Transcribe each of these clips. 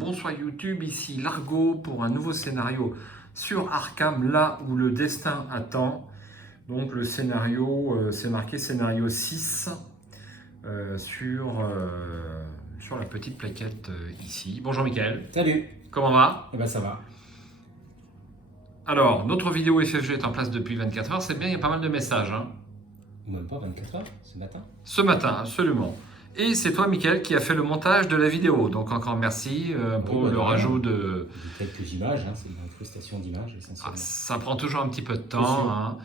Bonsoir YouTube, ici Largo pour un nouveau scénario sur Arkham, là où le destin attend. Donc le scénario, c'est marqué scénario 6 sur la petite plaquette ici. Bonjour Mickaël. Salut. Comment va? Eh ben ça va. Alors, notre vidéo FFG est en place depuis 24 heures, c'est bien, il y a pas mal de messages. Hein. Même pas 24 heures, ce matin. Ce matin, absolument. Et c'est toi, Mickaël, qui a fait le montage de la vidéo. Donc encore merci pour le rajout de... Quelques images, hein, c'est une incrustation d'images essentiellement. Ça prend toujours un petit peu de temps. Hein.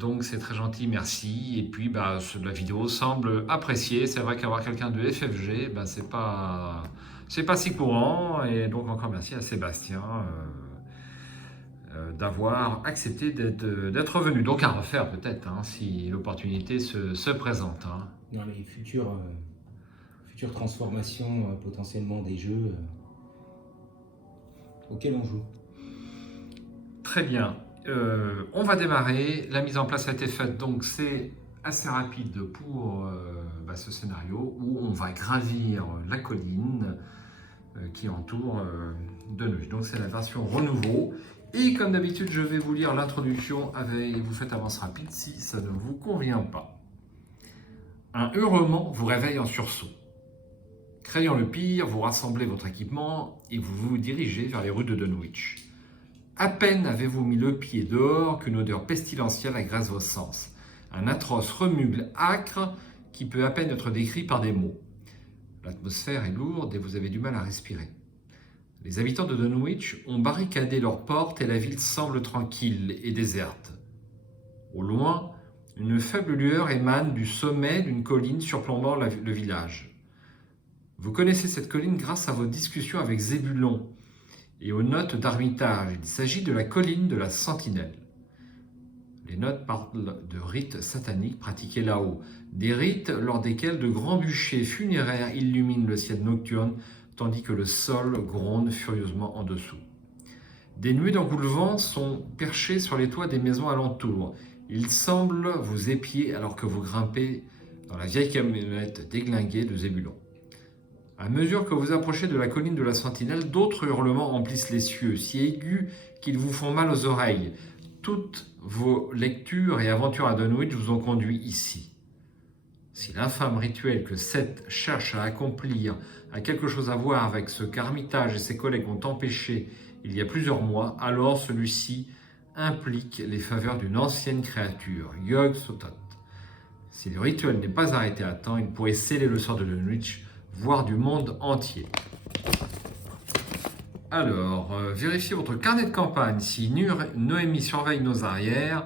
Donc c'est très gentil, merci. Et puis la vidéo semble appréciée. C'est vrai qu'avoir quelqu'un de FFG, c'est pas si courant. Et donc encore merci à Sébastien d'avoir accepté d'être venu. Donc à refaire peut-être, hein, si l'opportunité se présente. Hein. Dans les futures transformations potentiellement des jeux auxquels on joue. Très bien. On va démarrer. La mise en place a été faite, donc c'est assez rapide pour ce scénario où on va gravir la colline qui entoure Denuche. Donc c'est la version renouveau. Et comme d'habitude, je vais vous lire l'introduction et vous faites avance rapide si ça ne vous convient pas. Un hurlement vous réveille en sursaut. Craignant le pire, vous rassemblez votre équipement et vous vous dirigez vers les rues de Dunwich. À peine avez-vous mis le pied dehors qu'une odeur pestilentielle agresse vos sens. Un atroce remue âcre qui peut à peine être décrit par des mots. L'atmosphère est lourde et vous avez du mal à respirer. Les habitants de Dunwich ont barricadé leurs portes et la ville semble tranquille et déserte. Au loin, une faible lueur émane du sommet d'une colline surplombant le village. Vous connaissez cette colline grâce à vos discussions avec Zébulon et aux notes d'Armitage. Il s'agit de la colline de la Sentinelle. Les notes parlent de rites sataniques pratiqués là-haut, des rites lors desquels de grands bûchers funéraires illuminent le ciel nocturne tandis que le sol gronde furieusement en dessous. Des nuées d'engoulevent sont perchées sur les toits des maisons alentours. Ils semblent vous épier alors que vous grimpez dans la vieille camionnette déglinguée de Zébulon. À mesure que vous approchez de la colline de la Sentinelle, d'autres hurlements emplissent les cieux, si aigus qu'ils vous font mal aux oreilles. Toutes vos lectures et aventures à Dunwich vous ont conduit ici. Si l'infâme rituel que Seth cherche à accomplir a quelque chose à voir avec ce qu'Armitage et ses collègues ont empêché il y a plusieurs mois, alors celui-ci implique les faveurs d'une ancienne créature, Yog-Sothoth. Si le rituel n'est pas arrêté à temps, il pourrait sceller le sort de Dunwich, voire du monde entier. Alors, vérifiez votre carnet de campagne. Si Noémie surveille nos arrières,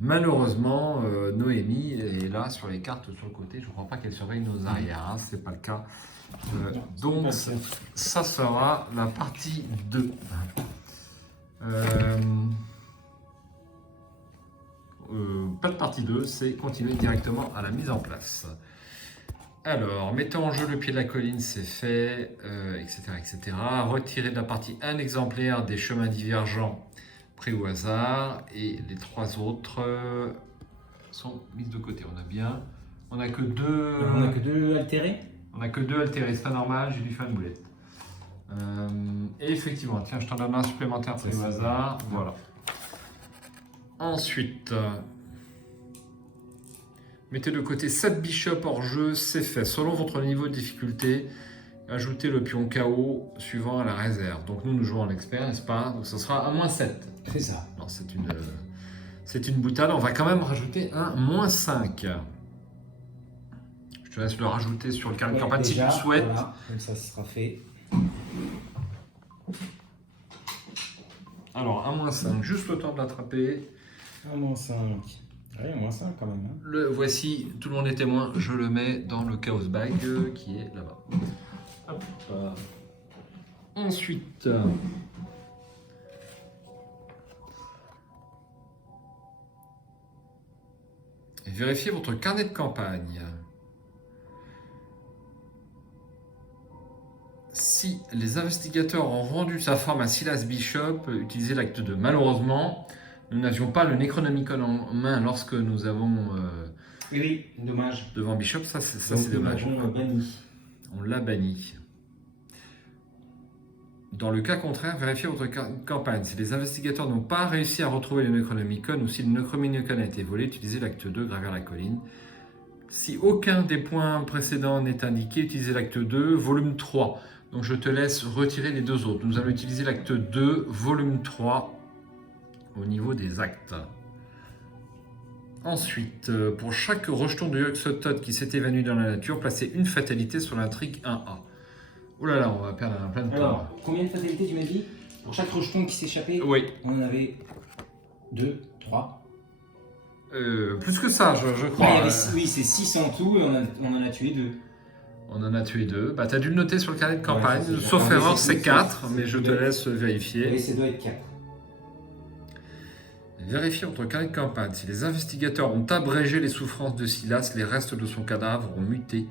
malheureusement, Noémie est là sur les cartes sur le côté. Je ne crois pas qu'elle surveille nos arrières, hein, ce n'est pas le cas. Donc, ça sera la partie 2. Pas de partie 2, c'est continuer directement à la mise en place. Alors, mettons en jeu le pied de la colline, c'est fait, etc., etc. Retirer de la partie un exemplaire des chemins divergents pris au hasard et les 3 autres sont mises de côté. On n'a que 2. On n'a que 2 altérés. On n'a que 2 altérés, c'est pas normal, j'ai dû faire une boulette. Et effectivement, tiens, je t'en donne un supplémentaire pris au hasard. Voilà. Ensuite, mettez de côté 7 bishops hors jeu, c'est fait. Selon votre niveau de difficulté, ajoutez le pion KO suivant à la réserve. Donc nous jouons en expert, n'est-ce pas? Donc ça sera un -7. C'est ça. Non, c'est une boutade. On va quand même rajouter un -5. Je te laisse le rajouter sur le carnet de campagne si tu le souhaites. Voilà, comme ça, ce sera fait. Alors, un -5, juste le temps de l'attraper. Un -5. Ouais, un -5 quand même. Hein. Le voici, tout le monde est témoin. Je le mets dans le Chaos Bag qui est là-bas. Hop. Ensuite, vérifiez votre carnet de campagne. Si les investigateurs ont rendu sa forme à Silas Bishop, utilisez l'acte 2. Malheureusement, nous n'avions pas le Necronomicon en main lorsque nous avons Oui, dommage. devant Bishop. Ça c'est dommage. On l'a banni. On l'a banni. Dans le cas contraire, vérifiez votre campagne. Si les investigateurs n'ont pas réussi à retrouver le Necronomicon ou si le Necronomicon a été volé, utilisez l'acte 2, gravir la colline. Si aucun des points précédents n'est indiqué, utilisez l'acte 2, volume 3. Donc je te laisse retirer les deux autres. Nous allons utiliser l'acte 2, volume 3 au niveau des actes. Ensuite, pour chaque rejeton de Yogg-Sothoth qui s'est évanoui dans la nature, placez une fatalité sur l'intrigue 1A. Oh là là, on va perdre plein de temps. Alors, combien de fatalités tu m'as dit? Pour chaque rejeton qui s'échappait, Oui. on en avait 2, 3. Plus que ça, je crois. Oui, c'est 6 en tout et on en a tué 2. On en a tué 2. Bah, tu as dû le noter sur le carnet de campagne. Ouais, Sauf ça. erreur, C'est c'est 4, c'est- mais je te laisse vérifier. Oui, ça doit être 4. Vérifiez votre carnet de campagne. Si les investigateurs ont abrégé les souffrances de Silas, les restes de son cadavre ont muté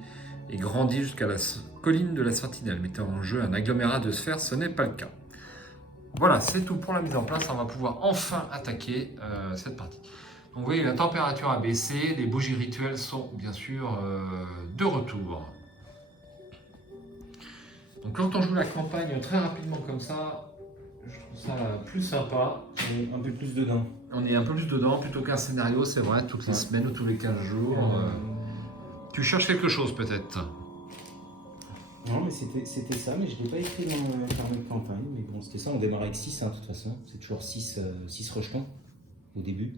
et grandi jusqu'à la colline de la Sentinelle, mettant en jeu un agglomérat de sphères. Ce n'est pas le cas. Voilà, c'est tout pour la mise en place. On va pouvoir enfin attaquer cette partie. Donc vous voyez, la température a baissé. Les bougies rituelles sont bien sûr de retour. Donc quand on joue la campagne très rapidement comme ça, je trouve ça plus sympa. Un peu plus dedans. On est un peu plus dedans plutôt qu'un scénario, c'est vrai, toutes les semaines ou tous les 15 jours. Tu cherches quelque chose peut-être? Non, mais c'était ça, mais je ne l'ai pas écrit dans le carnet de campagne. Mais bon, c'était ça, on démarre avec 6, de toute façon. C'est toujours 6 rejetons au début.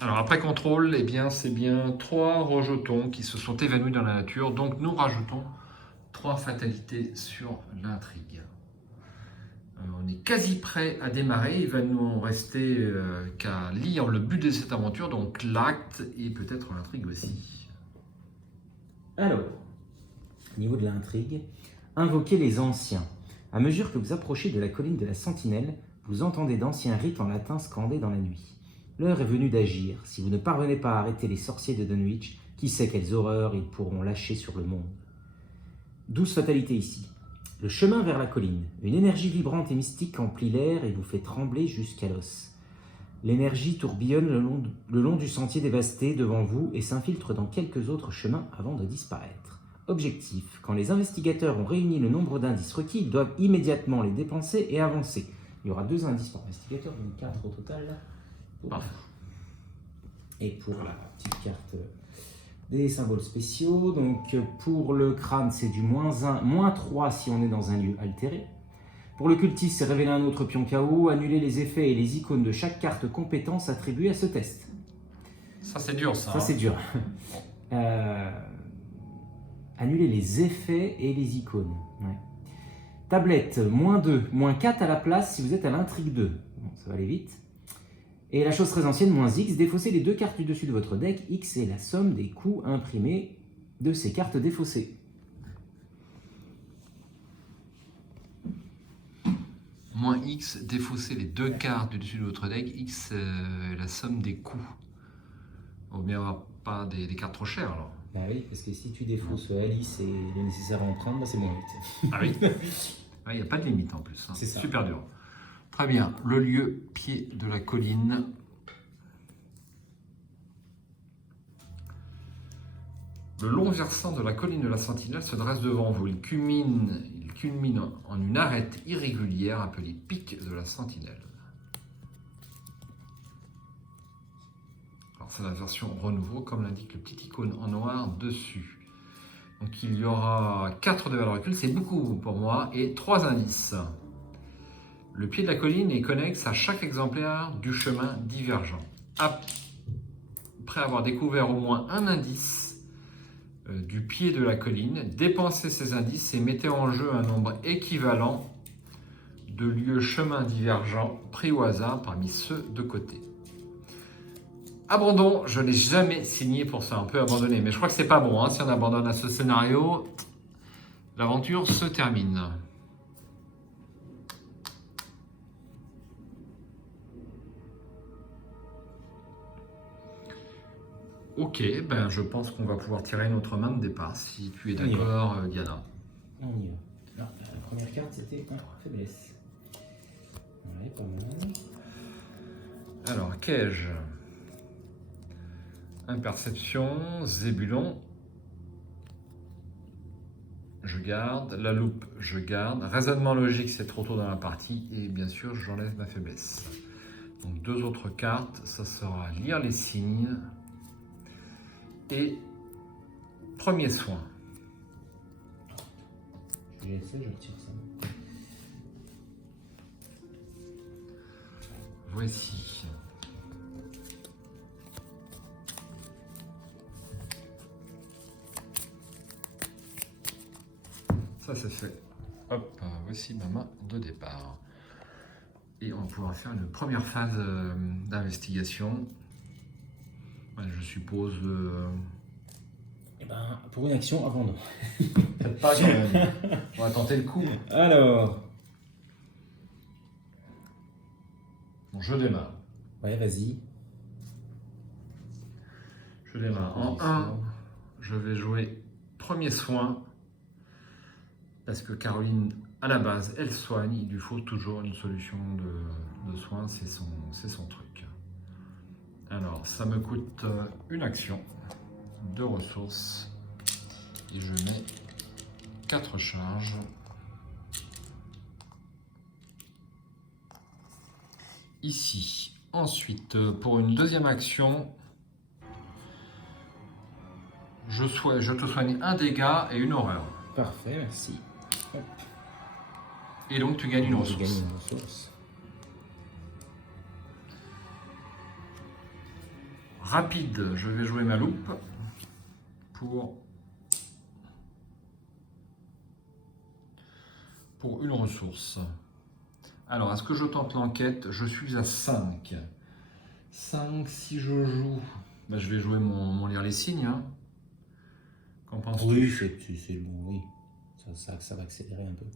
Alors après contrôle, eh bien, c'est bien 3 rejetons qui se sont évanouis dans la nature. Donc nous rajoutons 3 fatalités sur l'intrigue. On est quasi prêt à démarrer. Il va nous rester qu'à lire le but de cette aventure, donc l'acte et peut-être l'intrigue aussi. Alors, au niveau de l'intrigue, invoquez les anciens. À mesure que vous approchez de la colline de la Sentinelle, vous entendez d'anciens rites en latin scandés dans la nuit. L'heure est venue d'agir. Si vous ne parvenez pas à arrêter les sorciers de Dunwich, qui sait quelles horreurs ils pourront lâcher sur le monde. 12 fatalités ici. Le chemin vers la colline. Une énergie vibrante et mystique emplit l'air et vous fait trembler jusqu'à l'os. L'énergie tourbillonne le long du sentier dévasté devant vous et s'infiltre dans quelques autres chemins avant de disparaître. Objectif. Quand les investigateurs ont réuni le nombre d'indices requis, ils doivent immédiatement les dépenser et avancer. Il y aura 2 indices par investigateur, donc 4 au total. Parfait. Et pour la petite carte des symboles spéciaux, donc pour le crâne c'est du -1, -3 si on est dans un lieu altéré. Pour le cultiste, c'est révéler un autre pion KO, annuler les effets et les icônes de chaque carte compétence attribuée à ce test. Ça c'est dur ça. Ça c'est dur. Annuler les effets et les icônes. Ouais. Tablette, -2, -4 à la place si vous êtes à l'intrigue 2. Bon, ça va aller vite. Et la chose très ancienne, -X, défaussez les 2 cartes du dessus de votre deck. X est la somme des coups imprimés de ces cartes défaussées. -X, défausser les 2 cartes du dessus de votre deck. X, la somme des coups. Vaut mieux avoir pas des cartes trop chères alors. Bah oui, parce que si tu défausses Alice et le nécessaire empreinte, bah c'est moins vite. Ah oui. Il n'y a pas de limite en plus. Hein. C'est ça. Super dur. Très bien. Le lieu pied de la colline. Le long versant de la colline de la Sentinelle se dresse devant vous. Il culmine en une arête irrégulière appelée pic de la Sentinelle. Alors c'est la version renouveau, comme l'indique le petit icône en noir dessus. Donc il y aura 4 de valeur recul, c'est beaucoup pour moi, et 3 indices. Le pied de la colline est connexe à chaque exemplaire du chemin divergent. Après avoir découvert au moins un indice du pied de la colline, dépensez ces indices et mettez en jeu un nombre équivalent de lieux chemins divergents pris au hasard parmi ceux de côté. Abandon, je n'ai jamais signé pour ça, on peut abandonner, mais je crois que c'est pas bon, hein. Si on abandonne à ce scénario, l'aventure se termine. Ok, ben je pense qu'on va pouvoir tirer notre main de départ, si tu es d'accord, Diana. On y va. Alors, la première carte, c'était faiblesse. Ouais, pas mal. Alors, qu'ai-je? Imperception, Zébulon. je garde. La loupe, je garde. Raisonnement logique, c'est trop tôt dans la partie. Et bien sûr, j'enlève ma faiblesse. Donc 2 autres cartes, ça sera lire les signes. Et premier soin. J'ai ça, je retire ça. Voici. Ça c'est fait. Hop, voici ma main de départ. Et on va pouvoir faire une première phase d'investigation. Je suppose. Eh ben, pour une action, avant non. Peut-être pas quand même. On va tenter le coup. Alors. Bon, je démarre. Ouais, vas-y. Je démarre. En 1, je vais jouer premier soin. Parce que Caroline, à la base, elle soigne. Il lui faut toujours une solution de soin. C'est son truc. Alors, ça me coûte une action, 2 ressources. Et je mets 4 charges. Ici. Ensuite, pour une deuxième action, je te soigne un dégât et une horreur. Parfait, merci. Hop. Et donc tu gagnes une ressource. Je gagne une ressource. Rapide, je vais jouer ma loupe pour une ressource. Alors, est-ce que je tente l'enquête? Je suis à 5. 5, si je joue... Ben, je vais jouer mon lire les signes. Hein. Qu'en penses-tu? Oui, c'est bon, oui. Ça va accélérer un peu.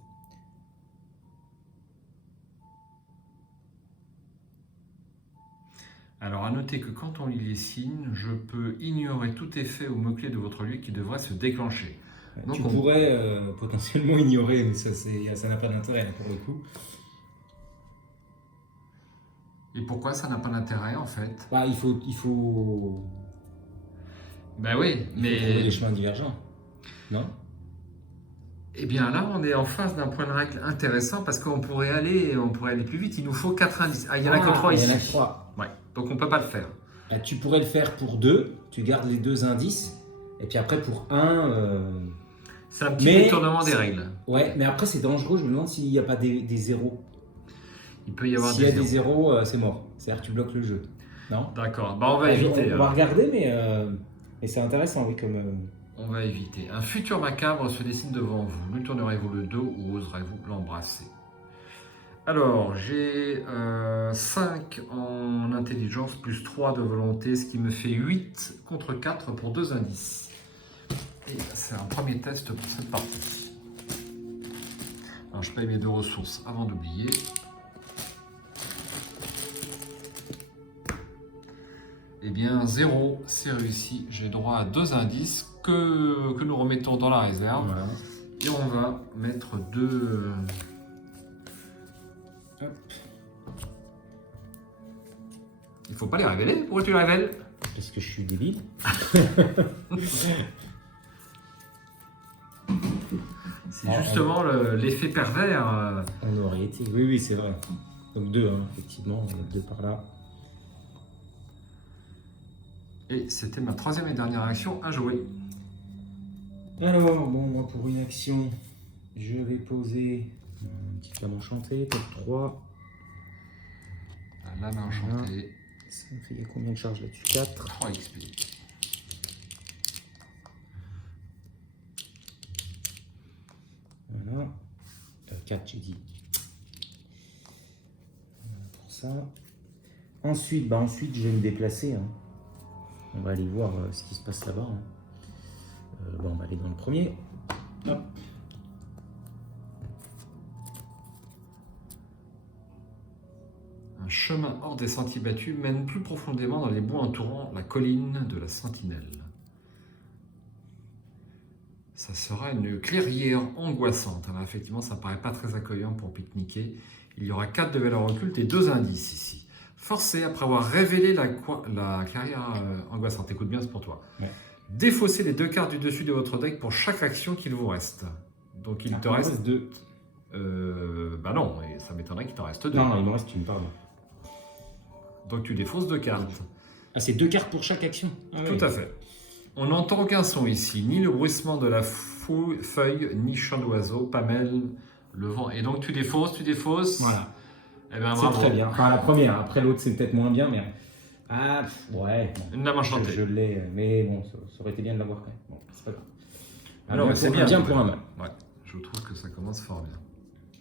Alors, à noter que quand on lit les signes, je peux ignorer tout effet ou mot-clé de votre lieu qui devrait se déclencher. Donc, tu pourrais potentiellement ignorer, mais ça n'a pas d'intérêt pour le coup. Et pourquoi ça n'a pas d'intérêt en fait? Bah, il faut... Ben oui, mais... trouver des chemins divergents, non? Eh bien là, on est en face d'un point de règle intéressant parce qu'on pourrait aller plus vite. Il nous faut 4 indices. Ah, il n'y en a que 3 ici. Il y en a que 3. Ouais, donc on ne peut pas le faire. Bah, tu pourrais le faire pour 2, tu gardes les 2 indices, et puis après pour 1... C'est un petit détournement des règles. Ouais, mais après c'est dangereux, je me demande s'il n'y a pas des zéros. Il peut y avoir S'il y a des zéros, c'est mort. C'est-à-dire que tu bloques le jeu. Non? D'accord, bah on va éviter. On va regarder, mais c'est intéressant, oui, comme... On va éviter. Un futur macabre se dessine devant vous. Lui tournerez-vous le dos ou oserez-vous l'embrasser? Alors, j'ai 5 en intelligence plus 3 de volonté, ce qui me fait 8 contre 4 pour 2 indices. Et c'est un premier test pour cette partie. Alors, je paye mes 2 ressources avant d'oublier. Eh bien, 0, c'est réussi. J'ai droit à 2 indices que nous remettons dans la réserve. Voilà. Et on va mettre 2... Hop. Il faut pas les révéler. Pourquoi tu les révèles? Parce que je suis débile. C'est justement l'effet pervers. On aurait été... Oui, c'est vrai. Donc 2, hein, effectivement. 2 par là. Et c'était ma 3e et dernière action à jouer. Alors, bon, moi pour une action, je vais poser une petite lame enchantée, top 3. La lame enchantée. Ça me fait combien de charges là-dessus? 4. 3 XP. Voilà. 4, j'ai dit. Voilà pour ça. Ensuite, je vais me déplacer. Hein. On va aller voir ce qui se passe là-bas. Hein. On va aller dans le premier. Hop. Un chemin hors des sentiers battus mène plus profondément dans les bois entourant la colline de la Sentinelle. Ça sera une clairière angoissante. Alors effectivement, ça paraît pas très accueillant pour pique-niquer. Il y aura 4 de valeur occulte et 2 indices ici. Forcé, après avoir révélé la clairière angoissante. Écoute bien, c'est pour toi. Ouais. Défaussez les 2 cartes du dessus de votre deck pour chaque action qu'il vous reste. Donc il te il me reste... 2. Bah non, et ça m'étonnerait qu'il t'en reste 2. Non, non, il me reste une, pardon. Donc tu défausses 2 cartes. Ah, c'est 2 cartes pour chaque action. Ah, oui. Tout à fait. On n'entend aucun son ici, ni le bruissement de la feuille, ni chant d'oiseau, pas mêle le vent. Et donc tu défausses. Voilà. Eh ben, C'est bravo. très bien. Enfin, la première. Après, l'autre, c'est peut-être moins bien, mais... Ah, ouais. Bon. Une lame enchantée. Je l'ai, mais bon, ça aurait été bien de l'avoir quand même. Bon, c'est pas grave. Alors, mais c'est bien. bien Pour un mal. Ouais, je trouve que ça commence fort bien.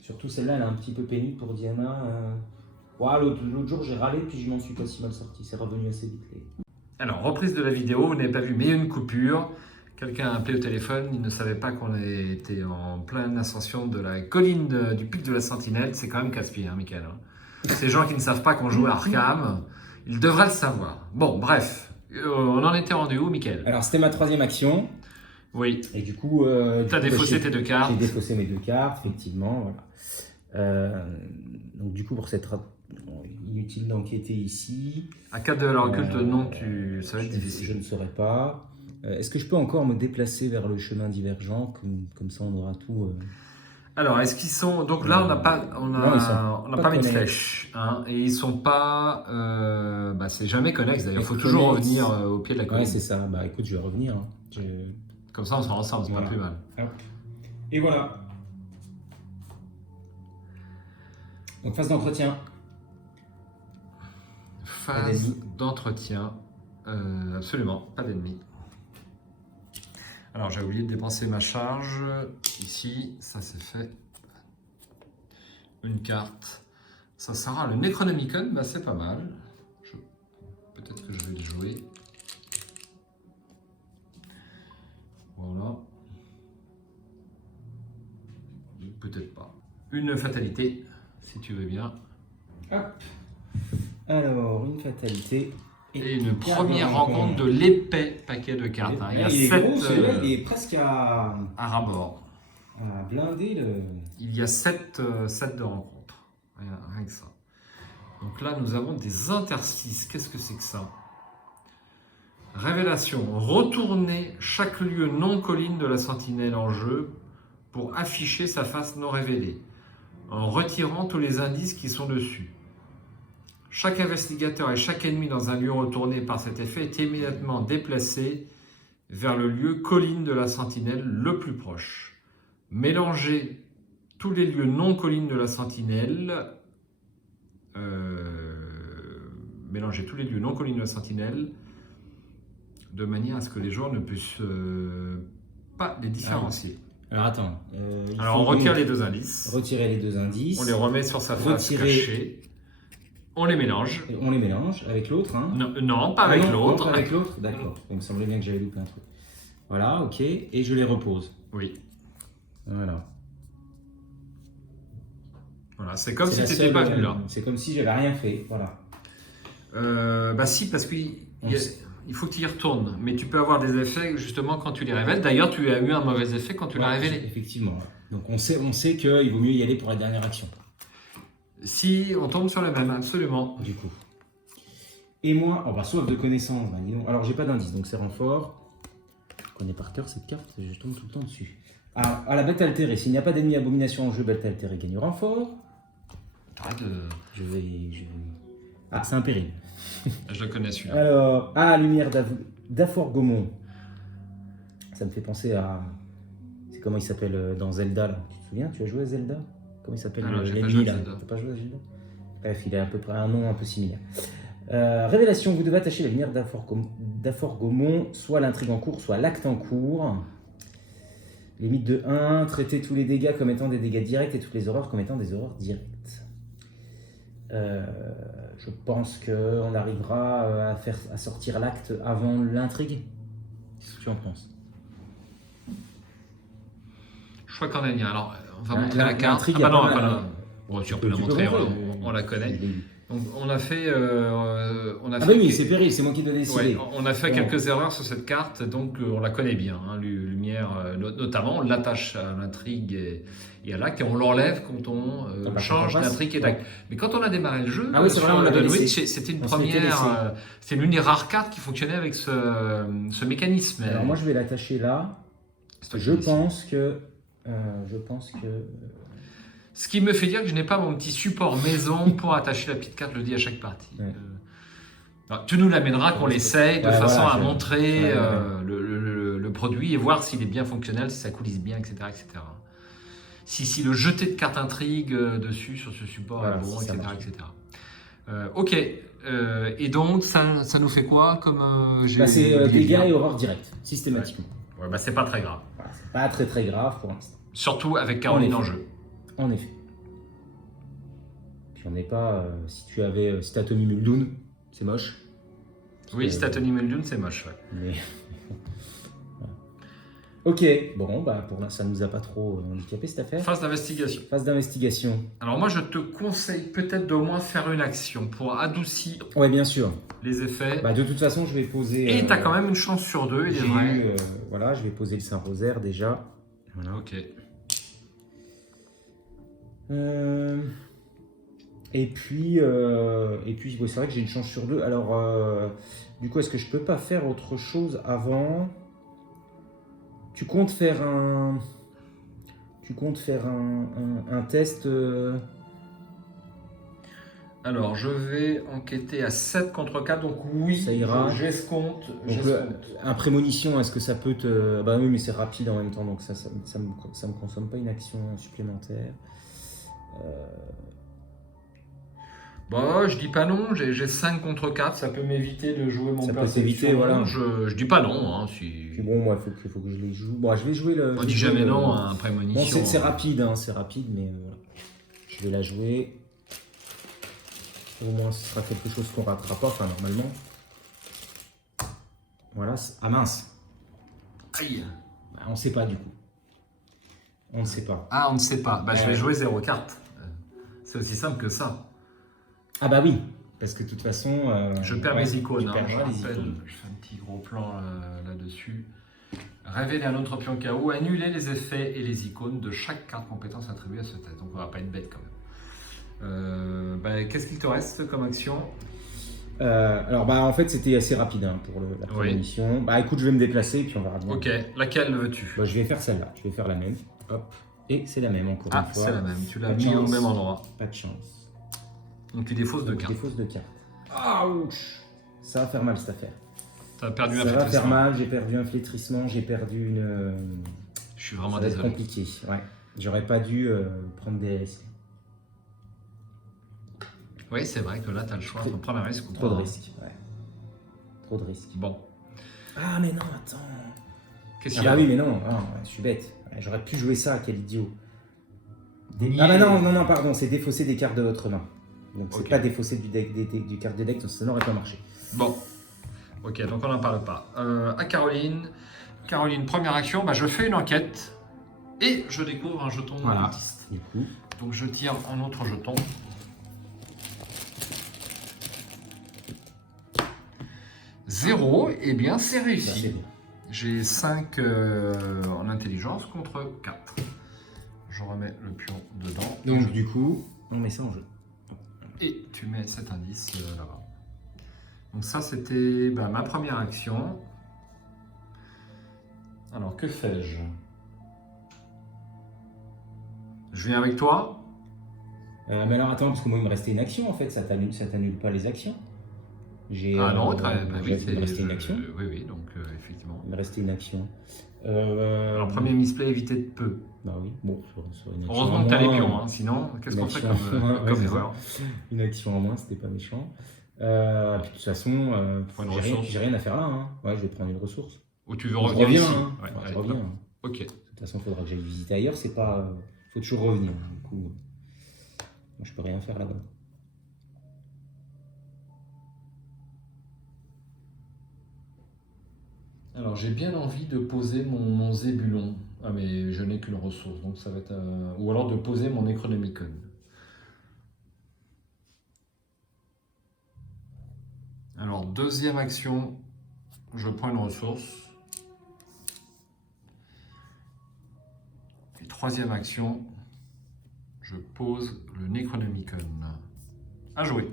Surtout celle-là, elle est un petit peu pénible pour Diana. Ouais, l'autre jour, j'ai râlé, puis je m'en suis pas si mal sorti. C'est revenu assez vite. Alors, reprise de la vidéo, vous n'avez pas vu, mais il y a une coupure. Quelqu'un a appelé au téléphone, il ne savait pas qu'on était en pleine ascension de la colline du pic de la Sentinelle. C'est quand même casse-pied, hein, Mickaël. Ces gens qui ne savent pas qu'on joue à Arkham, ils devraient le savoir. Bon, bref, on en était rendu où, Mickaël? Alors, c'était ma 3e action. Oui. Et du coup... tu as défaussé tes 2 cartes. J'ai défaussé mes 2 cartes, effectivement. Voilà. Donc, du coup, pour cette... Bon, inutile d'enquêter ici. À 4 de valeur occulte, non, ça va être Je difficile. ne saurais pas. Est-ce que je peux encore me déplacer vers le chemin divergent, comme ça on aura tout Alors, est-ce qu'ils sont... Donc là, on n'a pas, mis de flèche. Hein, et ils sont pas... c'est jamais connexe, d'ailleurs. Il faut toujours revenir au pied de la colline. Ouais, c'est ça. Bah écoute, je vais revenir. Hein. Comme ça, on sera ensemble, c'est pas plus mal. Hop. Et voilà. Donc, phase d'entretien. Phase d'entretien. Absolument, pas d'ennemi. Alors, j'ai oublié de dépenser ma charge. Ici, ça c'est fait. Une carte. Ça sera le Necronomicon, bah, c'est pas mal. Peut-être que je vais le jouer. Voilà. Peut-être pas. Une fatalité, si tu veux bien. Hop. Alors, une fatalité. Et une première rencontre de l'épais paquet de cartes. Hein. Il y a 7 il est presque à rabord. Blinder le... Il y a 7 de rencontres. Rien que ça. Donc là, nous avons des interstices. Qu'est-ce que c'est que ça? Révélation. Retournez chaque lieu non colline de la sentinelle en jeu pour afficher sa face non révélée, en retirant tous les indices qui sont dessus. Chaque investigateur et chaque ennemi dans un lieu retourné par cet effet est immédiatement déplacé vers le lieu colline de la sentinelle le plus proche. Mélangez tous les lieux non collines de la sentinelle. De manière à ce que les joueurs ne puissent pas les différencier. Alors attends. Alors on retire les 2 indices. Retirer les 2 indices. On les remet sur sa face cachée. On les mélange. Et on les mélange avec l'autre. Hein. Non, pas avec l'autre. Pas avec l'autre, d'accord. Il me semblait bien que j'avais loupé un truc. Voilà, ok. Et je les repose. Oui. Voilà. Voilà, c'est comme si tu n'étais pas venu là. C'est comme si j'avais rien fait. Voilà. Bah si, parce qu'il faut que tu y retournes. Mais tu peux avoir des effets justement quand tu les révèles. D'ailleurs, tu as eu un mauvais effet quand tu l'as révélé. Effectivement. Donc on sait qu'il vaut mieux y aller pour la dernière action. Si on tombe sur le même, absolument. Du coup. Et moi, sauf de connaissance, dis donc. Alors j'ai pas d'indice, donc c'est renfort. Je connais par cœur cette carte, je tombe tout le temps dessus. À la bête altérée, s'il n'y a pas d'ennemi abomination en jeu, bête altérée gagne renfort. Arrête de... Je vais... Ah, c'est un péril. Je le connais celui-là. Alors, lumière d'Afor Gaumont. Ça me fait penser à... C'est comment il s'appelle dans Zelda, là. Tu te souviens, tu as joué à Zelda? Comment il s'appelle l'ennemi là? T'as pas joué à Zelda? Bref, il a à peu près un nom un peu similaire. Révélation, vous devez attacher la lumière d'Afor Gaumont, soit l'intrigue en cours, soit l'acte en cours. Limite de 1, traitez tous les dégâts comme étant des dégâts directs et toutes les horreurs comme étant des horreurs directes. Je pense qu'on arrivera à sortir l'acte avant l'intrigue. Qu'est-ce que tu en penses? Je crois qu'on a bien. Alors, on va montrer la carte. Ah bah non, bon, tu peux la montrer, on la connaît. Donc, on a fait... oui, c'est péril, c'est moi qui dois décider. Ouais, on a fait quelques erreurs sur cette carte, donc on la connaît bien. Hein, lumière, notamment, on l'attache à l'intrigue et à l'acte, et on l'enlève quand on change d'intrigue et d'acte. Mais quand on a démarré le jeu, sur Dunwich, c'était une première... c'était l'une des rares cartes qui fonctionnait avec ce mécanisme. Alors moi, je vais l'attacher là. Je pense que Je pense que... Ce qui me fait dire que je n'ai pas mon petit support maison pour attacher la petite carte, je le dis à chaque partie. Ouais. Tu nous l'amèneras, qu'on l'essaye, de Ouais, façon voilà, à montrer ouais. le produit et voir s'il est bien fonctionnel, si ça coulisse bien, etc. etc. Si le jeté de carte intrigue dessus, sur ce support, Voilà, est bon, si ça etc. marche. etc. Ok, et donc ça nous fait quoi comme C'est oublié de dégâts dire. et horreur directe, systématiquement. Ouais, bah, c'est pas très grave. Voilà, c'est pas très grave pour l'instant. Surtout avec Caroline en jeu. En effet. Puis on n'est pas... si t'as Tommy Muldoon, c'est moche. Oui, si t'as Tony Muldoon, c'est moche. Ouais. Mais... voilà. Ok, bon, bah pour l'instant, ça nous a pas trop handicapé cette affaire. Phase d'investigation. Phase d'investigation. Alors moi, je te conseille peut-être d'au moins faire une action pour adoucir Ouais, bien sûr. les effets. Bah, de toute façon, je vais poser... Et tu as quand même une chance sur deux, il est vrai. Voilà, je vais poser le Saint-Rosaire déjà. Voilà. Ok. Et puis ouais, c'est vrai que j'ai une chance sur deux. Alors, du coup, est-ce que je peux pas faire autre chose avant? Tu comptes faire un test Alors, je vais enquêter à 7 contre 4, donc oui, Ça ira. j'escompte. donc, un prémonition, est-ce que ça peut te... Bah oui, mais c'est rapide en même temps, donc ça me consomme pas une action supplémentaire. Bon, je dis pas non, j'ai 5 contre 4, ça peut m'éviter de jouer mon Ça peut perception. t'éviter, voilà. Je dis pas non. Hein, si... Puis bon, moi, il faut que je les joue. Bon, je vais jouer le... On dit jamais non à un Bon, prémonition. c'est rapide, hein, c'est rapide, mais voilà. Je vais la jouer. Au moins, ce sera quelque chose qu'on ratera pas, enfin, normalement. Voilà. Ah mince. Aïe. Bah, on ne sait pas, du coup. On ne sait pas. Ah, on ne sait pas. Bah, je vais jouer 0 carte. C'est aussi simple que ça. Ah bah oui, parce que de toute façon... je perds mes icônes. Tu Hein, perdras les je rappelle, icônes. je fais un petit gros plan là-dessus. Révéler un autre pion KO, annuler les effets et les icônes de chaque carte compétence attribuée à ce test. Donc on va pas être bête quand même. Bah, qu'est-ce qu'il te reste comme action? Alors bah en fait c'était assez rapide hein, pour la prémonition. Oui. Bah écoute, je vais me déplacer et puis on verra bien. Ok, laquelle veux-tu? Bah, je vais faire celle-là, je vais faire la même. Hop. Et c'est la même encore une fois. Ah, c'est la même, tu l'as mis au même endroit. Pas de chance. Donc tu défausses de cartes. Défausse de cartes. Ouch. Ça va faire mal cette affaire. Tu as perdu un flétrissement. Ça va faire mal, j'ai perdu un flétrissement, j'ai perdu une... Je suis vraiment désolé. Ça va être compliqué. Ouais. J'aurais pas dû prendre des risques. Oui, c'est vrai que là, tu as le choix de prendre un risque ou Trop de risques, ouais. Trop de risques. Bon. Ah mais non, attends. Qu'est-ce qu'il y a? Ah bah oui, mais non, je suis bête. J'aurais pu jouer ça, quel idiot. Ah bah non, pardon, c'est défausser des cartes de votre main. Donc c'est pas défausser du carte de deck, donc ça n'aurait pas marché. Bon. Ok, donc on n'en parle pas. À Caroline. Caroline, première action, bah, je fais une enquête et je découvre un jeton autiste. Du coup. Donc je tire un autre jeton. Zéro, et bien c'est réussi. J'ai 5 en intelligence contre 4. Je remets le pion dedans. Donc du coup, on met ça en jeu. Et tu mets cet indice là-bas. Donc ça, c'était ma première action. Alors, que fais-je? Je viens avec toi? Mais alors attends, parce que moi il me restait une action en fait, ça t'annule pas les actions. Ah non, oui, il me restait une action. Oui, donc effectivement. Il me restait une action. Alors, premier misplay évité de peu. Bah oui, bon, sur une action. Heureusement que tu as les pions, hein, sinon, qu'est-ce qu'on fait comme erreur? Une action en moins, c'était pas méchant. Puis de toute façon, j'ai rien à faire là. Hein. Ouais, je vais prendre une ressource. Ou tu veux revenir ici? Je reviens. Ok. De toute façon, il faudra que j'aille visiter ailleurs. C'est pas, faut toujours revenir. Du coup, moi, je peux rien faire là-bas. Alors, j'ai bien envie de poser mon zébulon. Ah, mais je n'ai qu'une ressource, donc ça va être... Ou alors de poser mon Necronomicon. Alors, deuxième action, je prends une ressource. Et troisième action, je pose le Necronomicon. À jouer.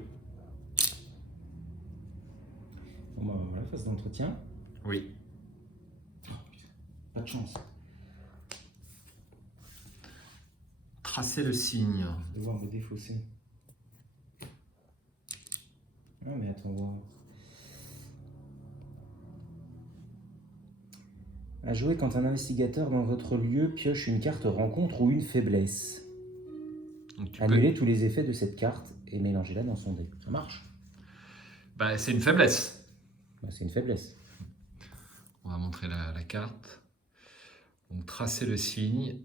Bon, bah, voilà, phase d'entretien. Oui. Pas de chance. Tracer le signe. Je vais devoir me défausser. Ah mais attends, voir. À jouer quand un investigateur dans votre lieu pioche une carte rencontre ou une faiblesse. Donc, tu Annulez tous les effets de cette carte et mélangez-la dans son dé. Ça marche? Bah, c'est une faiblesse. Bah, c'est une faiblesse. On va montrer la carte. Donc, tracer le signe.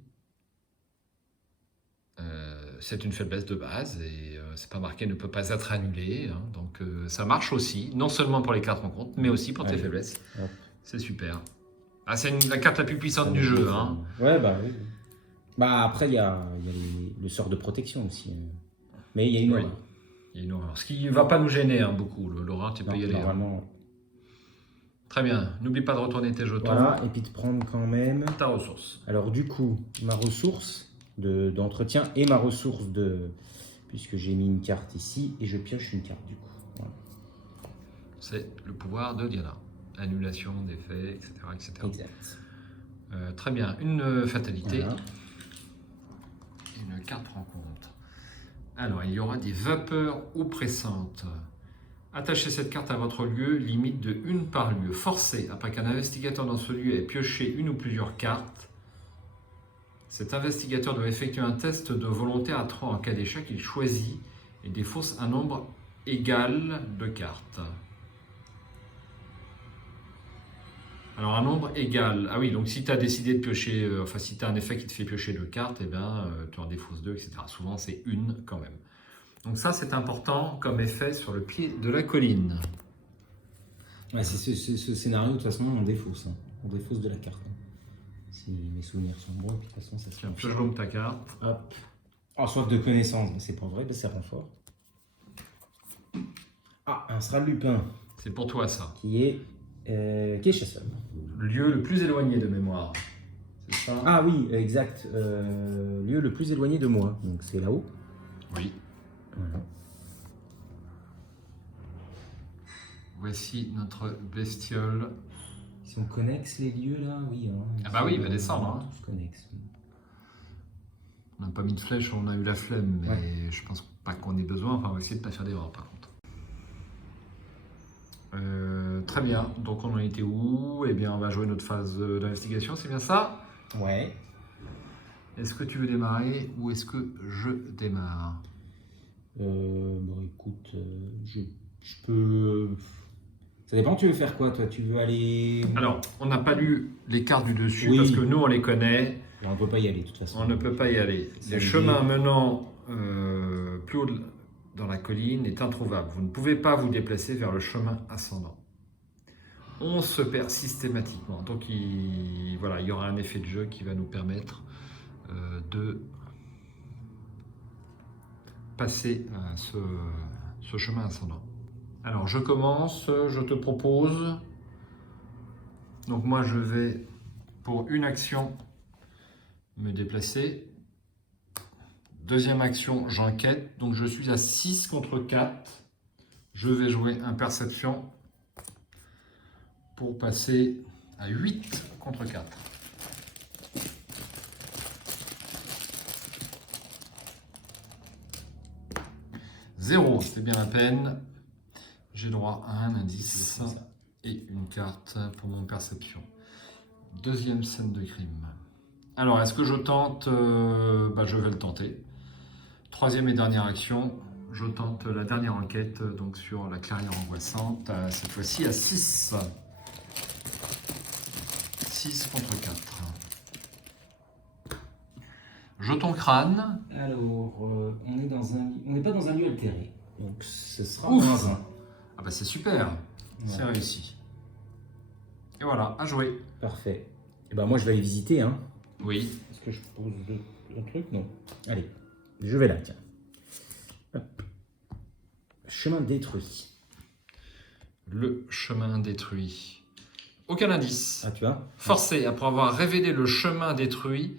C'est une faiblesse de base et c'est pas marqué ne peut pas être annulé. Hein. Donc, ça marche aussi, non seulement pour les cartes rencontres, mais aussi pour tes faiblesses. Hop. C'est super. Ah, c'est la carte la plus puissante du jeu. Hein. Ouais, bah oui. Bah après, il y a le sort de protection aussi. Mais il y a une Oui. horreur. Il y a une horreur. Ce qui ne va pas nous gêner hein, beaucoup. L'horreur, tu peux y aller. Normalement. Hein. Très bien. N'oublie pas de retourner tes jetons. Voilà, et puis de prendre quand même ta ressource. Alors du coup, ma ressource d'entretien et ma ressource puisque j'ai mis une carte ici et je pioche une carte du coup. Voilà. C'est le pouvoir de Diana. Annulation d'effets, etc. Exact. Très bien. Une fatalité. Voilà. Une carte rencontre. Alors, il y aura des vapeurs oppressantes. Attachez cette carte à votre lieu, limite de 1 par lieu. Forcez, après qu'un investigateur dans ce lieu ait pioché une ou plusieurs cartes, cet investigateur doit effectuer un test de volonté à 3. En cas d'échec, il choisit et défausse un nombre égal de cartes. Alors, un nombre égal. Ah oui, donc si tu as décidé de piocher, si tu as un effet qui te fait piocher 2 cartes, eh bien, tu en défausses 2, etc. Souvent, c'est 1 quand même. Donc ça, c'est important comme effet sur le pied de la colline. Ouais, c'est ce scénario, de toute façon, on défausse. Hein. On défausse de la carte. Hein. Si mes souvenirs sont bons, et puis de toute façon, ça se fait. Je bombe ta carte. Hop. Oh, soif de connaissance, mais c'est pas vrai, c'est renfort. Ah, un Sral Lupin. C'est pour toi, ça. Qui est chasseur. Le lieu le plus éloigné de mémoire. C'est ça? Ah oui, exact. Lieu le plus éloigné de moi. Donc c'est là-haut. Oui. Voilà. Voici notre bestiole. Si on connexe les lieux là, oui. Hein, ah bah oui, il va descendre. Hein. On se connexe. On n'a pas mis de flèche, on a eu la flemme, mais ouais. je pense pas qu'on ait besoin. Enfin, on va essayer de ne pas faire d'erreur par contre. Très bien. Donc on en était où? Eh bien, on va jouer notre phase d'investigation, c'est bien ça? Ouais. Est-ce que tu veux démarrer ou est-ce que je démarre? Bon, écoute, je peux... Ça dépend, tu veux faire quoi, toi? Tu veux aller... Alors, on n'a pas lu les cartes du dessus, oui. parce que nous, on les connaît. Là, on ne peut pas y aller, de toute façon. On ne peut pas y aller. Les chemins menant plus haut dans la colline est introuvable. Vous ne pouvez pas vous déplacer vers le chemin ascendant. On se perd systématiquement. Donc, il y aura un effet de jeu qui va nous permettre de passer ce chemin ascendant. Alors, je commence, je te propose. Donc, moi, je vais, pour une action, me déplacer. Deuxième action, j'enquête. Donc, je suis à 6 contre 4. Je vais jouer un perception pour passer à 8 contre 4. Zéro, c'est bien la peine. J'ai droit à un indice et une carte pour mon perception. Deuxième scène de crime. Alors, est-ce que je tente? Je vais le tenter. Troisième et dernière action, je tente la dernière enquête donc sur la clairière angoissante, cette fois-ci à 6. 6 contre 4. Jeton crâne. Alors, on n'est pas dans un lieu altéré. Donc, ce sera Ouf. moins 1. Ah bah c'est super, c'est réussi. Et voilà, à jouer. Parfait. Et ben moi, je vais aller visiter, hein. Oui. Est-ce que je pose le truc? Non. Allez, je vais là, tiens. Hop. Chemin détruit. Le chemin détruit. Aucun indice. Ah, tu vois? Forcé, après avoir révélé le chemin détruit,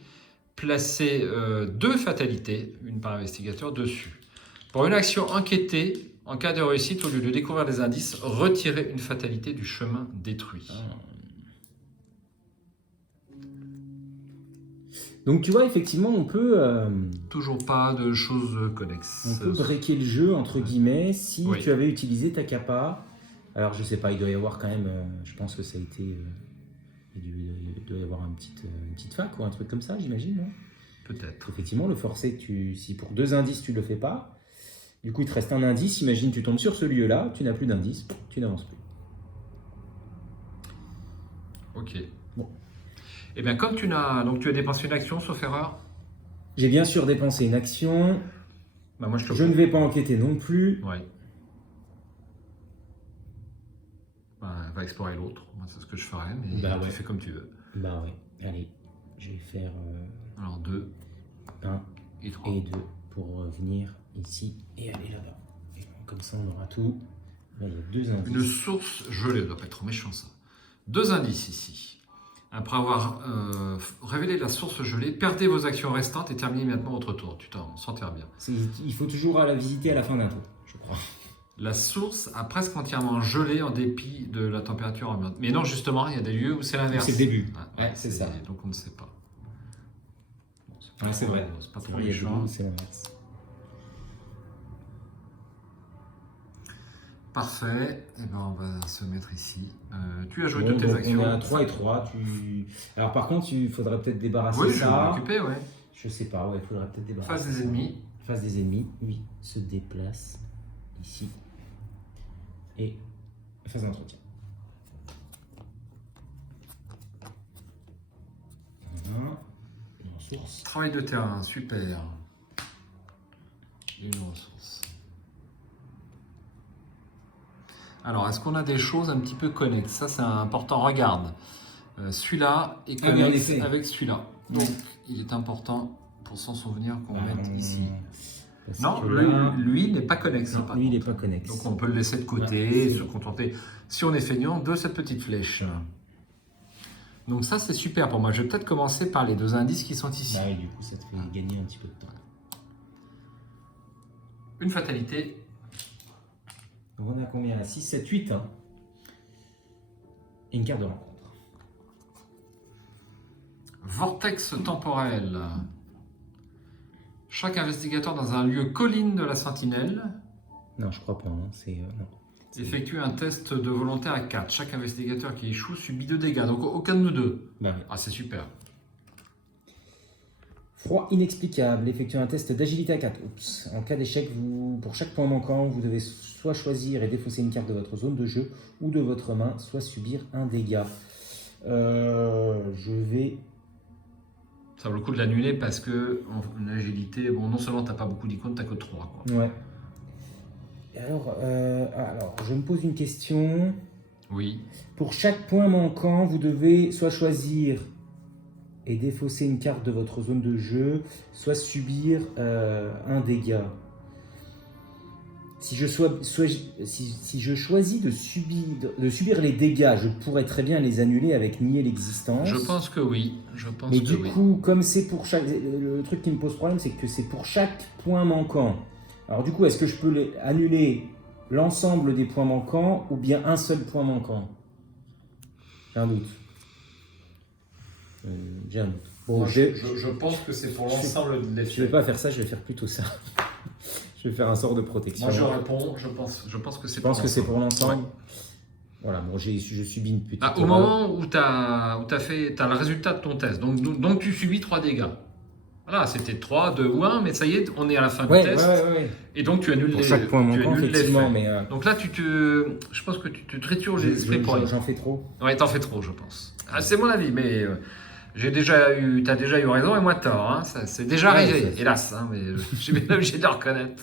placez 2 fatalités, une par investigateur, dessus. Pour une action enquêtée, en cas de réussite, au lieu de découvrir des indices, retirez une fatalité du chemin détruit. Donc tu vois, effectivement, Toujours pas de choses connexes. on peut breaker le jeu, entre guillemets, si Oui. tu avais utilisé ta capa. Alors je sais pas, il doit y avoir quand même, je pense que ça a été, il doit y avoir une petite fac ou un truc comme ça, j'imagine, non? Peut-être. Effectivement, le forcé, si pour 2 indices tu le fais pas, du coup il te reste un indice, imagine tu tombes sur ce lieu-là, tu n'as plus d'indice, tu n'avances plus. Ok. Bon. Eh bien, comme tu as dépensé une action, sauf erreur, J'ai bien sûr dépensé une action, bah moi je te je ne vais pas enquêter non plus. Ouais. Bah, va explorer l'autre. Moi, c'est ce que je ferais, mais Bah tu ouais. fais comme tu veux. Bah ouais, allez, je vais faire Alors 2 1 et 3. et 2 pour venir ici et aller là-bas. Et comme ça on aura tout. Là, il y a 2 indices. Une source gelée, ça doit pas être trop méchant ça. 2 indices ici. Après avoir révélé la source gelée, perdez vos actions restantes et terminez maintenant votre tour. Tu t'en sortir bien. Il faut toujours la visiter à la fin d'un tour, je crois. La source a presque entièrement gelé en dépit de la température ambiante. Mais non, justement, il y a des lieux où c'est l'inverse. C'est le début. Ouais, C'est ça. Donc on ne sait pas. Bon, C'est vrai. C'est pas C'est trop vrai, il y a des méchant. lieux où c'est l'inverse. Parfait. Et ben on va se mettre ici. Tu as joué Bon, toutes tes donc actions. on est à 3 et 3. Alors par contre, il faudrait peut-être débarrasser Oui, je vais ça. m'occuper, ouais. Je sais pas, ouais, il faudrait peut-être débarrasser Face des ça. ennemis. Face des ennemis, oui, se déplace ici. Et phase d'entretien. Voilà. Une ressource. Travail de terrain, super. Une ressource. Alors, est-ce qu'on a des choses un petit peu connexes? Ça, c'est important. Regarde. Celui-là est Ah oui, en connexe effet. avec celui-là. Donc, il est important pour s'en souvenir qu'on mette ici. Parce Non, que là, lui n'est pas connexe. non, par lui, il n'est contre. pas connexe. Donc, on peut le laisser de côté Ouais, et c'est se vrai. contenter, si on est feignant, de cette petite flèche. Donc, ça, c'est super pour moi. Je vais peut-être commencer par les 2 indices qui sont ici. Bah oui, du coup, ça te fait gagner un petit peu de temps. Une fatalité. Donc on a combien là? 6, 7, 8. Hein. Et une carte de rencontre. Vortex temporel. Chaque investigateur dans un lieu colline de la sentinelle Non, je crois pas. Hein. Non. effectue un test de volonté à 4. Chaque investigateur qui échoue subit 2 dégâts. Donc aucun de nous deux. Bah oui. Ah, c'est super. Froid inexplicable. Effectuez un test d'agilité à 4. Oups. En cas d'échec, pour chaque point manquant, vous devez soit choisir et défausser une carte de votre zone de jeu ou de votre main, soit subir un dégât. Je vais... Ça vaut le coup de l'annuler parce que en agilité, bon, non seulement t'as pas beaucoup d'icônes, t'as que 3. Ouais. Alors, je me pose une question. Oui. Pour chaque point manquant, vous devez soit choisir et défausser une carte de votre zone de jeu, soit subir un dégât. Si je choisis de subir les dégâts, je pourrais très bien les annuler avec nier l'existence. Je pense que oui. Mais du coup, comme c'est pour chaque... Le truc qui me pose problème, c'est que c'est pour chaque point manquant. Alors du coup, est-ce que je peux annuler l'ensemble des points manquants ou bien un seul point manquant? J'ai un doute. J'ai un doute. Bon, Moi, je pense que c'est pour l'ensemble de l'effet. je vais pas faire ça, je vais faire plutôt ça. Je vais faire un sort de protection. Moi, je réponds, je pense que c'est pour l'ensemble. Je pense que c'est pour l'ensemble. Ouais. Voilà, bon, je subis une petite... Au moment où tu as le résultat de ton test, donc tu subis 3 dégâts. Voilà, c'était 3, 2 ou 1, mais ça y est, on est à la fin du test. Ouais. Et donc tu annules Pour chaque point manquant, effectivement, mais... Donc là, je pense que tu te tritures les esprits pour rien. J'en fais trop. Ouais, t'en fais trop, je pense. Ah, c'est mon avis, mais t'as déjà eu raison et moi tort. Hein. Ça, c'est déjà arrivé, hélas, hein, mais je suis bien obligé de le reconnaître.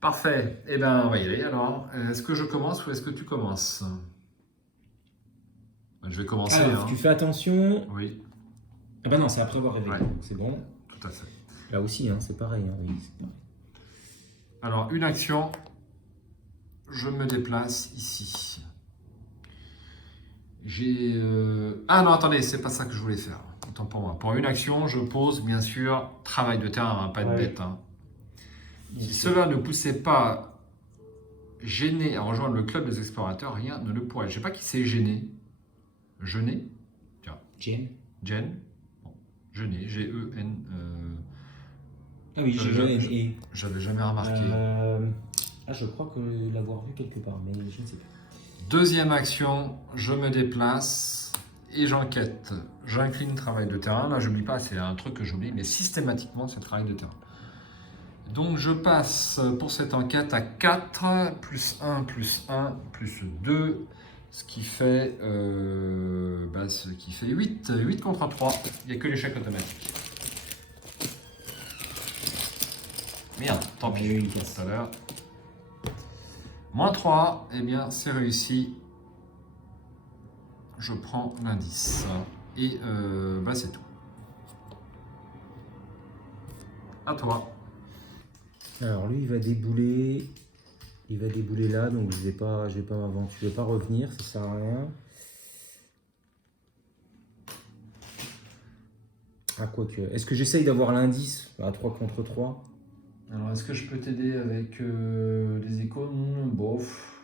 Parfait. Eh bien, on va y aller alors. Est-ce que je commence ou est-ce que tu commences? Je vais commencer. Alors, tu fais attention. Oui. Ah bah non, c'est après avoir révélé, Ouais. donc c'est bon. Tout à fait. Là aussi, hein, c'est pareil. Hein, oui, c'est pareil. Alors, une action. Je me déplace ici. Ah non, attendez, c'est pas ça que je voulais faire. Autant pour moi. Pour une action, je pose, bien sûr, travail de terrain, hein, pas de bête. Hein. Si cela ne poussait pas gêné à rejoindre le club des explorateurs, rien ne le pourrait. Je sais pas qui c'est gêné. Gêné? Tiens. Jen. Jen. Bon. Genet, G-E-N. Ah oui, j'ai J'avais jamais remarqué. Je crois que l'avoir vu quelque part, mais je ne sais pas. Deuxième action, je me déplace et j'enquête. J'incline travail de terrain. Là, j'oublie pas, c'est un truc que j'oublie, mais systématiquement, c'est le travail de terrain. Donc, je passe pour cette enquête à 4, plus 1, plus 1, plus 2, ce qui fait 8. 8 contre 3. Il n'y a que l'échec automatique. Merde, tant pis, Oui, tout à l'heure. Moins 3, eh bien, c'est réussi. Je prends l'indice. Et c'est tout. À toi. Alors lui, il va débouler là, donc je vais pas m'aventurer, je vais pas revenir, ça sert à rien. Ah, quoique. Est-ce que j'essaye d'avoir l'indice à 3 contre 3? Alors, est-ce que je peux t'aider avec des icônes? Bof.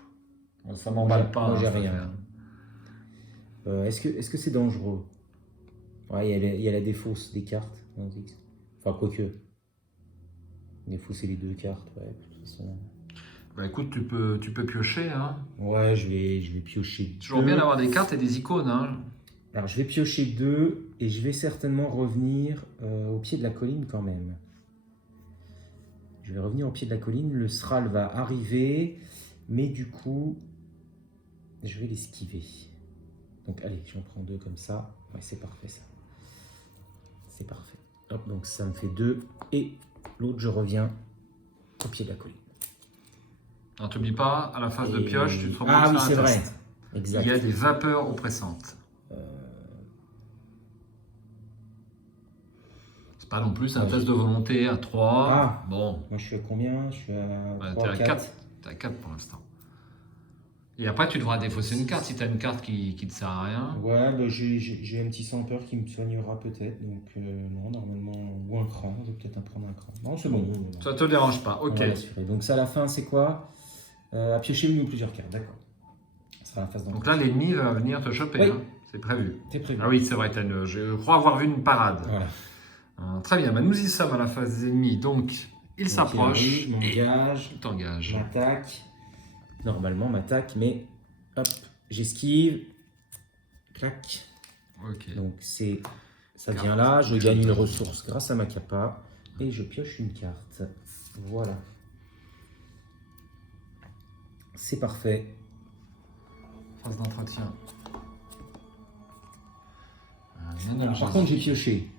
Ça m'emballe pas. Moi, j'ai hein, rien. Est-ce que c'est dangereux? Ouais, il y a la défausse des cartes. Enfin, quoique. Défausser les 2 cartes, ouais, de toute façon. Bah écoute, tu peux piocher. Hein. Ouais, je vais piocher. Toujours bien d'avoir des cartes et des icônes. Hein. Alors, je vais piocher 2 et je vais certainement revenir au pied de la colline quand même. Je vais revenir au pied de la colline. Le Sral va arriver, mais du coup, je vais l'esquiver. Donc, allez, j'en prends 2 comme ça. Ouais, c'est parfait ça. C'est parfait. Hop, donc ça me fait 2. Et l'autre, je reviens au pied de la colline. N'oublie pas, à la phase de pioche, tu te rends Ah oui, compte c'est un vrai. test. Exact. Il y a des vapeurs oppressantes. C'est pas non plus un test de volonté à 3. Ah. Bon. Moi, je suis à combien? Je suis à 3, T'es à 4. 4. T'es à 4 pour l'instant. Et après, tu devras défausser une carte si tu as une carte qui ne te sert à rien. Ouais, bah, j'ai un petit sans-peur qui me soignera peut-être. Donc, non, normalement, ou un cran. Je vais peut-être en prendre un cran. Non, c'est bon. Ça te dérange pas, ok. Donc, ça, à la fin, c'est quoi? À piocher une ou plusieurs cartes, d'accord. Ça sera la phase Donc là, l'ennemi va venir te choper. Oui. Hein. C'est prévu. C'est prévu. Ah oui, c'est vrai, je crois avoir vu une parade. Voilà. Très bien, nous y sommes à la phase ennemie. Donc, il s'approche. Je m'engage. Tu t'engages. M'attaque. Normalement, m'attaque, mais hop, j'esquive. Clac. Ok. Donc, ça vient là. Je gagne une ressource grâce à ma capa. Et je pioche une carte. Voilà. C'est parfait. Phase d'entretien. Alors, par contre, j'ai pioché.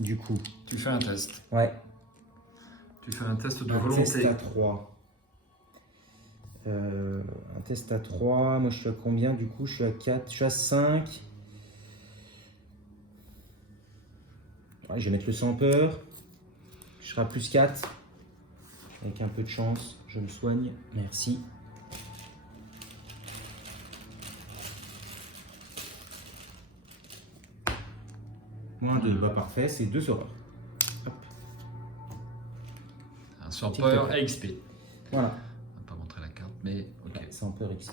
Du coup. Tu fais un test. Ouais. Tu fais un test de Un volonté. test à 3. Un test à 3. Moi, je suis à combien du coup? Je suis à 4. Je suis à 5. Ouais, je vais mettre le sans peur. Je serai à plus 4. Avec un peu de chance, je me soigne. Merci. Moins 2, bah parfait, c'est 2 horreurs. Hop. Un sans peur à XP. Voilà. On va pas montrer la carte, mais ok. Ouais, sans peur XP.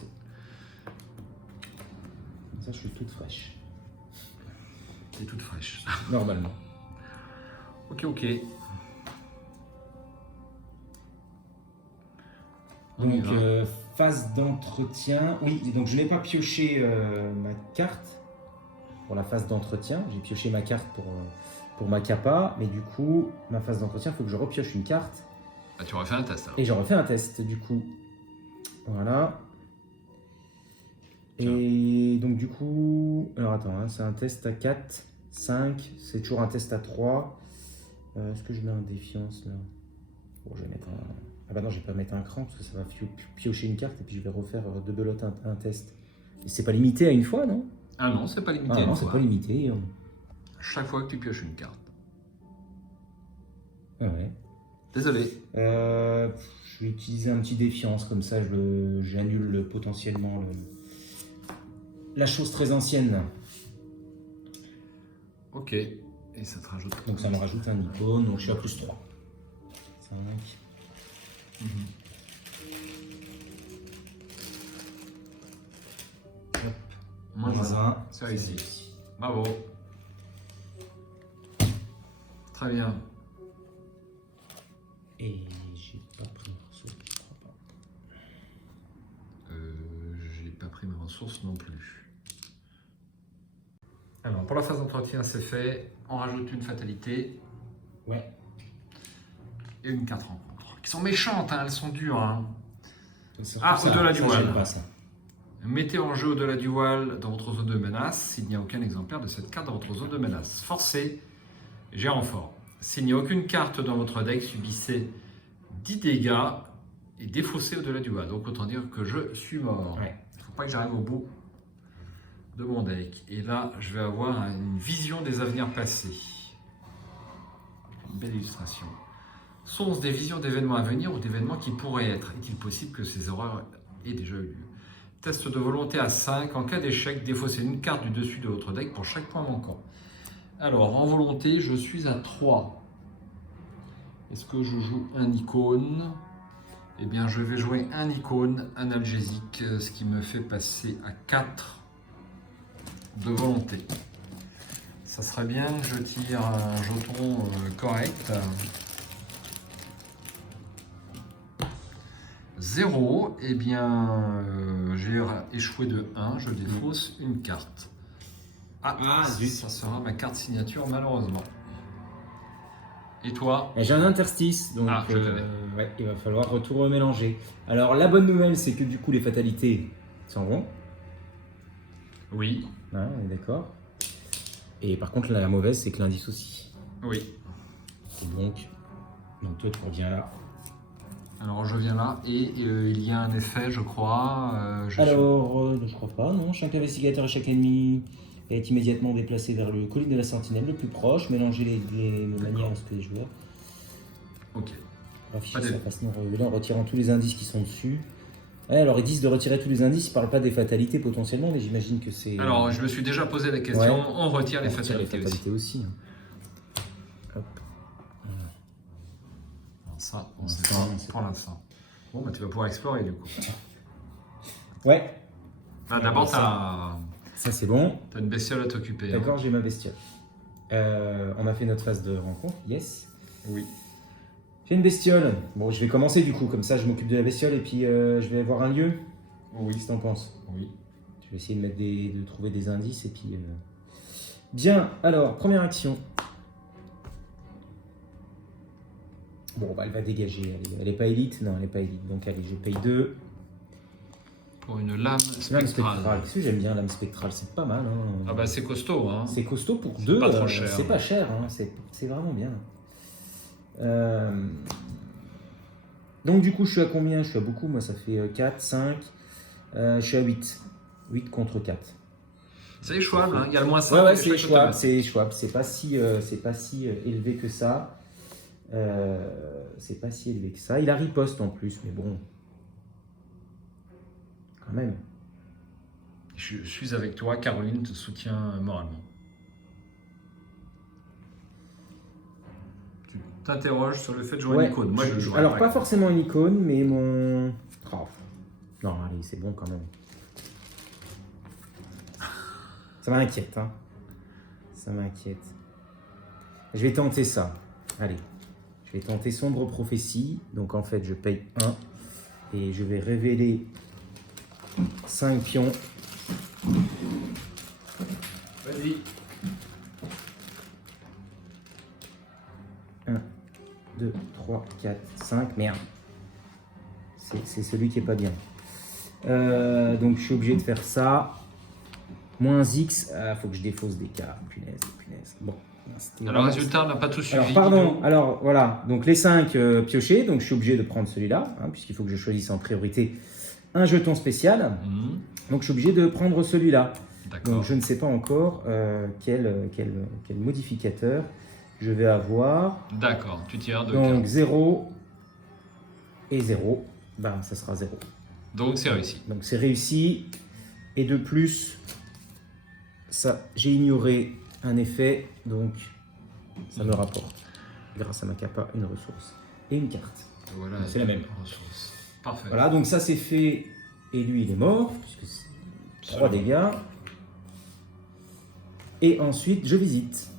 Ça, je suis toute fraîche. C'est toute fraîche. Normalement. Ok. Donc, phase d'entretien. Oui, donc je n'ai pas pioché ma carte pour la phase d'entretien. J'ai pioché ma carte pour ma capa, mais du coup, ma phase d'entretien, il faut que je repioche une carte. Bah, tu refais un test alors. Et j'en refais un test, du coup. Voilà. Tiens. Et donc, du coup. Alors, attends, hein, c'est un test à 4, 5. C'est toujours un test à 3. Est-ce que je mets un défiance là? Bon, je vais mettre un. Ah bah non, je vais pas mettre un cran parce que ça va piocher une carte et puis je vais refaire de belote un test. Et c'est pas limité à une fois, non? Ah non, c'est pas limité. Ah non, c'est pas limité. Chaque fois que tu pioches une carte. Ah ouais. Désolé. Je vais utiliser un petit défiance comme ça, j'annule potentiellement la chose très ancienne. Ok. Et ça te rajoute. Donc ça me rajoute un icône, donc je suis à plus 3. 5. Moins 1. -1. C'est réussi. Bravo. Très bien. Et j'ai pas pris une ressource, je crois pas. J'ai pas pris mes ressources non plus. Alors, pour la phase d'entretien, c'est fait. On rajoute une fatalité Ouais. et une carte rencontre. Qui sont méchantes, hein, elles sont dures. Hein. Surtout Ah, ça, au-delà du ça, voile. j'aime pas ça. Mettez en jeu au-delà du voile dans votre zone de menace s'il n'y a aucun exemplaire de cette carte dans votre zone de menace. Forcé, j'ai renfort. S'il n'y a aucune carte dans votre deck, subissez 10 dégâts et défaussez au-delà du voile. Donc autant dire que je suis mort. Ouais. Il ne faut pas que j'arrive au bout de mon deck. Et là, je vais avoir une vision des avenirs passés. Une belle illustration. Sont-ce des visions d'événements à venir ou d'événements qui pourraient être? Est-il possible que ces horreurs aient déjà eu lieu? Test de volonté à 5. En cas d'échec, défaussez une carte du dessus de votre deck pour chaque point manquant. Alors, en volonté, je suis à 3. Est-ce que je joue un icône? Eh bien, je vais jouer un icône analgésique, ce qui me fait passer à 4 de volonté. Ça serait bien que je tire un jeton correct. 0, eh bien, j'ai échoué de 1, je défausse une carte. Ah, zut. ça sera ma carte signature, malheureusement. Et toi? Et j'ai un interstice, donc Ah, je connais. ouais, il va falloir tout remélanger. Alors, la bonne nouvelle, c'est que du coup, les fatalités s'en vont. Oui. Hein, on est d'accord. Et par contre, la mauvaise, c'est que l'indice aussi. Oui. Et donc toi, tu reviens là. Alors, je viens là et il y a un effet, je crois. Je crois pas, non. Chaque investigateur et chaque ennemi est immédiatement déplacé vers le colline de la sentinelle le plus proche. Mélanger les manières à ce que les joueurs. Ok. On va afficher sa face non révélée en retirant tous les indices qui sont dessus. Ouais, alors ils disent de retirer tous les indices, ils parlent pas des fatalités potentiellement, mais j'imagine que c'est... Alors, je me suis déjà posé la question, Ouais. on retire les On retire fatalités aussi. aussi. Hop. Alors ça, on Ça, sait on pas sait pour pas. l'instant. Bon, bah, tu vas pouvoir explorer du coup. Ouais, Bah, d'abord, tu ça c'est bon. as une bestiole à t'occuper. Hein. D'accord, j'ai ma bestiole. On a fait notre phase de rencontre, yes. Oui. J'ai une bestiole. Bon, je vais commencer du coup, comme ça je m'occupe de la bestiole et puis je vais avoir un lieu. Oui. Qu'est-ce que t'en penses? Oui. Je vais essayer de trouver des indices et puis... Bien, alors, première action. Bon, bah, elle va dégager. Elle est pas élite? Non, elle est pas élite. Donc allez, je paye 2. Pour une lame Lame spectrale. spectrale. Qu'est-ce que j'aime bien, lame spectrale? C'est pas mal. Hein. Ah bah c'est costaud. Hein. C'est costaud pour C'est 2. pas trop cher. C'est pas cher. Hein. C'est vraiment bien. Donc du coup, je suis à combien? Je suis à beaucoup. Moi, ça fait 4, 5. Je suis à 8. 8 contre 4. C'est échouable, hein. Il y a le moins 5. Ouais, c'est échouable. C'est échouable. C'est pas si élevé que ça. C'est pas si élevé que ça. Il a riposte en plus, mais bon. Quand même. Je suis avec toi, Caroline te soutient moralement. Tu t'interroges sur le fait de jouer une icône. Moi, je joue. Alors, pas forcément une icône, mais mon... Oh. Non, allez, c'est bon quand même. Ça m'inquiète, hein. Ça m'inquiète. Je vais tenter ça. Allez. Je vais tenter Sombre Prophétie. Donc, en fait, je paye 1. Et je vais révéler 5 pions. Vas-y. 1, 2, 3, 4, 5. Merde. C'est celui qui est pas bien. Donc, je suis obligé de faire ça. Moins X. Faut que je défausse des cas. Punaise. Bon. Alors, résultat, on n'a pas tout suivi. Alors, pardon. Alors, voilà. Donc, les 5 piochés. Donc, je suis obligé de prendre celui-là. Hein, puisqu'il faut que je choisisse en priorité un jeton spécial. Donc, je suis obligé de prendre celui-là. Donc, je ne sais pas encore quel modificateur je vais avoir. D'accord, tu tires 2 Donc, cartes. 0 et 0. Ben, ça sera 0. Donc, c'est réussi. Donc, c'est réussi. Et de plus, ça, j'ai ignoré un effet. Donc, ça me rapporte, grâce à ma capa, une ressource et une carte. Voilà, c'est la même. Ressource. Parfait. Voilà, donc ça c'est fait. Et lui, il est mort, puisque c'est 3 dégâts. Et ensuite, je visite.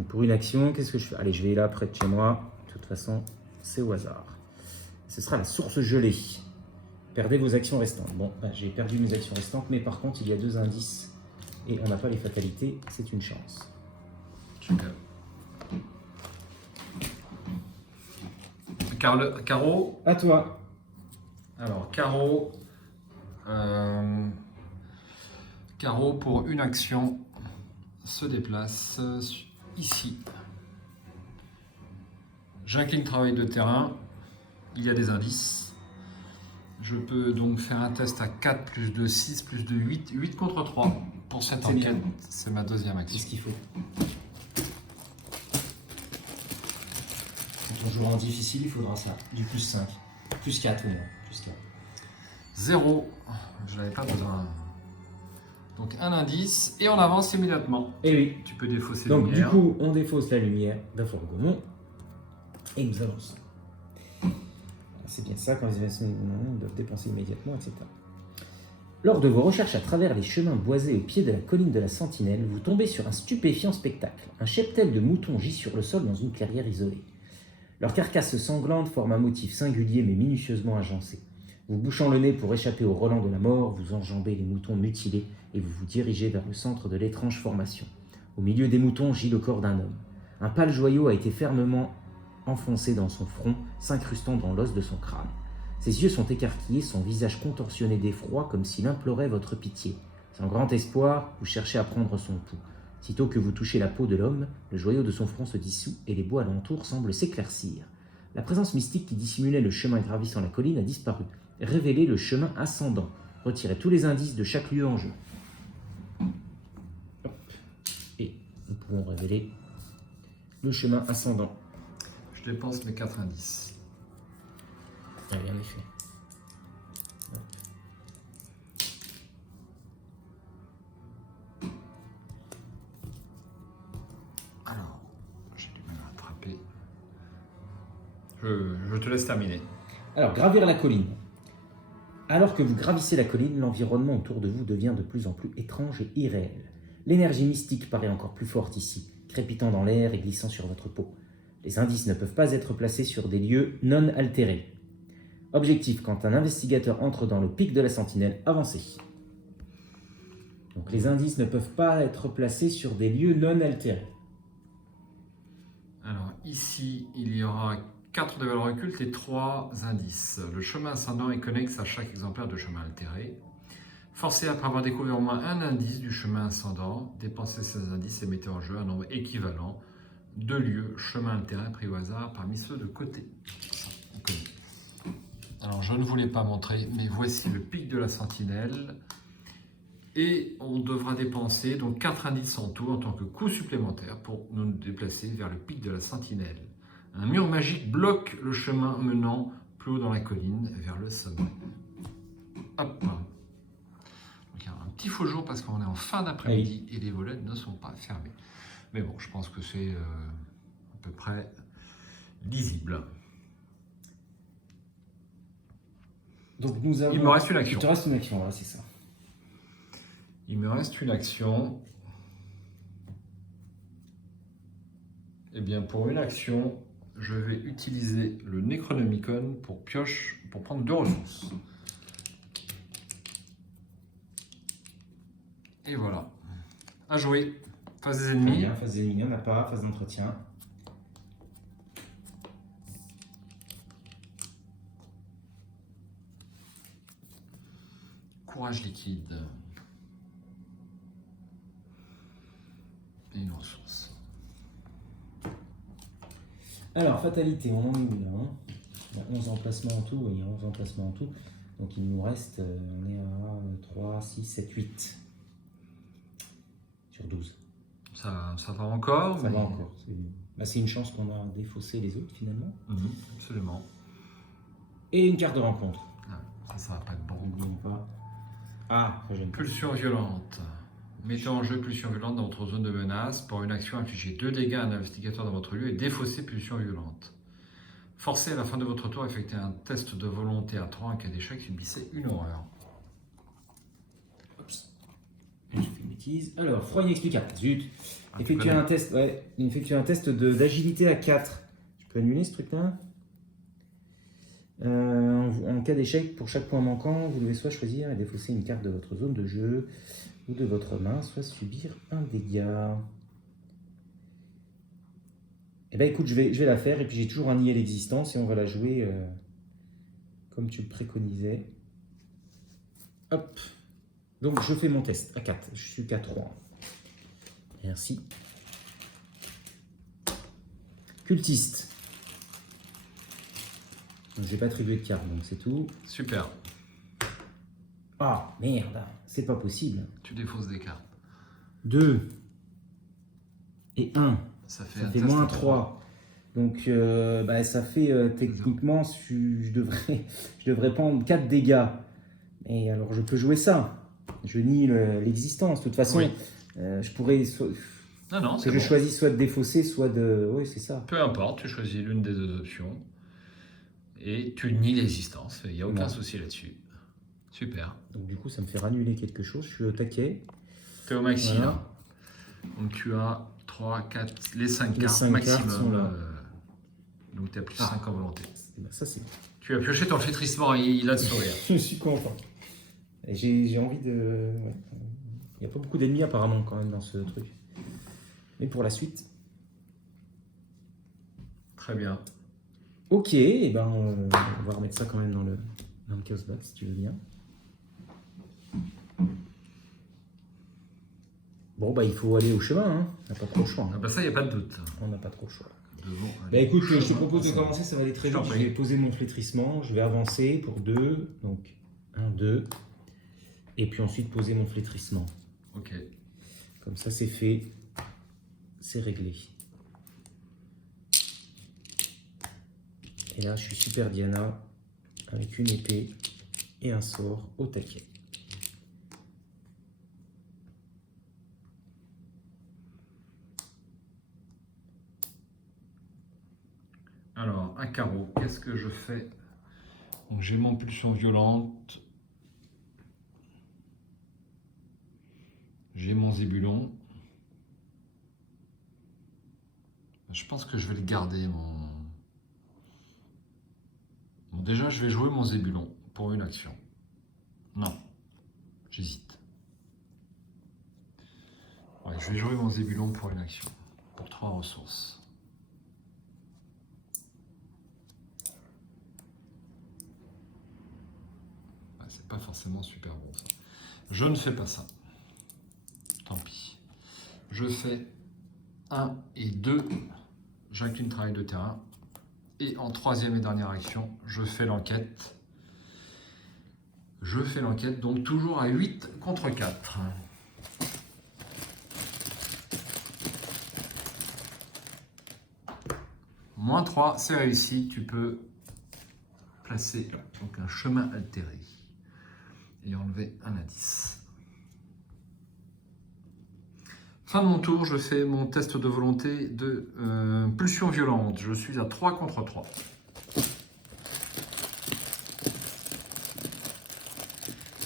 Donc pour une action, qu'est-ce que je fais? Allez, je vais là près de chez moi. De toute façon, c'est au hasard. Ce sera la source gelée. Perdez vos actions restantes. Bon, ben, j'ai perdu mes actions restantes, mais par contre, il y a 2 indices et on n'a pas les fatalités. C'est une chance. Super. Carreau. À toi. Alors, carreau. Carreau pour une action se déplace ici. J'incline travail de terrain. Il y a des indices. Je peux donc faire un test à 4 plus 2, 6 plus 2, 8. 8 contre 3 pour cette C'est bien. enquête. C'est ma deuxième C'est action. ce qu'il faut. Quand on jouera en difficile, il faudra ça. Du plus 5. Plus 4, oui. Plus 4. 0. Je n'avais pas besoin. Donc un indice et on avance immédiatement. Et oui. Tu peux défausser Donc lumière. du coup, on défausse la lumière d'un fourgon et nous avançons. C'est bien ça, quand les événements doivent dépenser immédiatement, etc. Lors de vos recherches à travers les chemins boisés au pied de la colline de la Sentinelle, vous tombez sur un stupéfiant spectacle. Un cheptel de moutons gît sur le sol dans une clairière isolée. Leurs carcasses sanglantes forment un motif singulier mais minutieusement agencé. Vous bouchant le nez pour échapper au relent de la mort, vous enjambez les moutons mutilés et vous vous dirigez vers le centre de l'étrange formation. Au milieu des moutons gît le corps d'un homme. Un pâle joyau a été fermement enfoncé dans son front, s'incrustant dans l'os de son crâne. Ses yeux sont écarquillés, son visage contorsionné d'effroi comme s'il implorait votre pitié. Sans grand espoir, vous cherchez à prendre son pouls. Sitôt que vous touchez la peau de l'homme, le joyau de son front se dissout et les bois alentours semblent s'éclaircir. La présence mystique qui dissimulait le chemin gravissant la colline a disparu. Révélez le chemin ascendant. Retirez tous les indices de chaque lieu en jeu. Hop. Et nous pouvons révéler le chemin ascendant. Je dépense mes 4 indices. Ah oui, en effet. Alors, j'ai du mal à attraper. Je te laisse terminer. Alors, gravir la colline. Alors que vous gravissez la colline, l'environnement autour de vous devient de plus en plus étrange et irréel. L'énergie mystique paraît encore plus forte ici, crépitant dans l'air et glissant sur votre peau. Les indices ne peuvent pas être placés sur des lieux non altérés. Objectif, quand un investigateur entre dans le pic de la Sentinelle, avancez. Donc les indices ne peuvent pas être placés sur des lieux non altérés. Alors, ici, il y aura 4 de valeur occulte et 3 indices. Le chemin ascendant est connexe à chaque exemplaire de chemin altéré. Forcez après avoir découvert au moins un indice du chemin ascendant, dépensez ces indices et mettez en jeu un nombre équivalent de lieux, chemin altéré pris au hasard parmi ceux de côté. Alors, je ne vous l'ai pas montré, mais voici le pic de la Sentinelle. Et on devra dépenser donc 4 indices en tout en tant que coût supplémentaire pour nous déplacer vers le pic de la Sentinelle. Un mur magique bloque le chemin menant plus haut dans la colline vers le sommet. Hop. Donc, il y a un petit faux jour parce qu'on est en fin d'après-midi et les volets ne sont pas fermés. Mais bon, je pense que c'est à peu près lisible. Donc nous avons... Il me reste une action. Il te reste une action, voilà, c'est ça. Il me reste une action. Eh bien, pour une action, je vais utiliser le Necronomicon pour prendre 2 ressources. Et voilà. À jouer. Phase des ennemis. Bien, phase des ennemis, on n'a pas, phase d'entretien. Courage liquide. Et une ressource. Alors, fatalité, on en est où là, hein? Il y a 11 emplacements en tout, oui, il y a 11 emplacements en tout. Donc il nous reste, on est à 3, 6, 7, 8. Sur 12. Ça va encore. Ça va encore. C'est une chance qu'on a défaussé les autres finalement. Absolument. Et une carte de rencontre. Ah, ça va pas être bon. N'oublions pas. Ah, j'aime pas. Pulsion violente. Mettez en jeu pulsion violente dans votre zone de menace. Pour une action, infligez 2 dégâts à un investigateur dans votre lieu et défaussez pulsion violente. Forcez à la fin de votre tour à effectuer un test de volonté à 3 en cas d'échec, subissez une horreur. Oups. Et j'ai fait 8. bêtise. Alors, froid inexplicable. Zut. Ah, Effectuer un test, effectuer un test d'agilité à 4. Je peux annuler ce truc-là. En cas d'échec, pour chaque point manquant, vous devez soit choisir et défausser une carte de votre zone de jeu ou de votre main, soit subir un dégât. Eh ben écoute, je vais la faire et puis j'ai toujours un nier l'existence et on va la jouer comme tu le préconisais. Hop. Donc je fais mon test à 4. Je suis qu'à 3. Merci. Cultiste. Je n'ai pas attribué de carte, donc c'est tout. Super. Ah, merde, c'est pas possible. Tu défausses des cartes. 2 et 1. Ça fait, Ça fait moins 3. Donc ça fait techniquement, je devrais prendre 4 dégâts. Et alors je peux jouer ça. Je nie l'existence. De toute façon, Oui. je pourrais Non, que c'est je bon. choisis soit de défausser, soit de... Oui, c'est ça. Peu importe, tu choisis l'une des deux options. Et tu nies l'existence. Il n'y a aucun Ouais. souci là-dessus. Super. Donc du coup, ça me fait annuler quelque chose. Je suis au taquet. Tu es au maxi Voilà. là. Donc tu as 3, 4, les 5 Les cartes 5 maximum. cartes sont là. Donc tu as plus Ah. 5 en volonté. Eh ben, ça, c'est... Tu as pioché ton flétrissement et il a le sourire. Je suis content. Et j'ai envie de... ouais. Il n'y a pas beaucoup d'ennemis apparemment quand même dans ce truc. Mais pour la suite... Très bien. Ok, et ben, on va remettre ça quand même dans le Chaos Box si tu veux bien. Bon, bah il faut aller au chemin, hein. On n'a pas trop le choix. Ah Hein. bah ça, il n'y a pas de doute. On n'a pas trop le choix. Devons Bah aller écoute, au je te chemin. propose de commencer, ça va aller très Je t'en vite. Je prie. vais poser mon flétrissement, je vais avancer pour 2, donc 1, 2. Et puis ensuite poser mon flétrissement. Ok. Comme ça, c'est fait. C'est réglé. Et là, je suis super Diana avec une épée et un sort au taquet. Alors, un carreau, qu'est-ce que je fais? Donc, j'ai mon pulsion violente. J'ai mon zébulon. Je pense que je vais le garder, mon... Bon, déjà, je vais jouer mon zébulon pour une action. Non, j'hésite. Ouais, je vais jouer mon zébulon pour une action. Pour 3 ressources. C'est pas forcément super bon ça. Je ne fais pas ça. Tant pis. Je fais 1 et 2. J'incline travail de terrain. Et en troisième et dernière action, je fais l'enquête. Je fais l'enquête, donc toujours à 8 contre 4. Moins 3, c'est réussi. Tu peux placer donc un chemin altéré et enlever un indice. Fin de mon tour, je fais mon test de volonté de pulsion violente. Je suis à 3 contre 3.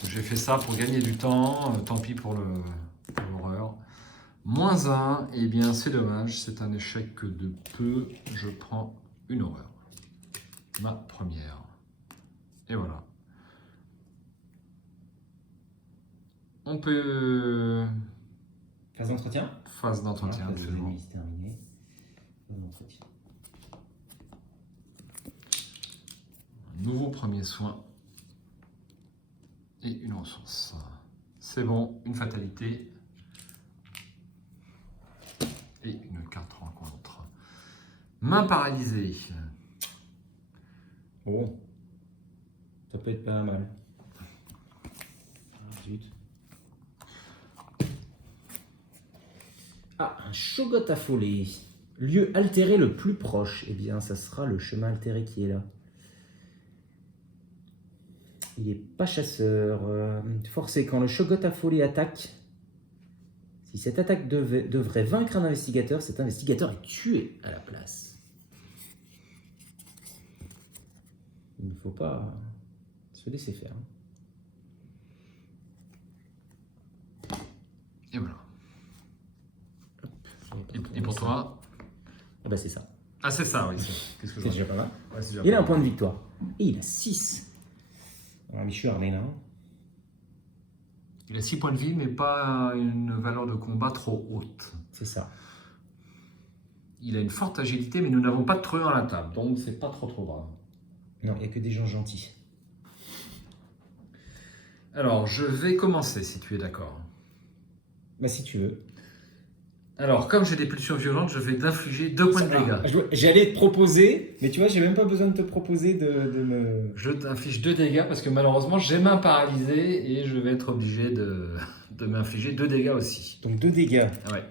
J'ai fait ça pour gagner du temps, tant pis pour l'horreur. Moins 1, eh bien c'est dommage, c'est un échec de peu. Je prends une horreur. Ma première. Et voilà. On peut... Phase d'entretien. Phase d'entretien, Phase absolument. d'ennemis, c'est terminé. Phase d'entretien. Nouveau premier soin. Et une ressource. C'est bon, une fatalité. Et une carte rencontre. Main paralysée. Bon. Ça peut être pas mal. Ah, zut. Ah, un Shoggoth affolé. Lieu altéré le plus proche. Eh bien, ça sera le chemin altéré qui est là. Il n'est pas chasseur. Forcé, quand le Shoggoth affolé attaque, si cette attaque devrait vaincre un investigateur, cet investigateur est tué à la place. Il ne faut pas se laisser faire. Et voilà. Et pour Ça. toi? Ah bah c'est ça. Ah, c'est ça, oui. Qu'est-ce que je C'est vois? déjà pas mal. Ouais, c'est déjà Il pas a un mal. point de victoire. Et il a 6. Mais je suis armé là. Il a 6 points de vie, mais pas une valeur de combat trop haute. C'est ça. Il a une forte agilité, mais nous n'avons pas de truand à la table, donc c'est pas trop grave. Non, il n'y a que des gens gentils. Alors, je vais commencer, si tu es d'accord. Bah si tu veux. Alors, comme j'ai des pulsions violentes, je vais t'infliger 2 points de dégâts. J'allais te proposer, mais tu vois, j'ai même pas besoin de te proposer de me... Je t'inflige 2 dégâts parce que malheureusement, j'ai main paralysée et je vais être obligé de m'infliger 2 dégâts aussi. Donc 2 dégâts. Ouais.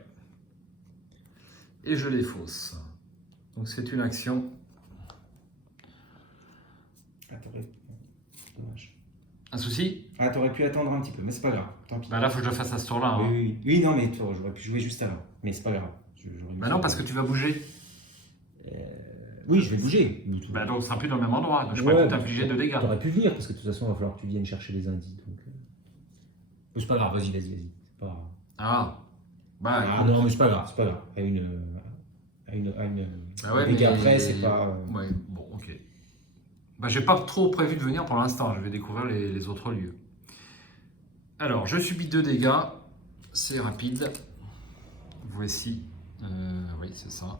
Et je les fausse. Donc, c'est une action. Ah, dommage. Un souci? Ah, t'aurais pu attendre un petit peu, mais c'est pas grave. Tant pis. Bah là, il faut que je le fasse à ce tour-là. Hein. Oui, non, mais j'aurais pu jouer juste avant. Mais c'est pas grave. Bah non, parce que tu vas bouger. Oui, je vais bouger. Bah donc, ça sera plus dans le même endroit. Donc, je Ouais, pourrais t'infliger 2 dégâts. T'aurais pu venir, parce que de toute façon, il va falloir que tu viennes chercher les indices. Donc... C'est pas grave, vas-y. C'est pas grave. Ah. Bah, Ah écoute. non, mais c'est pas grave. À une Ah ouais, dégâts mais- après, c'est pas... Ouais, bon, ok. Bah, j'ai pas trop prévu de venir pour l'instant. Je vais découvrir les autres lieux. Alors, je subis 2 dégâts. C'est rapide. Voici. Oui, c'est ça.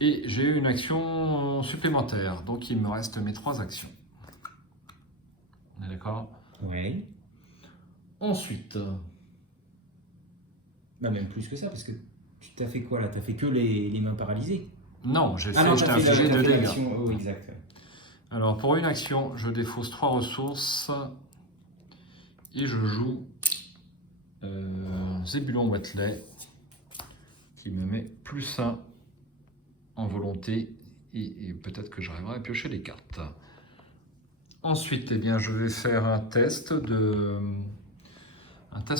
Et j'ai eu une action supplémentaire. Donc, il me reste mes 3 actions. On est d'accord? Ouais. Ensuite, Bah, même plus que ça, parce que tu t'as fait quoi là? T'as fait que les mains paralysées. non, je t'ai t'as infligé 2 fait dégâts. l'action. Oh, exact. Alors, pour une action, je défausse 3 ressources et je joue Zébulon Watley qui me met +1 en volonté et peut-être que j'arriverai à piocher les cartes. Ensuite, eh bien, je vais faire un test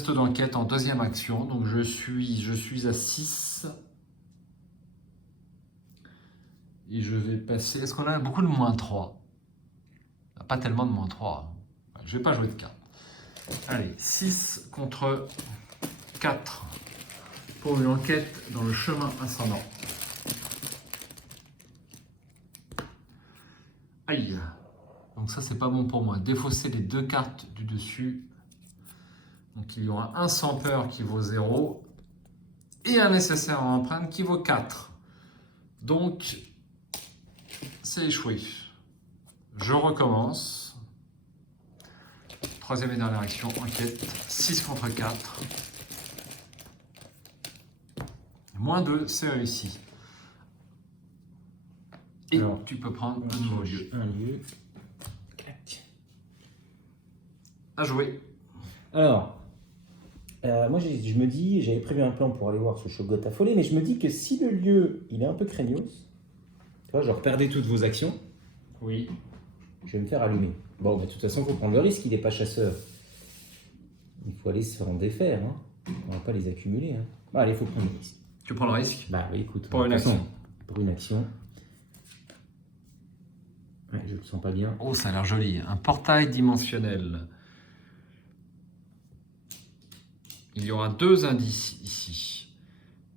d'enquête en deuxième action. Donc, je suis à 6 et je vais passer. Est-ce qu'on a beaucoup de -3? Pas tellement de -3. Je vais pas jouer de carte. Allez, 6 contre 4 pour une enquête dans le chemin ascendant. Aïe. Donc ça, c'est pas bon pour moi. Défausser les 2 cartes du dessus. Donc il y aura un sans peur qui vaut 0 et un nécessaire à empreinte qui vaut 4. Donc, c'est échoué. Je recommence. Troisième et dernière action, enquête. 6 contre 4. -2, c'est réussi. Et Alors, tu peux prendre un nouveau lieu. Un lieu. Clac. À jouer. Alors, moi je me dis, j'avais prévu un plan pour aller voir ce Shoggoth affolé, mais je me dis que si le lieu il est un peu craignos, tu vois, genre perdez toutes vos actions, Oui. je vais me faire allumer. Bon, bah, de toute façon, il faut prendre le risque, il n'est pas chasseur. Il faut aller se en défaire, hein. On va pas les accumuler. Hein. Bah, allez, il faut prendre le risque. Tu prends le risque. Bah oui, écoute. Pour de une toute façon, action. Pour une action. Ouais, je le sens pas bien. Oh, ça a l'air joli. Un portail dimensionnel. Il y aura 2 indices ici.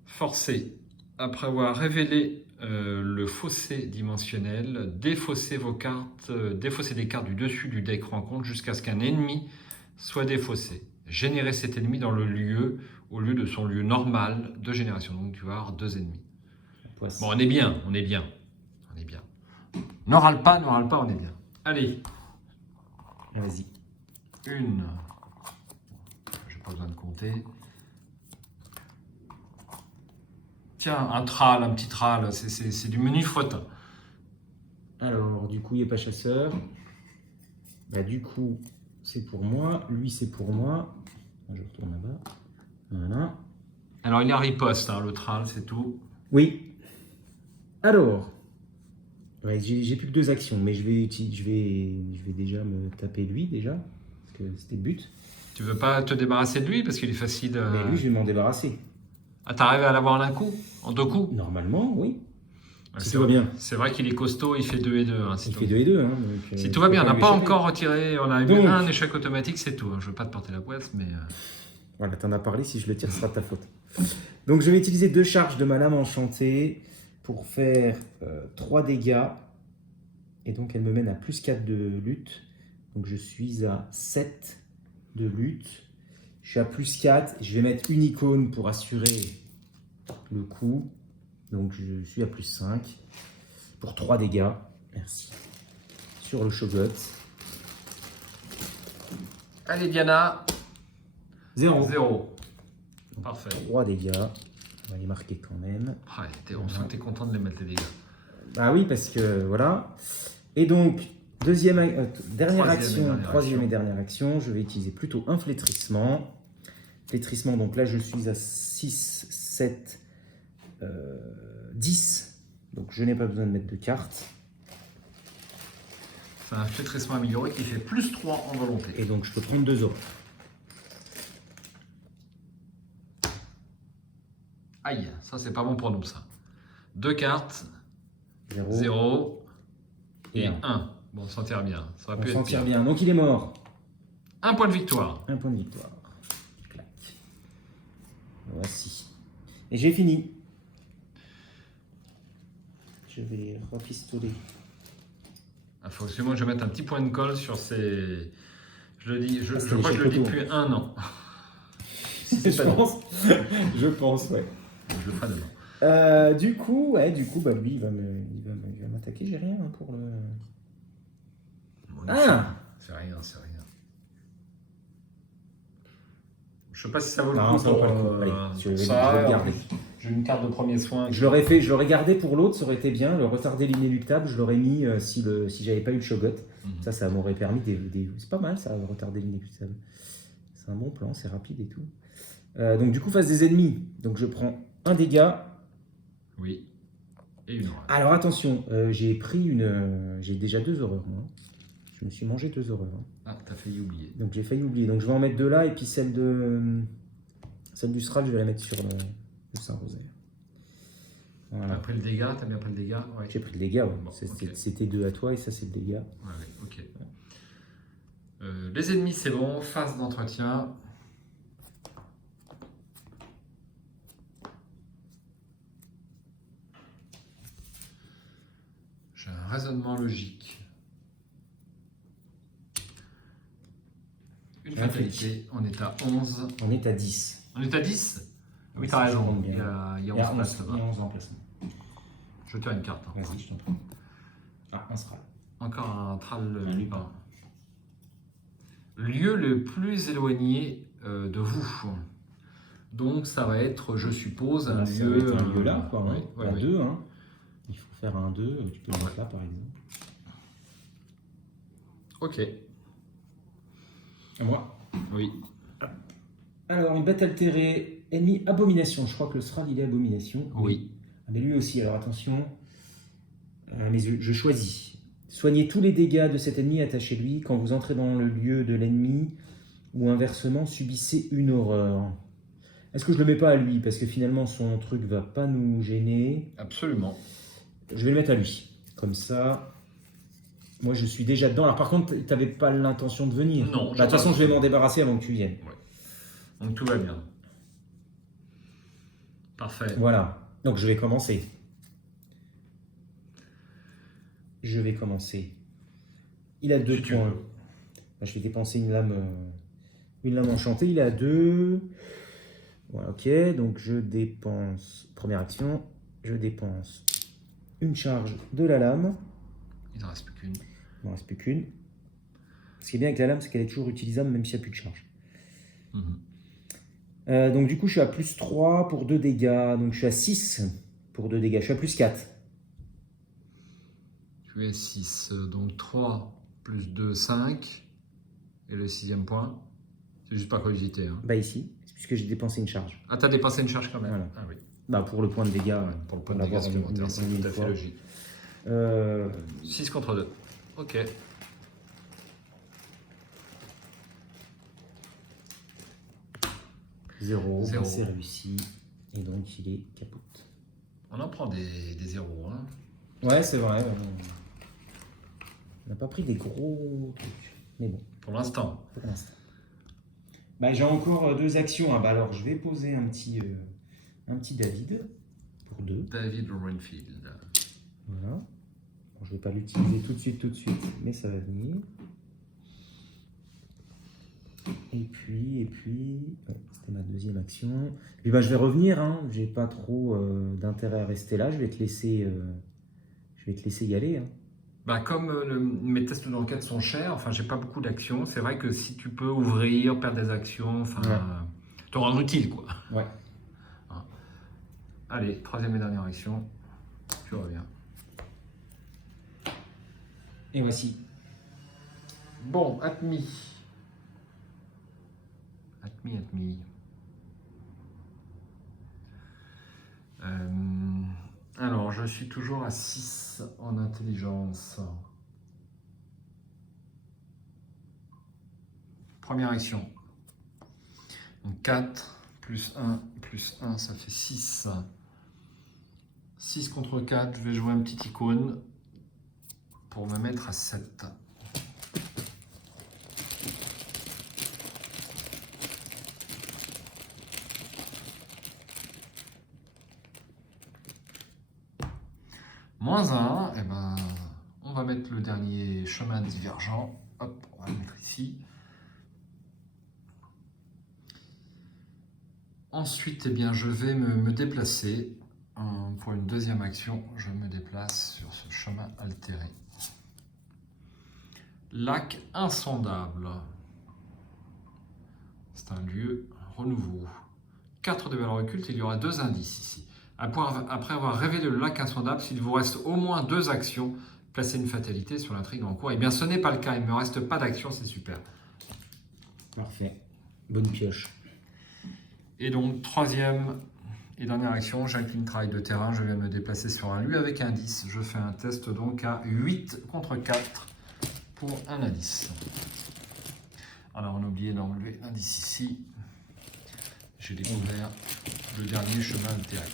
Forcé. Après avoir révélé le fossé dimensionnel, défaussez vos cartes, défaussez des cartes du dessus du deck rencontre jusqu'à ce qu'un ennemi soit défaussé. Générez cet ennemi dans le lieu au lieu de son lieu normal de génération. Donc tu vas avoir 2 ennemis. Poisson. Bon, on est bien. On est bien. Ne râle pas, on est bien. Allez. Vas-y. Une. J'ai pas besoin de compter. Tiens, un petit tral, c'est du menu faute. Alors, du coup, il n'est pas chasseur. Bah, du coup, c'est pour moi. Lui, c'est pour moi. Je retourne là-bas. Voilà. Alors, il y a riposte, hein, le tral, c'est tout. Oui. Alors, ouais, j'ai plus que 2 actions, mais je vais déjà me taper lui, déjà. Parce que c'était le but. Tu veux pas te débarrasser de lui parce qu'il est facile. Mais lui, je vais m'en débarrasser. Ah, t'arrives à l'avoir en un coup? En 2 coups? Normalement, oui. Ouais, Si tout va bien. C'est vrai qu'il est costaud, il fait 2 et 2. Hein, Il fait 2 et 2. Hein, donc, si tout va bien, on n'a lui pas échapper. encore retiré, on a eu Donc. un échec automatique, c'est tout. Hein. Je veux pas te porter la poisse, mais. Voilà, t'en as parlé, si je le tire, ce sera de ta faute. Donc je vais utiliser 2 charges de ma lame enchantée pour faire 3 dégâts. Et donc elle me mène à plus 4 de lutte. Donc je suis à 7 de lutte. Je suis à plus 4. Je vais mettre une icône pour assurer le coup. Donc je suis à plus 5 pour 3 dégâts. Merci. Sur le Shogot. Allez, Diana. 0. 0. Parfait. 3 dégâts. On va les marquer quand même. Ah, on sent que tu es content de les mettre, les dégâts. Ah oui, parce que voilà. Et donc, dernière action, troisième et dernière action, je vais utiliser plutôt un flétrissement. Flétrissement, donc là je suis à 6, 7, 10. Donc je n'ai pas besoin de mettre de cartes. C'est un flétrissement amélioré qui fait plus 3 en volonté. Et donc je peux prendre 2 autres. Aïe, ça c'est pas bon pour nous ça. 2 cartes, 0, 0 et et 1. Bon, on s'en tire bien. Ça aurait On pu s'en être tire pire. bien. Donc il est mort. 1 point de victoire. 1 point de victoire. Clac. Voici. Et j'ai fini. Je vais repistoler. Il faut absolument que je mette un petit point de colle sur ces... Je le dis, je c'est crois que je le dis les depuis 1 an. Si c'est pas Je pense, ouais. je le ferai demain. Du coup, bah, lui, il va m'attaquer. J'ai rien pour le... Ah! C'est rien, c'est rien. Je sais pas si ça vaut le Non, coup ça vaut pour pas le coup. Allez, je vais ça. le garder. J'ai une carte de premier soin. Je l'aurais gardé pour l'autre, ça aurait été bien. Le retarder l'inéluctable, je l'aurais mis si j'avais pas eu le Shogot. Ça m'aurait permis C'est pas mal ça, retarder l'inéluctable. C'est un bon plan, c'est rapide et tout. Donc du coup, face des ennemis. Donc je prends un dégât. Oui. Et une horreur. Alors attention, j'ai déjà 2 horreurs moi. Je me suis mangé 2 horreurs. Ah, t'as failli oublier. Donc j'ai failli oublier. Donc je vais en mettre 2 là et puis celle du Sral, je vais la mettre sur le Saint-Rosaire. Voilà. Après le dégât, t'as mis après le dégât? Ouais. J'ai pris le dégât, ouais. Bon, C'était 2 à toi et ça c'est le dégât. Ouais, ok. Les ennemis, c'est bon. Phase d'entretien. J'ai un raisonnement logique. Une fatalité, on est à 11. On est à 10. On est à 10? Oui, t'as raison. Il y a 11 places Il y là-bas. a 11 emplacements. Je tire une carte. Vas-y, je t'en prie. Ah, un Sral. Encore un Thrall Un Lupin. Lieu le plus éloigné de vous. Donc ça va être, je suppose, un Ça lieu... va être un lieu là, quoi. Oui, Hein. oui, À oui. 2, hein. Il faut faire un 2. Tu peux le mettre là, par exemple. Ok. À moi. Oui. Alors, une bête altérée. Ennemi abomination. Je crois que le Sral, il est abomination. Oui. Ah, mais lui aussi, alors attention. Mais je choisis. Soignez tous les dégâts de cet ennemi attaché lui. Quand vous entrez dans le lieu de l'ennemi, ou inversement, subissez une horreur. Est-ce que je le mets pas à lui? Parce que finalement, son truc va pas nous gêner. Absolument. Je vais le mettre à lui. Comme ça, moi, je suis déjà dedans. Alors, par contre, tu n'avais pas l'intention de venir? Non. De toute façon, je vais m'en débarrasser avant que tu viennes. Ouais. Donc tout va bien. Parfait. Voilà. Donc, je vais commencer. Il a 2 Si tu points. veux. Bah, je vais dépenser une lame enchantée. Il est à 2. Voilà, ok. Donc, je dépense... Première action. Je dépense une charge de la lame. Il n'en reste plus qu'une. Il n'en reste plus qu'une. Ce qui est bien avec la lame, c'est qu'elle est toujours utilisable même s'il n'y a plus de charge. Donc du coup, je suis à plus 3 pour 2 dégâts. Donc je suis à 6 pour 2 dégâts. Je suis à plus 4. Tu es 6. Donc 3 plus 2, 5. Et le 6e point. C'est juste par curiosité. Hein. Bah ici, puisque j'ai dépensé une charge. Ah, t'as dépassé une charge quand même. Voilà. Ah oui. Bah pour le point de dégâts. Pour le point de dégâts supplémentaire, c'est tout à fait logique. 6 contre 2. Ok. Zéro. Zéro. C'est réussi. Et donc il est capote. On en prend des zéros. Hein. Ouais, c'est vrai. On n'a pas pris des gros trucs. Mais bon, Pour l'instant. pour l'instant. Bah, j'ai encore deux actions. Bah, alors, je vais poser un petit David pour 2. David Renfield. Voilà. Bon, je ne vais pas l'utiliser tout de suite, mais ça va venir. Et puis, ouais, c'était ma deuxième action. Et puis, bah, je vais revenir. Hein. J'ai pas trop d'intérêt à rester là. Je vais te laisser y aller. Hein. Bah, comme mes tests d'enquête sont chers, enfin j'ai pas beaucoup d'actions, c'est vrai que si tu peux ouvrir, perdre des actions, enfin te rendre utile quoi. Ouais. Hein. Allez, troisième et dernière action, tu reviens. Et voici. Bon, admis. Admis. Alors, je suis toujours à 6 en intelligence. Première action. Donc 4 plus 1, ça fait 6. 6 contre 4, je vais jouer un petit icône pour me mettre à 7. Moins 1, et ben, on va mettre le dernier chemin divergent. Hop, on va le mettre ici. Ensuite, eh bien, je vais me déplacer. Pour une deuxième action, je me déplace sur ce chemin altéré. Lac insondable. C'est un lieu renouveau. 4 de valeur occulte, il y aura 2 indices ici. Après avoir révélé le lac insondable, s'il vous reste au moins 2 actions, placez une fatalité sur l'intrigue en cours. Eh bien, ce n'est pas le cas, il ne me reste pas d'action, c'est super. Parfait. Bonne pioche. Et donc, troisième et dernière action, j'incline travail de terrain, je viens me déplacer sur un lieu avec indice. Je fais un test donc à 8 contre 4 pour un indice. Alors, on a oublié d'enlever l'indice ici. J'ai découvert le dernier chemin altéré.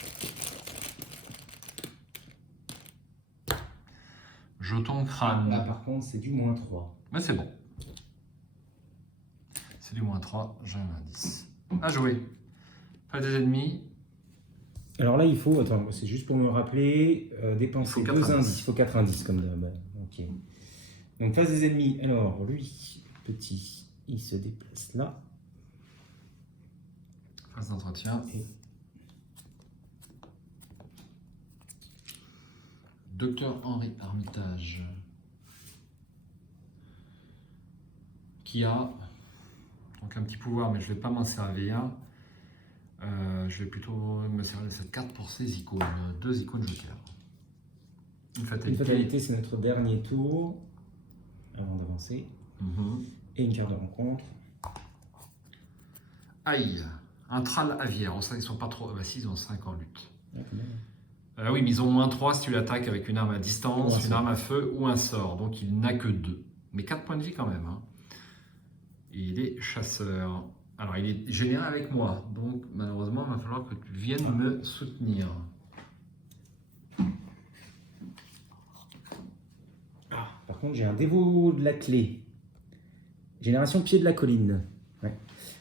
Jeton crâne. Là, par contre, c'est du moins 3. Mais c'est bon. C'est du moins 3, j'ai un indice. À jouer. Pas des ennemis. Alors là, il faut, attends, c'est juste pour me rappeler, dépenser 2 indices. Il faut 4 indices comme d'hab. Ok. Donc, face des ennemis. Alors, lui, petit, il se déplace là. Phase d'entretien. Et... Docteur Henri Armitage. Qui a donc un petit pouvoir, mais je ne vais pas m'en servir. Je vais plutôt me servir de cette carte pour ces icônes. 2 icônes joker. Une fatalité, c'est notre dernier tour avant d'avancer. Et une carte de rencontre. Aïe, un tral aviaire. Oh, ça, ils sont pas trop. Bah, si, ils ont 5 en lutte. Ah, quand même. Oui, mais ils ont moins 3 si tu l'attaques avec une arme à distance, une arme à feu ou un sort. Donc il n'a que 2. Mais 4 points de vie quand même. Hein. Et il est chasseur. Alors, il est général avec moi, donc malheureusement, il va falloir que tu viennes me soutenir. Par contre, j'ai un dévot de la clé. Génération pied de la colline. Ouais.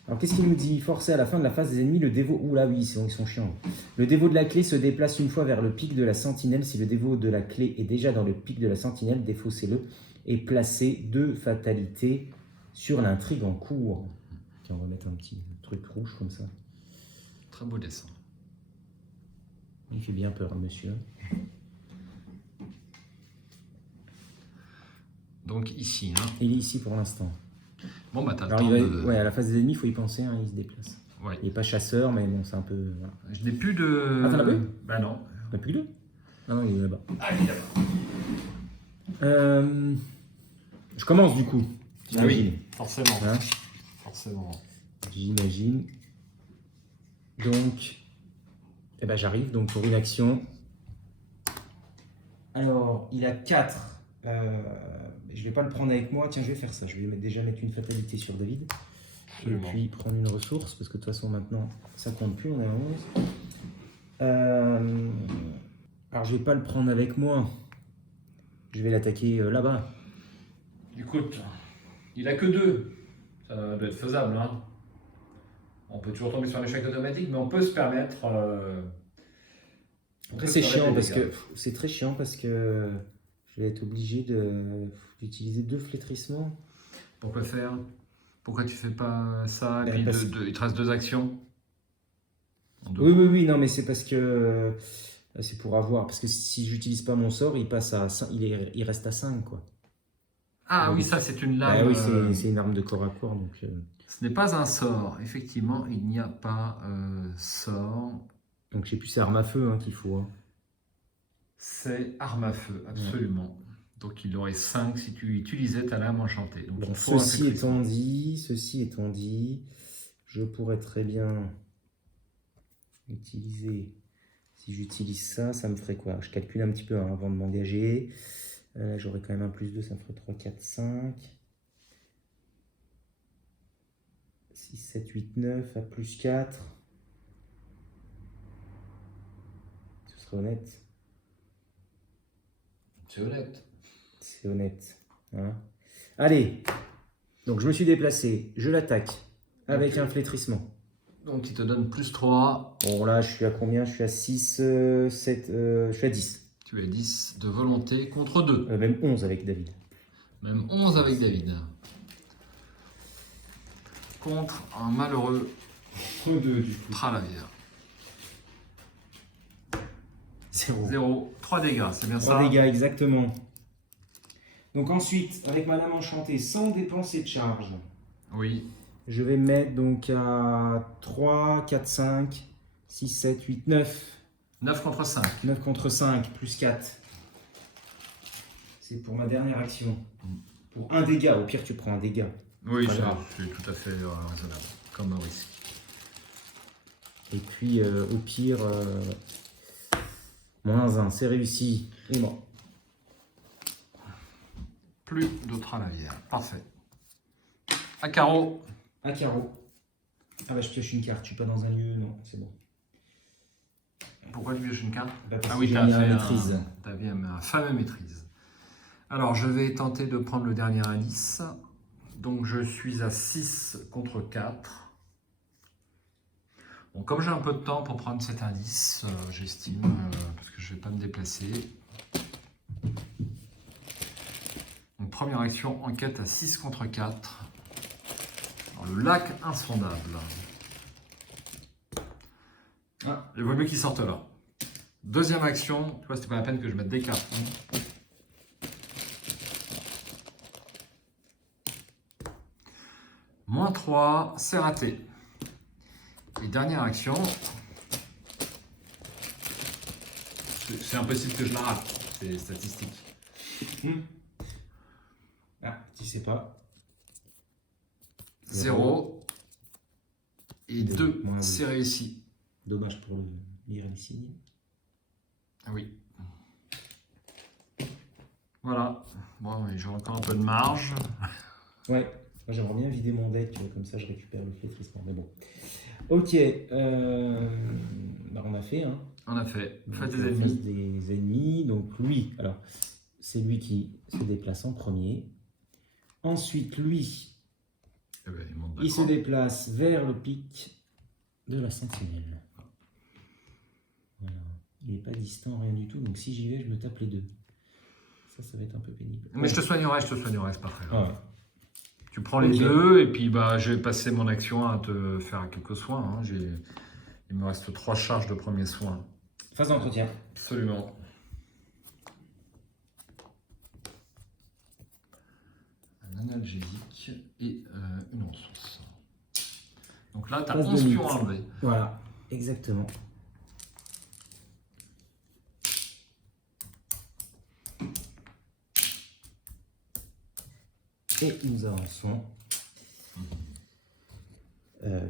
Alors, qu'est-ce qu'il nous dit? Forcé à la fin de la phase des ennemis, le dévot... Oula, oui, ils sont chiants. Le dévot de la clé se déplace une fois vers le pic de la sentinelle. Si le dévot de la clé est déjà dans le pic de la sentinelle, défaussez-le et placez 2 fatalités sur l'intrigue en cours. On va mettre un petit truc rouge comme ça. Très beau dessin. Il fait bien peur, monsieur. Donc ici. Hein. Il est ici pour l'instant. Bon, bah t'as le temps de... Ouais, à la phase des ennemis, il faut y penser, hein, il se déplace. Ouais. Il n'est pas chasseur, mais bon, c'est un peu... Voilà. Je n'ai plus de... Ah, t'en as plus? Bah non. T'en as plus que 2? Ah non, il est là-bas. Ah, il est là-bas. Je commence du coup. J'imagine. Oui, forcément. Hein? Forcément. J'imagine. Donc, eh ben, j'arrive donc pour une action. Alors, il a 4. Je ne vais pas le prendre avec moi. Tiens, je vais faire ça. Je vais déjà mettre une fatalité sur David. Absolument. Et puis prendre une ressource, parce que de toute façon, maintenant, ça compte plus. On est à 11. Alors, je ne vais pas le prendre avec moi. Je vais l'attaquer là-bas. Écoute, il a que 2. Ça doit être faisable, hein. On peut toujours tomber sur un échec automatique, mais on peut se permettre. Après, c'est chiant parce que c'est très chiant parce que je vais être obligé d'utiliser 2 flétrissements. Pourquoi faire? Pourquoi tu fais pas ça? Et Ben, puis il te reste 2 actions. Oui, non, mais c'est parce que c'est pour avoir. Parce que si j'utilise pas mon sort, il passe à 5, il reste à 5, quoi. Ah Donc, oui, ça c'est une bah lame. oui, c'est une arme de corps à corps. Donc, Ce n'est pas un sort. Effectivement, il n'y a pas sort. donc je sais plus, c'est arme à feu qu'il faut. Hein. C'est arme à feu, absolument. Donc il aurait 5 si tu utilisais ta lame enchantée. Donc, Bon, il faut un ceci flétrissement. étant dit, je pourrais très bien utiliser. Si j'utilise ça, ça me ferait quoi? Je calcule un petit peu avant de m'engager. J'aurais quand même un plus 2, ça me ferait 3, 4, 5. 6, 7, 8, 9 à plus 4. Ce serait honnête. C'est honnête. C'est honnête. Hein. Allez, donc je me suis déplacé, je l'attaque avec Ok. un flétrissement. Donc il te donne plus 3. Bon là, je suis à combien? Je suis à 6, 7, je suis à 10. Tu as 10 de volonté contre 2. Même 11 avec David. Même 11 avec David. Contre un malheureux 2 du coup. Tralavia. 0. 0. 3 dégâts, c'est bien 3 ça? dégâts, exactement. Donc ensuite, avec ma lame enchantée, sans dépenser de charge, Oui. je vais mettre donc à 3, 4, 5, 6, 7, 8, 9. 9 contre 5. 9 contre 5, plus 4. C'est pour ma dernière action. Pour un dégât, au pire tu prends un dégât. Oui, Pas grave. c'est tout à fait raisonnable, comme Maurice. Et puis au pire, moins 1, c'est réussi. Et bon. Plus de Tralavia. Parfait. À carreau. Un carreau. Ah bah je pioche une carte, je suis pas dans un lieu, non, c'est bon. Pourquoi tu pioches une carte? Bah, parce Ah que oui, j'ai tu as mis fait un maîtrise. un fameux maîtrise. Alors, je vais tenter de prendre le dernier indice. Donc, je suis à 6 contre 4. Bon, comme j'ai un peu de temps pour prendre cet indice, j'estime, parce que je ne vais pas me déplacer. Donc, première action, enquête à 6 contre 4. Alors, le lac insondable. Ah, il vaut mieux qu'il sorte là. Deuxième action, tu vois, c'était pas la peine que je mette des cartes. Moins 3, c'est raté. Et dernière action, c'est impossible que je la rate, c'est statistique. Ah, tu sais pas. 0 et 2, Moins c'est réussi. Dommage pour le lire les signes. Oui. Voilà. Bon, oui, j'ai encore un peu de marge. Ouais, moi j'aimerais bien vider mon deck, tu vois, comme ça je récupère le flétrissement. Mais bon. Ok, bah on a fait. Hein. On a fait. Faites Donc, des on ennemis. fait des ennemis. Donc lui, alors c'est lui qui se déplace en premier. Ensuite, lui, Eh ben, il monte il se d'accord. déplace vers le pic de la sentinelle. Voilà. Il n'est pas distant, rien du tout. Donc si j'y vais, je me tape les deux. Ça va être un peu pénible. Mais je te soignerai, c'est parfait. Ah ouais. Tu prends les Ok. deux et puis bah, je vais passer mon action à te faire quelques soins. Hein. Il me reste 3 charges de premiers soins. Phase d'entretien. Absolument. Un analgésique et une ressource. Donc là, tu as Phase de 11 pions lutte. à enlever. Voilà, exactement. Et nous avançons.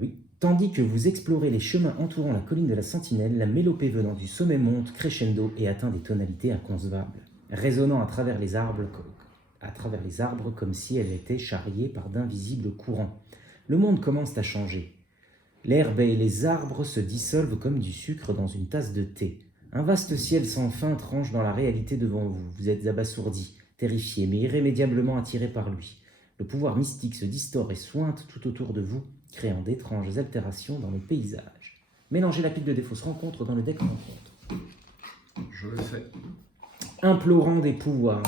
Oui. Tandis que vous explorez les chemins entourant la colline de la Sentinelle, la mélopée venant du sommet monte crescendo et atteint des tonalités inconcevables, résonnant à travers les arbres comme si elle était charriée par d'invisibles courants. Le monde commence à changer. L'herbe et les arbres se dissolvent comme du sucre dans une tasse de thé. Un vaste ciel sans fin tranche dans la réalité devant vous. Vous êtes abasourdi, terrifié, mais irrémédiablement attiré par lui. Le pouvoir mystique se distord et sointe tout autour de vous, créant d'étranges altérations dans le paysage. Mélangez la pile de défausse rencontre dans le deck rencontre. Je le fais. Implorant des pouvoirs.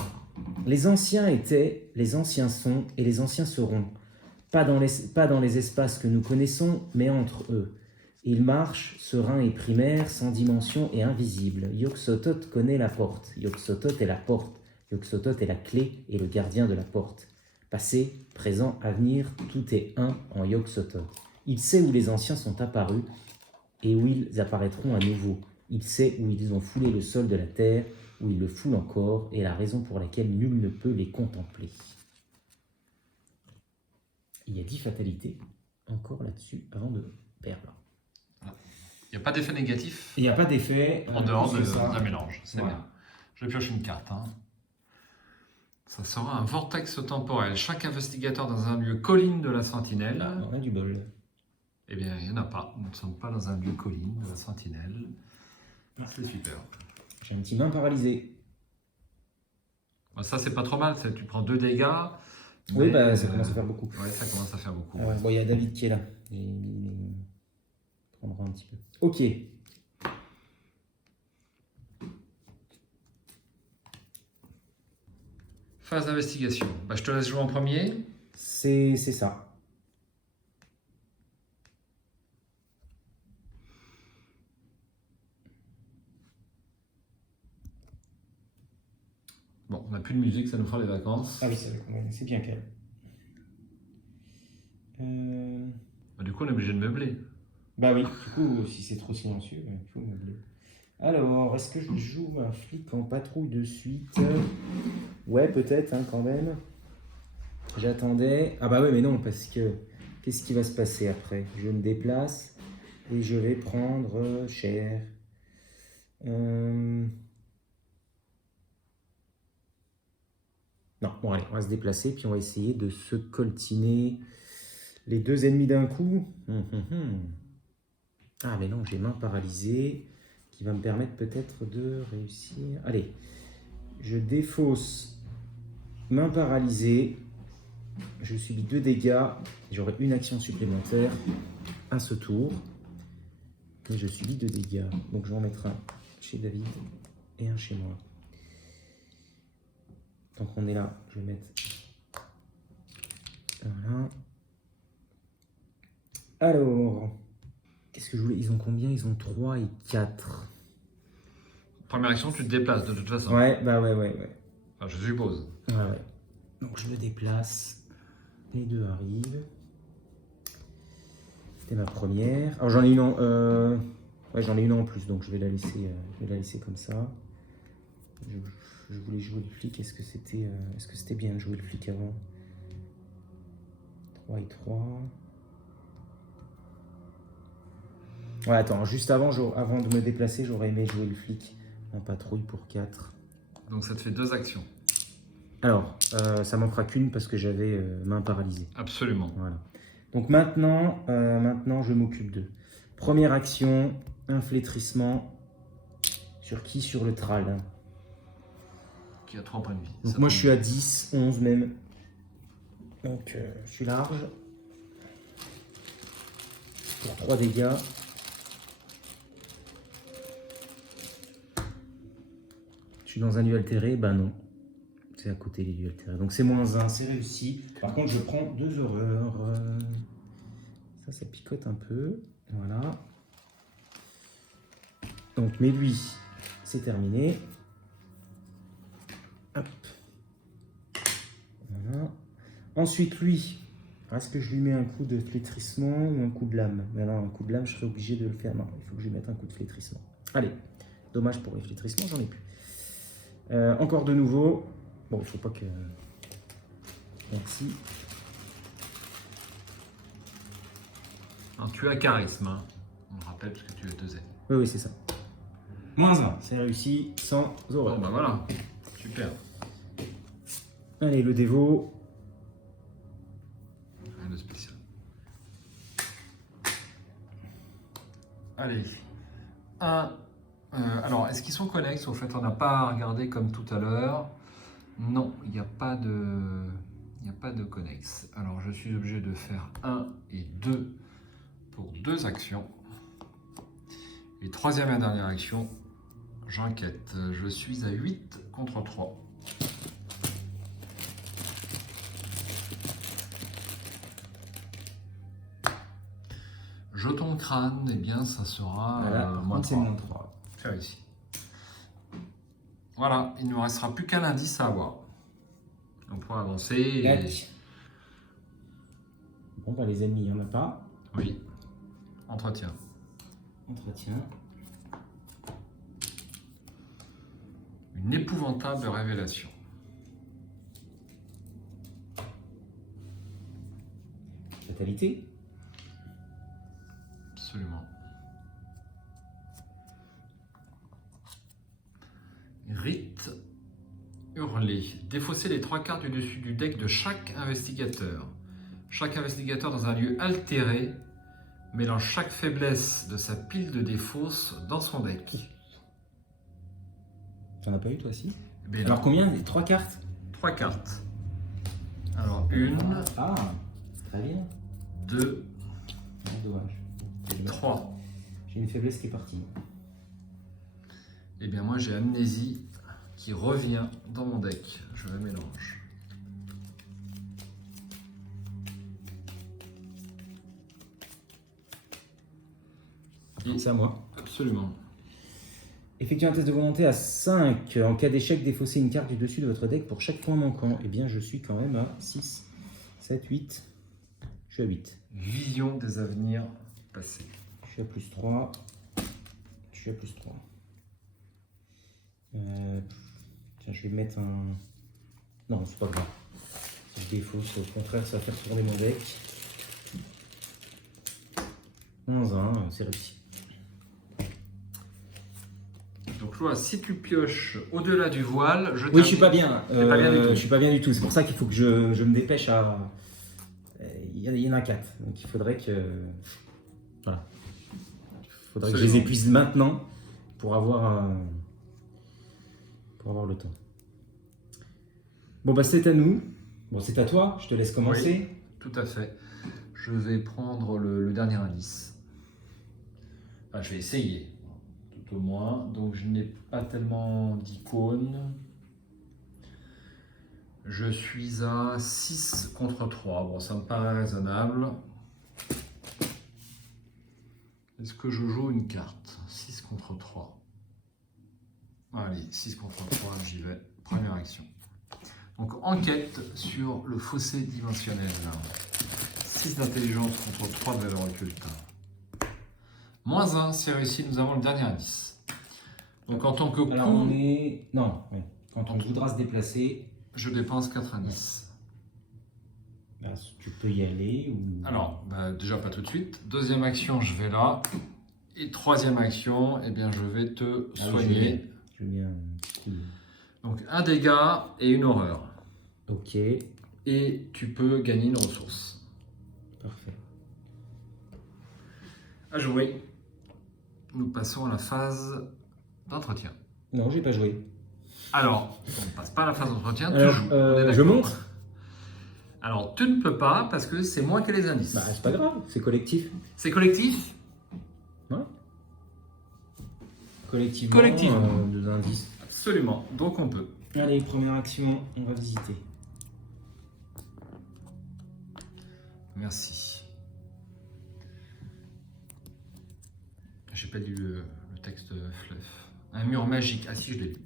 Les anciens étaient, les anciens sont et les anciens seront. Pas dans les espaces que nous connaissons, mais entre eux. Ils marchent, sereins et primaires, sans dimension et invisibles. Yog-Sothoth connaît la porte. Yog-Sothoth est la porte. Yog-Sothoth est la clé et le gardien de la porte. Passé, présent, avenir, tout est un en Yog-Sothoth. Il sait où les anciens sont apparus et où ils apparaîtront à nouveau. Il sait où ils ont foulé le sol de la terre, où ils le foulent encore, et la raison pour laquelle nul ne peut les contempler. Il y a 10 fatalités encore là-dessus avant de perdre. Il n'y a pas d'effet négatif Il n'y a pas d'effet en dehors plus que ça. d'un mélange. C'est Voilà. bien. Je pioche une carte. Ça sera un vortex temporel. Chaque investigateur dans un lieu colline de la sentinelle. On a du bol. Eh bien, il n'y en a pas. Nous ne sommes pas dans un lieu colline de la sentinelle. C'est super. J'ai un petit main paralysé. Bon, ça, c'est pas trop mal. Tu prends 2 dégâts. Oui, mais, ça commence à faire beaucoup. Ouais, ça commence à faire beaucoup. Bon, il y a David qui est là. Il prendra un petit peu. Ok. Phase d'investigation. Je te laisse jouer en premier. C'est ça. Bon, on n'a plus de musique, ça nous fera les vacances. Ah oui, c'est bien calme. Du coup, on est obligé de meubler. Bah oui, du coup, si c'est trop silencieux, il faut meubler. Alors, est-ce que je joue un flic en patrouille de suite? Ouais, peut-être, quand même. J'attendais. Ah bah ouais, mais non, parce que qu'est-ce qui va se passer après? Je me déplace et je vais prendre cher. Non, bon allez, on va se déplacer, puis on va essayer de se coltiner les 2 ennemis d'un coup. Ah mais non, j'ai main paralysée, qui va me permettre peut-être de réussir. Allez, je défausse main paralysée, je subis 2 dégâts, j'aurai une action supplémentaire à ce tour, et je subis 2 dégâts. Donc je vais en mettre un chez David et un chez moi. Tant qu'on est là, je vais mettre... Voilà. Alors, qu'est-ce que je voulais? Ils ont combien? Ils ont 3 et 4. Première action, tu te déplaces de toute façon. Ouais, bah ouais. Enfin, je suppose. Ouais. Donc je me déplace. Les 2 arrivent. C'était ma première. Alors j'en ai une en... Ouais, j'en ai une en plus, donc je vais la laisser comme ça. Je voulais jouer le flic. Est-ce que c'était bien de jouer le flic avant? 3 et 3. Ouais, attends, juste avant de me déplacer, j'aurais aimé jouer le flic en patrouille pour 4. Donc ça te fait 2 actions. Alors, ça m'en fera qu'une parce que j'avais main paralysée. Absolument. Voilà. Donc maintenant je m'occupe d'eux. Première action, un flétrissement. Sur qui? Sur le Thrall. Qui a 3 points de vie. Donc moi je suis à 10, 11 même. Donc je suis large. Pour 3 dégâts. Je suis dans un lieu altéré, bah non. C'est à côté des lieux altérés. Donc c'est -1, c'est réussi. Par contre, je prends 2 horreurs. Ça picote un peu. Voilà. Donc, mais lui, c'est terminé. Hop. Voilà. Ensuite, lui, est-ce que je lui mets un coup de flétrissement ou un coup de lame? Mais non, un coup de lame, je serais obligé de le faire. Non, il faut que je lui mette un coup de flétrissement. Allez, dommage pour les flétrissements, j'en ai plus. Encore de nouveau. Bon, il ne faut pas que... Merci. Alors, tu as charisme, on le rappelle, parce que tu as 2 ailes. Oui, c'est ça. -1, c'est réussi, sans horreur. Bon, voilà, super. Allez, le dévot. Rien de spécial. Allez. Alors, est-ce qu'ils sont connexes? Au fait, on n'a pas regardé comme tout à l'heure. Non, il n'y a pas de Il n'y a pas de connexe. Alors je suis obligé de faire 1 et 2 pour 2 actions. Et troisième et dernière action, j'enquête. Je suis à 8 contre 3. Jeton crâne, eh bien ça sera Voilà, moins c'est 3. moins 3. C'est réussi. Voilà, il ne nous restera plus qu'un indice à avoir. On pourra avancer. Et... Tac. Bon, bah, les ennemis, il n'y en a pas. Oui, entretien. Entretien. Une épouvantable révélation. Fatalité. Absolument. Rite hurlé. Défausser les 3 cartes du dessus du deck de chaque investigateur. Chaque investigateur dans un lieu altéré mélange chaque faiblesse de sa pile de défausse dans son deck. T'en as pas eu toi aussi? Ben Alors non. combien? 3 cartes? 3 cartes. Alors une, Ah, très bien. 2 Ah, dommage. et 3. J'ai une faiblesse qui est partie. Eh bien moi j'ai Amnésie qui revient dans mon deck. Je la mélange. C'est à moi. Absolument. Effectuez un test de volonté à 5. En cas d'échec, défaussez une carte du dessus de votre deck pour chaque point manquant. Eh bien, je suis quand même à 6, 7, 8. Je suis à 8. Vision des avenirs passés. Je suis à plus 3. Je suis à plus 3. Tiens, je vais mettre un... Non, c'est pas grave. Si je défausse, au contraire, ça va faire tourner mon deck. Moins 1, c'est réussi. Donc Loa, si tu pioches au-delà du voile, je Oui, je suis pas bien. T'es pas bien du tout. Je suis pas bien du tout. C'est pour ça qu'il faut que je me dépêche à... Il y en a 4. Donc il faudrait que... Voilà. Il faudrait que je les épuise maintenant pour avoir le temps. Bon, bah c'est à nous. Bon, c'est à toi. Je te laisse commencer. Oui, tout à fait. Je vais prendre le dernier indice. Enfin, je vais essayer, tout au moins. Donc, je n'ai pas tellement d'icônes. Je suis à 6 contre 3. Bon, ça me paraît raisonnable. Est-ce que je joue une carte? 6 contre 3. Allez, 6 contre 3, j'y vais. Première action. Donc, enquête sur le fossé dimensionnel. 6 d'intelligence contre 3 de valeur occulte. Moins 1, c'est réussi, nous avons le dernier indice. Donc en tant que coup, Alors on est... Non, oui. Quand on voudra se déplacer... Je dépense 4 indices. Bah, tu peux y aller ou... Alors, déjà pas tout de suite. Deuxième action, je vais là. Et troisième action, eh bien je vais te soigner. Je vais bien... Donc un dégât et une horreur. Ok. Et tu peux gagner une ressource. Parfait. À jouer. Nous passons à la phase d'entretien. Non, j'ai pas joué. Alors, on ne passe pas à la phase d'entretien, tu Alors, joues. On est je d'accord. montre. Alors, tu ne peux pas parce que c'est moi qui ai les indices. Bah, c'est pas grave, c'est collectif. C'est collectif? Ouais. Collectivement. Collectivement. 2 indices. Absolument. Donc, on peut. Allez, première action, on va visiter. Merci. J'ai pas lu le texte fluff. Un mur magique. Ah si, je l'ai lu.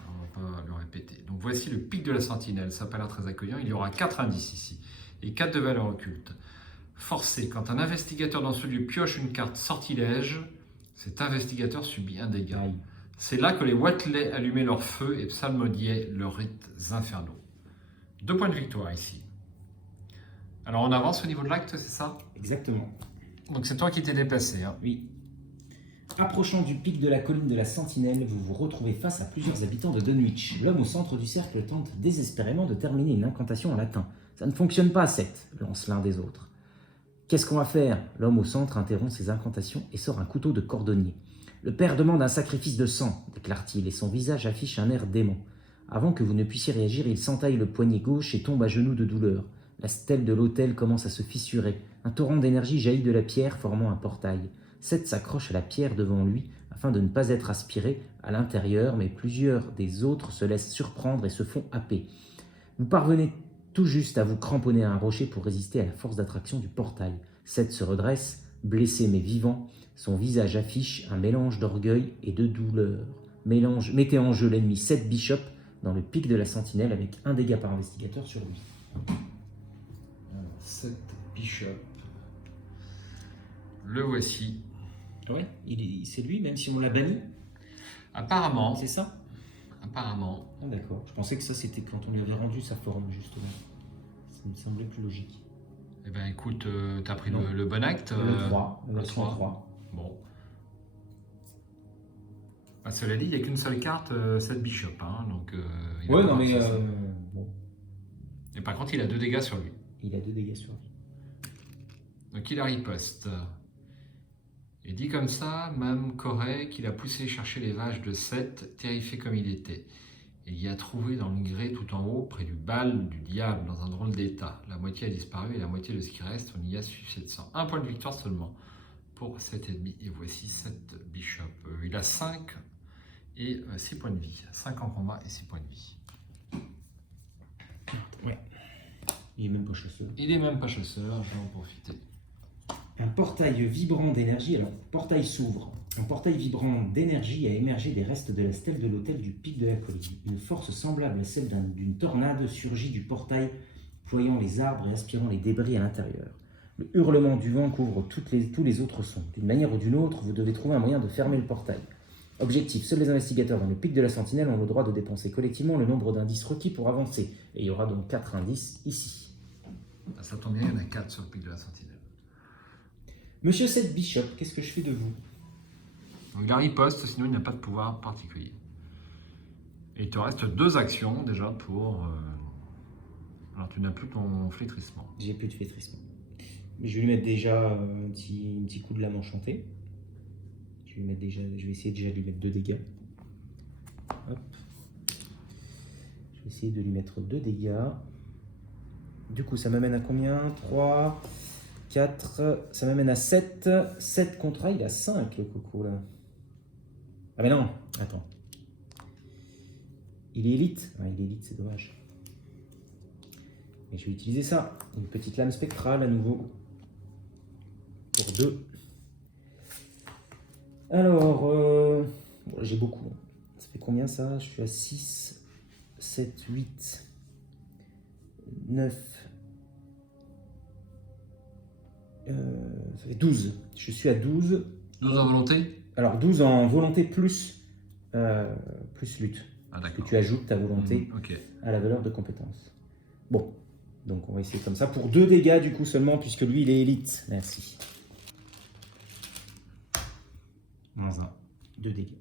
Alors, on va pas le répéter. Donc voici le pic de la sentinelle. Ça n'a pas l'air très accueillant. Il y aura 4 indices ici. Et 4 de valeur occulte. Forcé. Quand un investigateur dans ce lieu pioche une carte sortilège, cet investigateur subit un dégât. Aïe. C'est là que les Watelais allumaient leur feu et psalmodiaient leurs rites infernaux. 2 points de victoire ici. Alors on avance au niveau de l'acte, c'est ça? Exactement. Donc c'est toi qui t'es déplacé. Hein. Oui. Approchant du pic de la colline de la Sentinelle, vous vous retrouvez face à plusieurs habitants de Dunwich. L'homme au centre du cercle tente désespérément de terminer une incantation en latin. Ça ne fonctionne pas, 7, lance l'un des autres. Qu'est-ce qu'on va faire? L'homme au centre interrompt ses incantations et sort un couteau de cordonnier. Le père demande un sacrifice de sang, déclare-t-il, et son visage affiche un air dément. Avant que vous ne puissiez réagir, il s'entaille le poignet gauche et tombe à genoux de douleur. La stèle de l'autel commence à se fissurer. Un torrent d'énergie jaillit de la pierre, formant un portail. Seth s'accroche à la pierre devant lui, afin de ne pas être aspiré à l'intérieur, mais plusieurs des autres se laissent surprendre et se font happer. Vous parvenez tout juste à vous cramponner à un rocher pour résister à la force d'attraction du portail. Seth se redresse, blessé mais vivant. Son visage affiche un mélange d'orgueil et de douleur. Mettez en jeu l'ennemi Seth Bishop dans le pic de la sentinelle avec 1 dégât par investigateur sur lui. Alors, 7 Bishop. Le voici. Ouais, c'est lui, même si on l'a banni. Apparemment. C'est ça? Apparemment. Ah, d'accord. Je pensais que ça, c'était quand on lui avait rendu sa forme, justement. Ça me semblait plus logique. Eh ben écoute, t'as pris Non. le bon acte. Le 3. le 3. Bon. Bah, cela dit, il n'y a qu'une seule carte, 7 Bishop. Hein, donc, il a Ouais, pas non, mais... marqué ça. bon, Et par contre, il a 2 dégâts sur lui. il a 2 dégâts sur lui. Donc il a riposte. Et dit comme ça, Mme Corée qu'il a poussé chercher les vaches de Seth, terrifié comme il était. Il y a trouvé dans le grès tout en haut, près du bal du diable, dans un drôle d'état. La moitié a disparu et la moitié de ce qui reste, on y a suffisé de sang. 1 point de victoire seulement pour cet ennemi. Et voici 7 Bishop. Il a 5 et 6 points de vie. 5 en combat et 6 points de vie. Ouais. Il est même pas chasseur. Il est même pas chasseur, je vais en profiter. Un portail vibrant d'énergie. Alors, portail s'ouvre. Un portail vibrant d'énergie a émergé des restes de la stèle de l'autel du pic de la colline. Une force semblable à celle d'une tornade surgit du portail, ployant les arbres et aspirant les débris à l'intérieur. Le hurlement du vent couvre tous les autres sons. D'une manière ou d'une autre, vous devez trouver un moyen de fermer le portail. Objectif, seuls les investigateurs dans le pic de la sentinelle ont le droit de dépenser collectivement le nombre d'indices requis pour avancer. Et il y aura donc 4 indices ici. Ça tombe bien, il y en a 4 sur le pic de la sentinelle. Monsieur Seth Bishop, qu'est-ce que je fais de vous? Donc il a riposte, sinon il n'a pas de pouvoir particulier. Et il te reste 2 actions déjà pour... Alors tu n'as plus ton flétrissement. J'ai plus de flétrissement. Mais je vais lui mettre déjà un petit coup de lame enchantée. Je vais essayer déjà de lui mettre 2 dégâts. Hop. Je vais essayer de lui mettre 2 dégâts. Du coup, ça m'amène à combien? 3, 4, ça m'amène à 7. 7 contre 1, il a 5 le coco là. Ah mais non, attends. Il est élite? Ouais, il est élite, c'est dommage. Et je vais utiliser ça. Une petite lame spectrale à nouveau. Pour 2. Alors, bon, j'ai beaucoup. Ça fait combien ça? Je suis à 6, 7, 8, 9. Ça fait 12. Je suis à 12. 12 en volonté? Alors 12 en volonté plus lutte. Ah Parce que d'accord. tu ajoutes ta volonté Ok. à la valeur de compétence. Bon, donc on va essayer comme ça pour 2 dégâts du coup seulement puisque lui il est élite. Merci. Moins 1. 2 dégâts.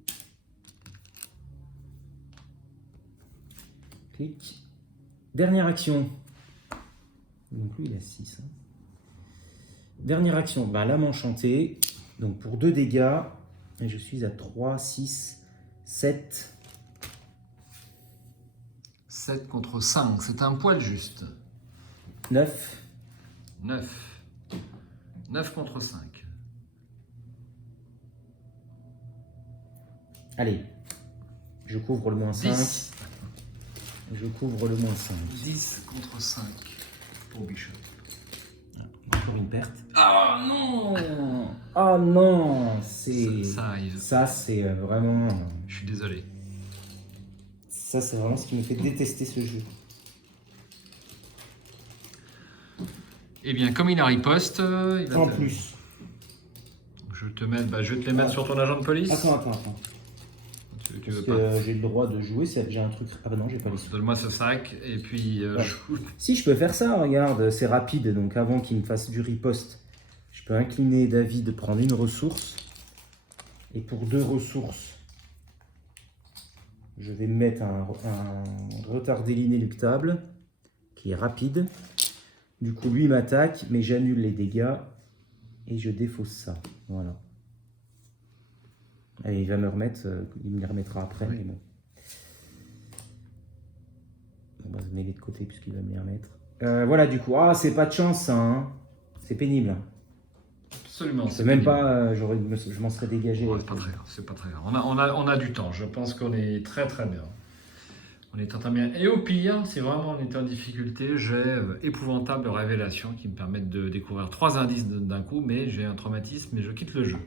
Clic. Dernière action. Donc lui il a 6. Hein. Dernière action, ben, lame enchantée. Donc pour 2 dégâts, et je suis à 3, 6, 7. 7 contre 5, c'est un poil juste. 9. 9. 9 contre 5. Allez, je couvre le moins 5. 10. Je couvre le moins 5. 10 contre 5 pour Bishop. Encore une perte. Ah non! Oh non, c'est... Ça arrive. Ça, c'est vraiment... Je suis désolé. Ça, c'est vraiment ce qui me fait détester ce jeu. Eh bien, comme il a riposte, il va En te- plus. je vais te les mettre sur ton agent de police. Attends. Tu Parce veux que pas? j'ai le droit de jouer, j'ai un truc... Ah bah non, j'ai pas les sous. Donne-moi ce sac et puis Ouais. je- Si, je peux faire ça, regarde, c'est rapide, donc avant qu'il me fasse du riposte, je peux incliner David de prendre une ressource, et pour 2 ressources, je vais mettre un retardé inéluctable, qui est rapide. Du coup, lui, il m'attaque, mais j'annule les dégâts, et je défausse ça, voilà. Et il va me remettre, il me les remettra après, Oui. mais bon. mets-les de côté puisqu'il va me les remettre. Voilà, du coup. Ah, c'est pas de chance, ça. Hein. C'est pénible. Absolument. C'est même pas... je m'en serais dégagé. Ouais, c'est pas très grave, c'est pas très grave. On a du temps, je pense qu'on est très très bien. On est très bien. Et au pire, si vraiment on est en difficulté, j'ai épouvantable révélation qui me permettent de découvrir 3 indices d'un coup, mais j'ai un traumatisme et je quitte le jeu.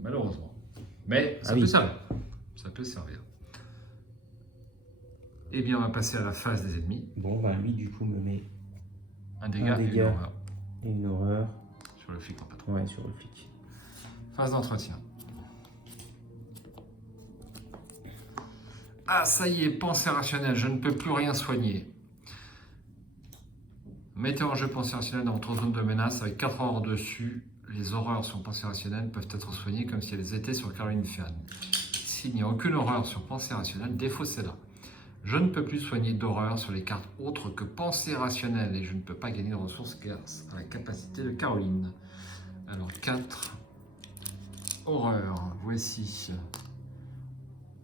Malheureusement. Mais ça peut servir. Ça peut servir. Eh bien, on va passer à la phase des ennemis. Bon, bah lui, du coup, me met un dégât et une horreur. Sur le flic en patron. Ouais, sur le flic. Phase d'entretien. Ah, ça y est, pensée rationnelle, je ne peux plus rien soigner. Mettez en jeu pensée rationnelle dans votre zone de menace avec 4 horreurs dessus. Les horreurs sur pensée rationnelle peuvent être soignées comme si elles étaient sur Caroline Fian. S'il n'y a aucune horreur sur pensée rationnelle, défaussez-la. Je ne peux plus soigner d'horreur sur les cartes autres que pensée rationnelle et je ne peux pas gagner de ressources grâce à la capacité de Caroline. Alors 4 horreurs, voici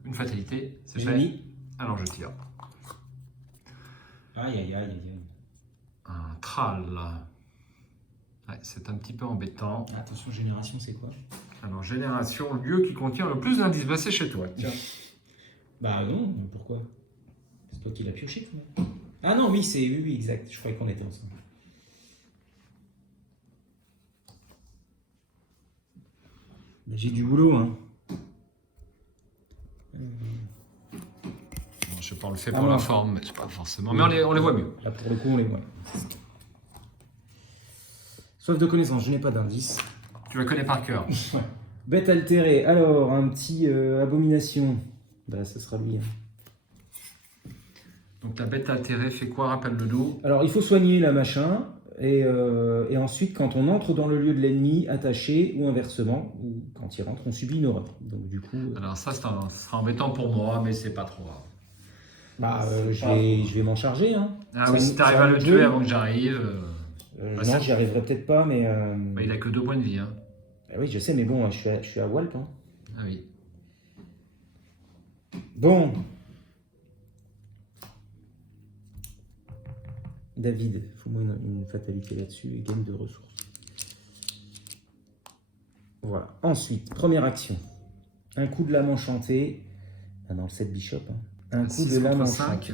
une fatalité, c'est fait. Alors je tire. Aïe aïe aïe aïe. Un tral. Ouais, c'est un petit peu embêtant. Attention, génération, c'est quoi? Alors génération, lieu qui contient le plus d'indices. Bah c'est chez toi, tiens. Bah non, pourquoi? C'est toi qui l'as pioché quand même. Ah non, oui, oui, exact. Je croyais qu'on était ensemble. J'ai du boulot, hein. Bon, je sais pas, on le fait pour la forme, mais c'est pas forcément. Mais on les voit mieux. Là, pour le coup, on les voit. Soif de connaissance, je n'ai pas d'indice. Tu la connais par cœur. Bête altérée. Alors, un petit abomination. Bah, ce sera lui. Donc la bête altérée fait quoi? Rappelle le dos. Alors, il faut soigner la machin. Et ensuite, quand on entre dans le lieu de l'ennemi, attaché ou inversement, ou quand il rentre, on subit une horreur. Donc du coup. Alors ça, ça sera embêtant pour moi, mais c'est pas trop grave. Bah, je vais m'en charger. Hein. Ah oui, si t'arrives à le tuer avant que j'arrive. Non, j'y arriverai peut-être pas, mais. Bah, il a que 2 points de vie. Hein. Bah oui, je sais, mais bon, je suis à Walp. Hein. Ah oui. Bon. David, faut-moi une fatalité là-dessus et gagne de ressources. Voilà. Ensuite, première action. Un coup de lame enchantée. Ah non, le 7 bishop. Hein. Un coup de lame enchantée.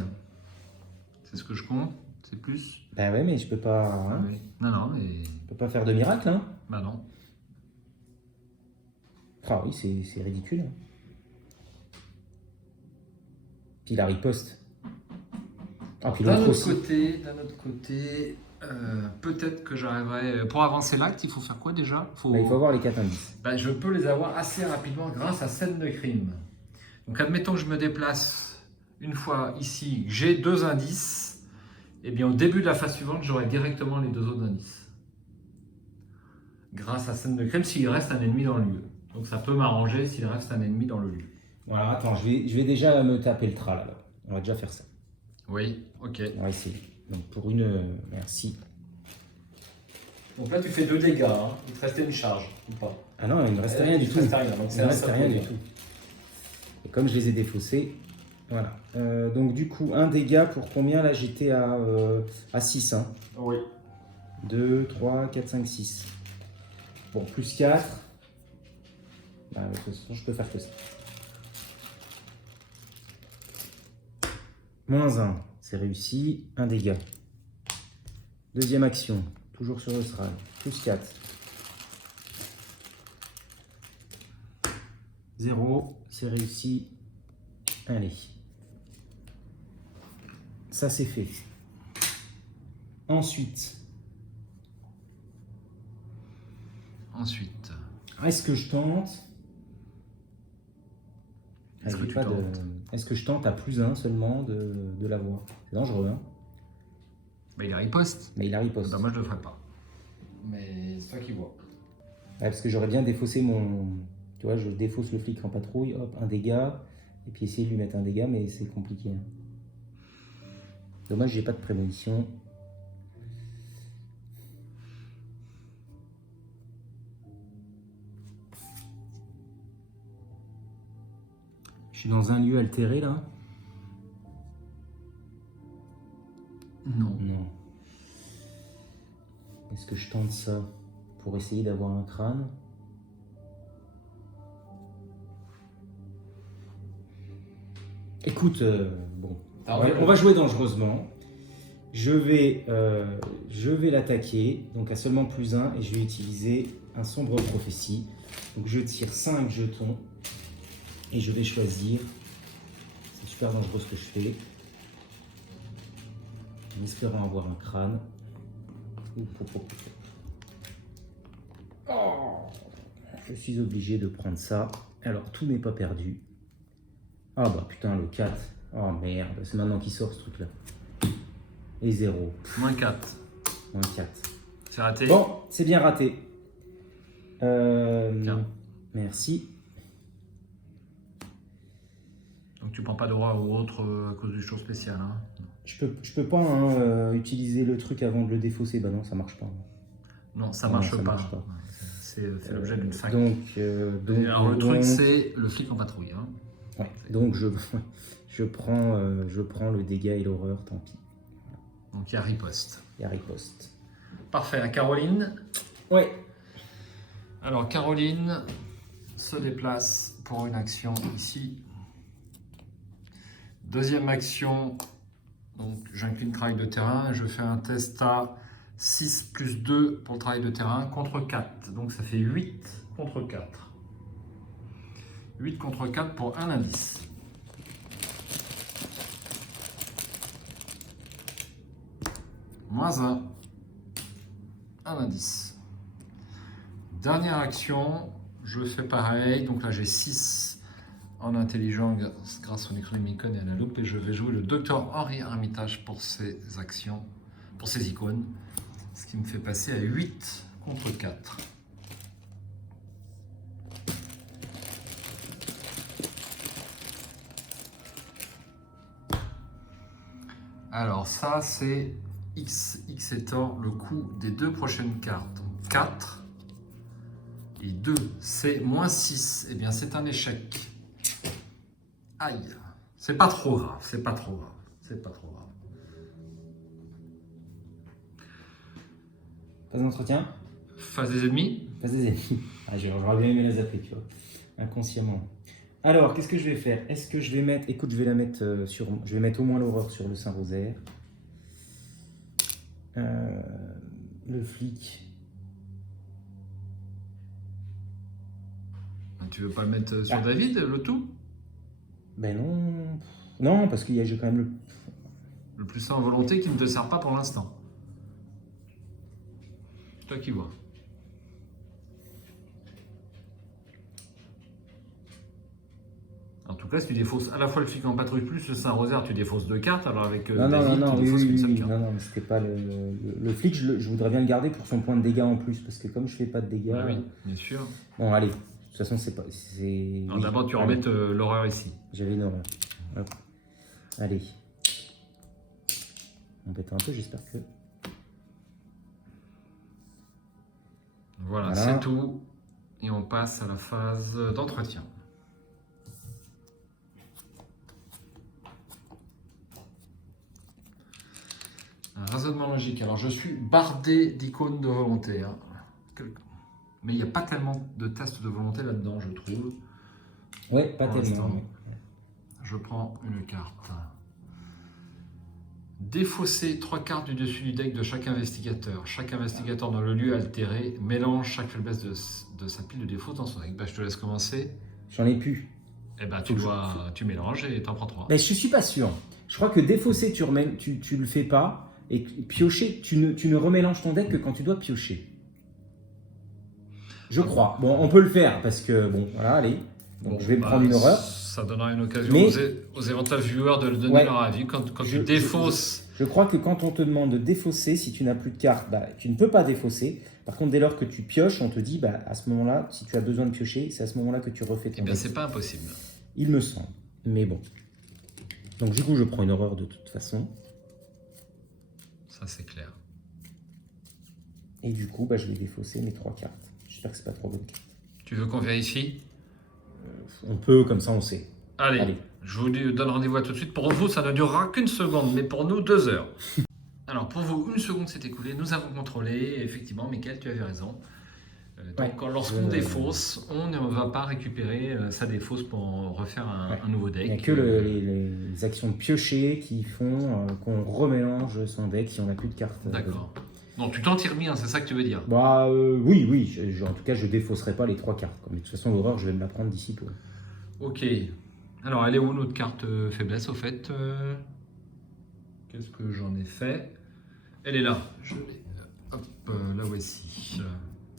C'est ce que je compte. C'est plus. Bah ouais, mais je peux pas. Hein. Oui. Non, mais. Je peux pas faire de miracle, hein. Bah non. Ah oui, c'est ridicule. Puis la riposte. Ah, puis d'un autre côté, peut-être que j'arriverai. Pour avancer l'acte, il faut faire quoi déjà? Il faut avoir les 4 indices. Bah, je peux les avoir assez rapidement grâce à scène de crime. Donc, admettons que je me déplace une fois ici, j'ai 2 indices. Et bien, au début de la phase suivante, j'aurai directement les 2 autres indices. Grâce à scène de crime, s'il reste un ennemi dans le lieu. Donc, ça peut m'arranger s'il reste un ennemi dans le lieu. Voilà, attends, je vais déjà me taper le tral alors. On va déjà faire ça. Oui, ok. On va essayer. Donc pour une... merci. Donc là, tu fais 2 dégâts. Hein. Il te restait une charge, ou pas? Ah non, il ne me reste rien du tout. Il ne reste rien du tout. Et comme je les ai défaussés, voilà. Donc du coup, un dégât pour combien? Là, j'étais à 6. Hein. Oui. 2, 3, 4, 5, 6. Bon, plus 4. Bah, de toute façon, je peux faire que ça. Moins 1, c'est réussi. Un dégât. Deuxième action, toujours sur le Stral. Plus 4. 0, c'est réussi. Allez. Ça, c'est fait. Ensuite. Est-ce que je tente? Est-ce que je tente à plus 1 seulement de l'avoir? C'est dangereux, hein? Bah, il a riposte. Mais il a riposte. Bah, moi, je le ferai pas. Mais c'est toi qui vois. Ouais, parce que j'aurais bien défaussé mon... Tu vois, je défausse le flic en patrouille, hop, un dégât, et puis essayer de lui mettre un dégât, mais c'est compliqué. Hein. Dommage, j'ai pas de prémonition. Je suis dans un lieu altéré, là. Est-ce que je tente ça pour essayer d'avoir un crâne? Écoute, bon, on va jouer dangereusement. Je vais l'attaquer, donc à seulement +1, et je vais utiliser un sombre prophétie. Donc je tire 5 jetons, et je vais choisir. C'est super dangereux ce que je fais. En espérant avoir un crâne. Oh, je suis obligé de prendre ça. Alors tout n'est pas perdu. Ah bah putain, le 4. Oh merde, c'est maintenant qu'il sort ce truc là. Et 0. -4. -4. C'est raté. Bon, c'est bien raté. Tiens. Merci. Donc tu prends pas de roi ou autre à cause du show spécial. Hein. Je peux pas utiliser le truc avant de le défausser. Bah non, ça marche pas. Non, ça Non, marche ça pas. marche pas. C'est l'objet d'une fac. Donc, alors le truc c'est le flic en patrouille. Hein. Ouais, donc je prends le dégât et l'horreur, tant pis. Donc il y a riposte. Il y a riposte. Parfait, à Caroline. Ouais. Alors Caroline se déplace pour une action ici. Deuxième action, donc j'incline travail de terrain, je fais un test à 6 + 2 pour le travail de terrain contre 4. Donc ça fait 8 contre 4. 8 contre 4 pour un indice. -1. Un indice. Dernière action, je fais pareil. Donc là j'ai 6 en intelligence grâce au Necronomicon et à la loupe. Et je vais jouer le Docteur Henri Armitage pour ses actions, pour ses icônes. Ce qui me fait passer à 8 contre 4. Alors ça c'est X étant le coût des 2 prochaines cartes. Donc 4 et 2, c'est -6. Eh bien c'est un échec. Aïe. C'est pas trop grave, c'est pas trop grave, c'est pas trop grave. Phase d'entretien. Phase des ennemis. Phase des ennemis. Ah, j'aurais bien aimé la zapper, tu vois. Inconsciemment. Alors, qu'est-ce que je vais faire? Est-ce que je vais mettre... Écoute, je vais la mettre sur... Je vais mettre au moins l'horreur sur le Saint-Rosaire. Le flic. Tu veux pas le mettre sur David, le tout? Ben non. Non, parce qu'il y a j'ai quand même le... Le plus sans volonté qui ne te sert pas pour l'instant. Toi qui vois. En tout cas, si tu défausses à la fois le flic en patrouille plus le Saint-Rosaire, tu défausses 2 cartes, alors avec David, tu défausses une seule carte. Non, mais c'était pas le flic, je voudrais bien le garder pour son point de dégâts en plus, parce que comme je fais pas de dégâts... Ah oui, bien sûr. Bon, allez, de toute façon, c'est pas... Alors d'abord, tu remets l'horreur ici. J'avais une horreur. Hop. Allez. On pète un peu, j'espère que... Voilà. C'est tout. Et on passe à la phase d'entretien. Un raisonnement logique. Alors, je suis bardé d'icônes de volonté. Hein. Mais il n'y a pas tellement de tests de volonté là-dedans, je trouve. Ouais, pas tellement. Je prends une carte. Défausser 3 cartes du dessus du deck de chaque investigateur. Chaque investigateur dans le lieu altéré mélange chaque faiblesse de sa pile de défaut dans son deck. Bah, je te laisse commencer. J'en ai plus. Eh ben, tu mélanges et t'en prends 3. Mais je suis pas sûr. Je crois que défausser, tu le fais pas. Et piocher, tu ne remélanges ton deck que quand tu dois piocher. Je crois. Bon, on peut le faire parce que, bon, voilà, allez. Donc, je vais me prendre une horreur. Ça donnera une occasion Mais, aux éventuels viewers de donner leur avis. Quand tu défausses... Je crois que quand on te demande de défausser, si tu n'as plus de cartes, bah, tu ne peux pas défausser. Par contre, dès lors que tu pioches, on te dit, bah, à ce moment-là, si tu as besoin de piocher, c'est à ce moment-là que tu refais ton Eh bien, deck. c'est pas impossible. Il me semble. Mais bon. Donc, du coup, je prends une horreur de toute façon. Ça, c'est clair. Et du coup, bah, je vais défausser mes 3 cartes. J'espère que c'est pas trop bonne carte. Tu veux qu'on vérifie? On peut, comme ça, on sait. Allez. Je vous donne rendez-vous à tout de suite. Pour vous, ça ne durera qu'une seconde, mais pour nous, 2 heures. Alors, pour vous, une seconde s'est écoulée. Nous avons contrôlé. Effectivement, Mickaël, tu avais raison. Donc, Ouais, lorsqu'on défausse, on ne va pas récupérer sa défausse pour en refaire un nouveau deck. Il n'y a que les actions de piocher qui font qu'on remélange son deck si on n'a plus de cartes. D'accord. Donc, tu t'en tires bien, c'est ça que tu veux dire? Bah, oui. En tout cas, je défausserai pas les 3 cartes. Mais de toute façon, l'horreur, je vais me la prendre d'ici peu. Ok. Alors, elle est où notre carte faiblesse au fait? Qu'est-ce que j'en ai fait? Elle est là. Je l'ai. Hop, la voici.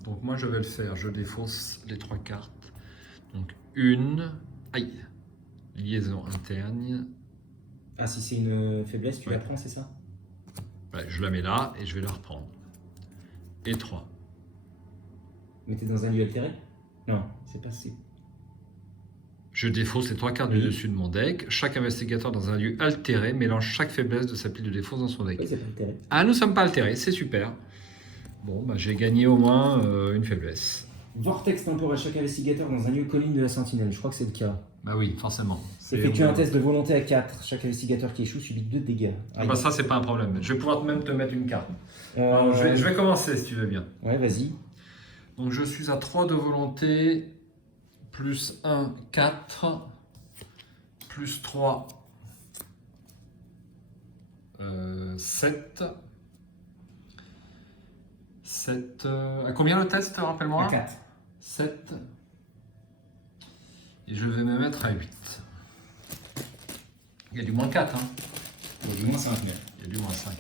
Donc, moi, je vais le faire. Je défausse les 3 cartes. Donc, une. Aïe. Liaison interne. Ah, si c'est une faiblesse, tu la prends, c'est ça? Ouais, je la mets là et je vais la reprendre. Et 3. Mais t'es dans un lieu altéré? Non, c'est pas si. Je défausse les 3 cartes du dessus de mon deck. Chaque investigateur dans un lieu altéré mélange chaque faiblesse de sa pile de défausse dans son deck. Oui, c'est pas altéré. Ah, nous sommes pas altérés, c'est super. Bon, bah, j'ai gagné au moins une faiblesse. Vortex temporel, chaque investigateur dans un lieu colline de la sentinelle. Je crois que c'est le cas. Bah oui, forcément. Effectue un test de volonté à 4. Chaque investigateur qui échoue subit 2 dégâts. Ah bah ça, c'est pas un problème. Je vais pouvoir même te mettre une carte. Euh, Alors, je vais commencer si tu veux bien. Ouais, vas-y. Donc je suis à 3 de volonté, plus 1, 4, plus 3, 7. 7. À combien le test, rappelle-moi? À 4. 7. Et je vais me mettre à 8. Il y a du moins 4, hein. Bon, du moins 5 mais. Il y a du moins 5.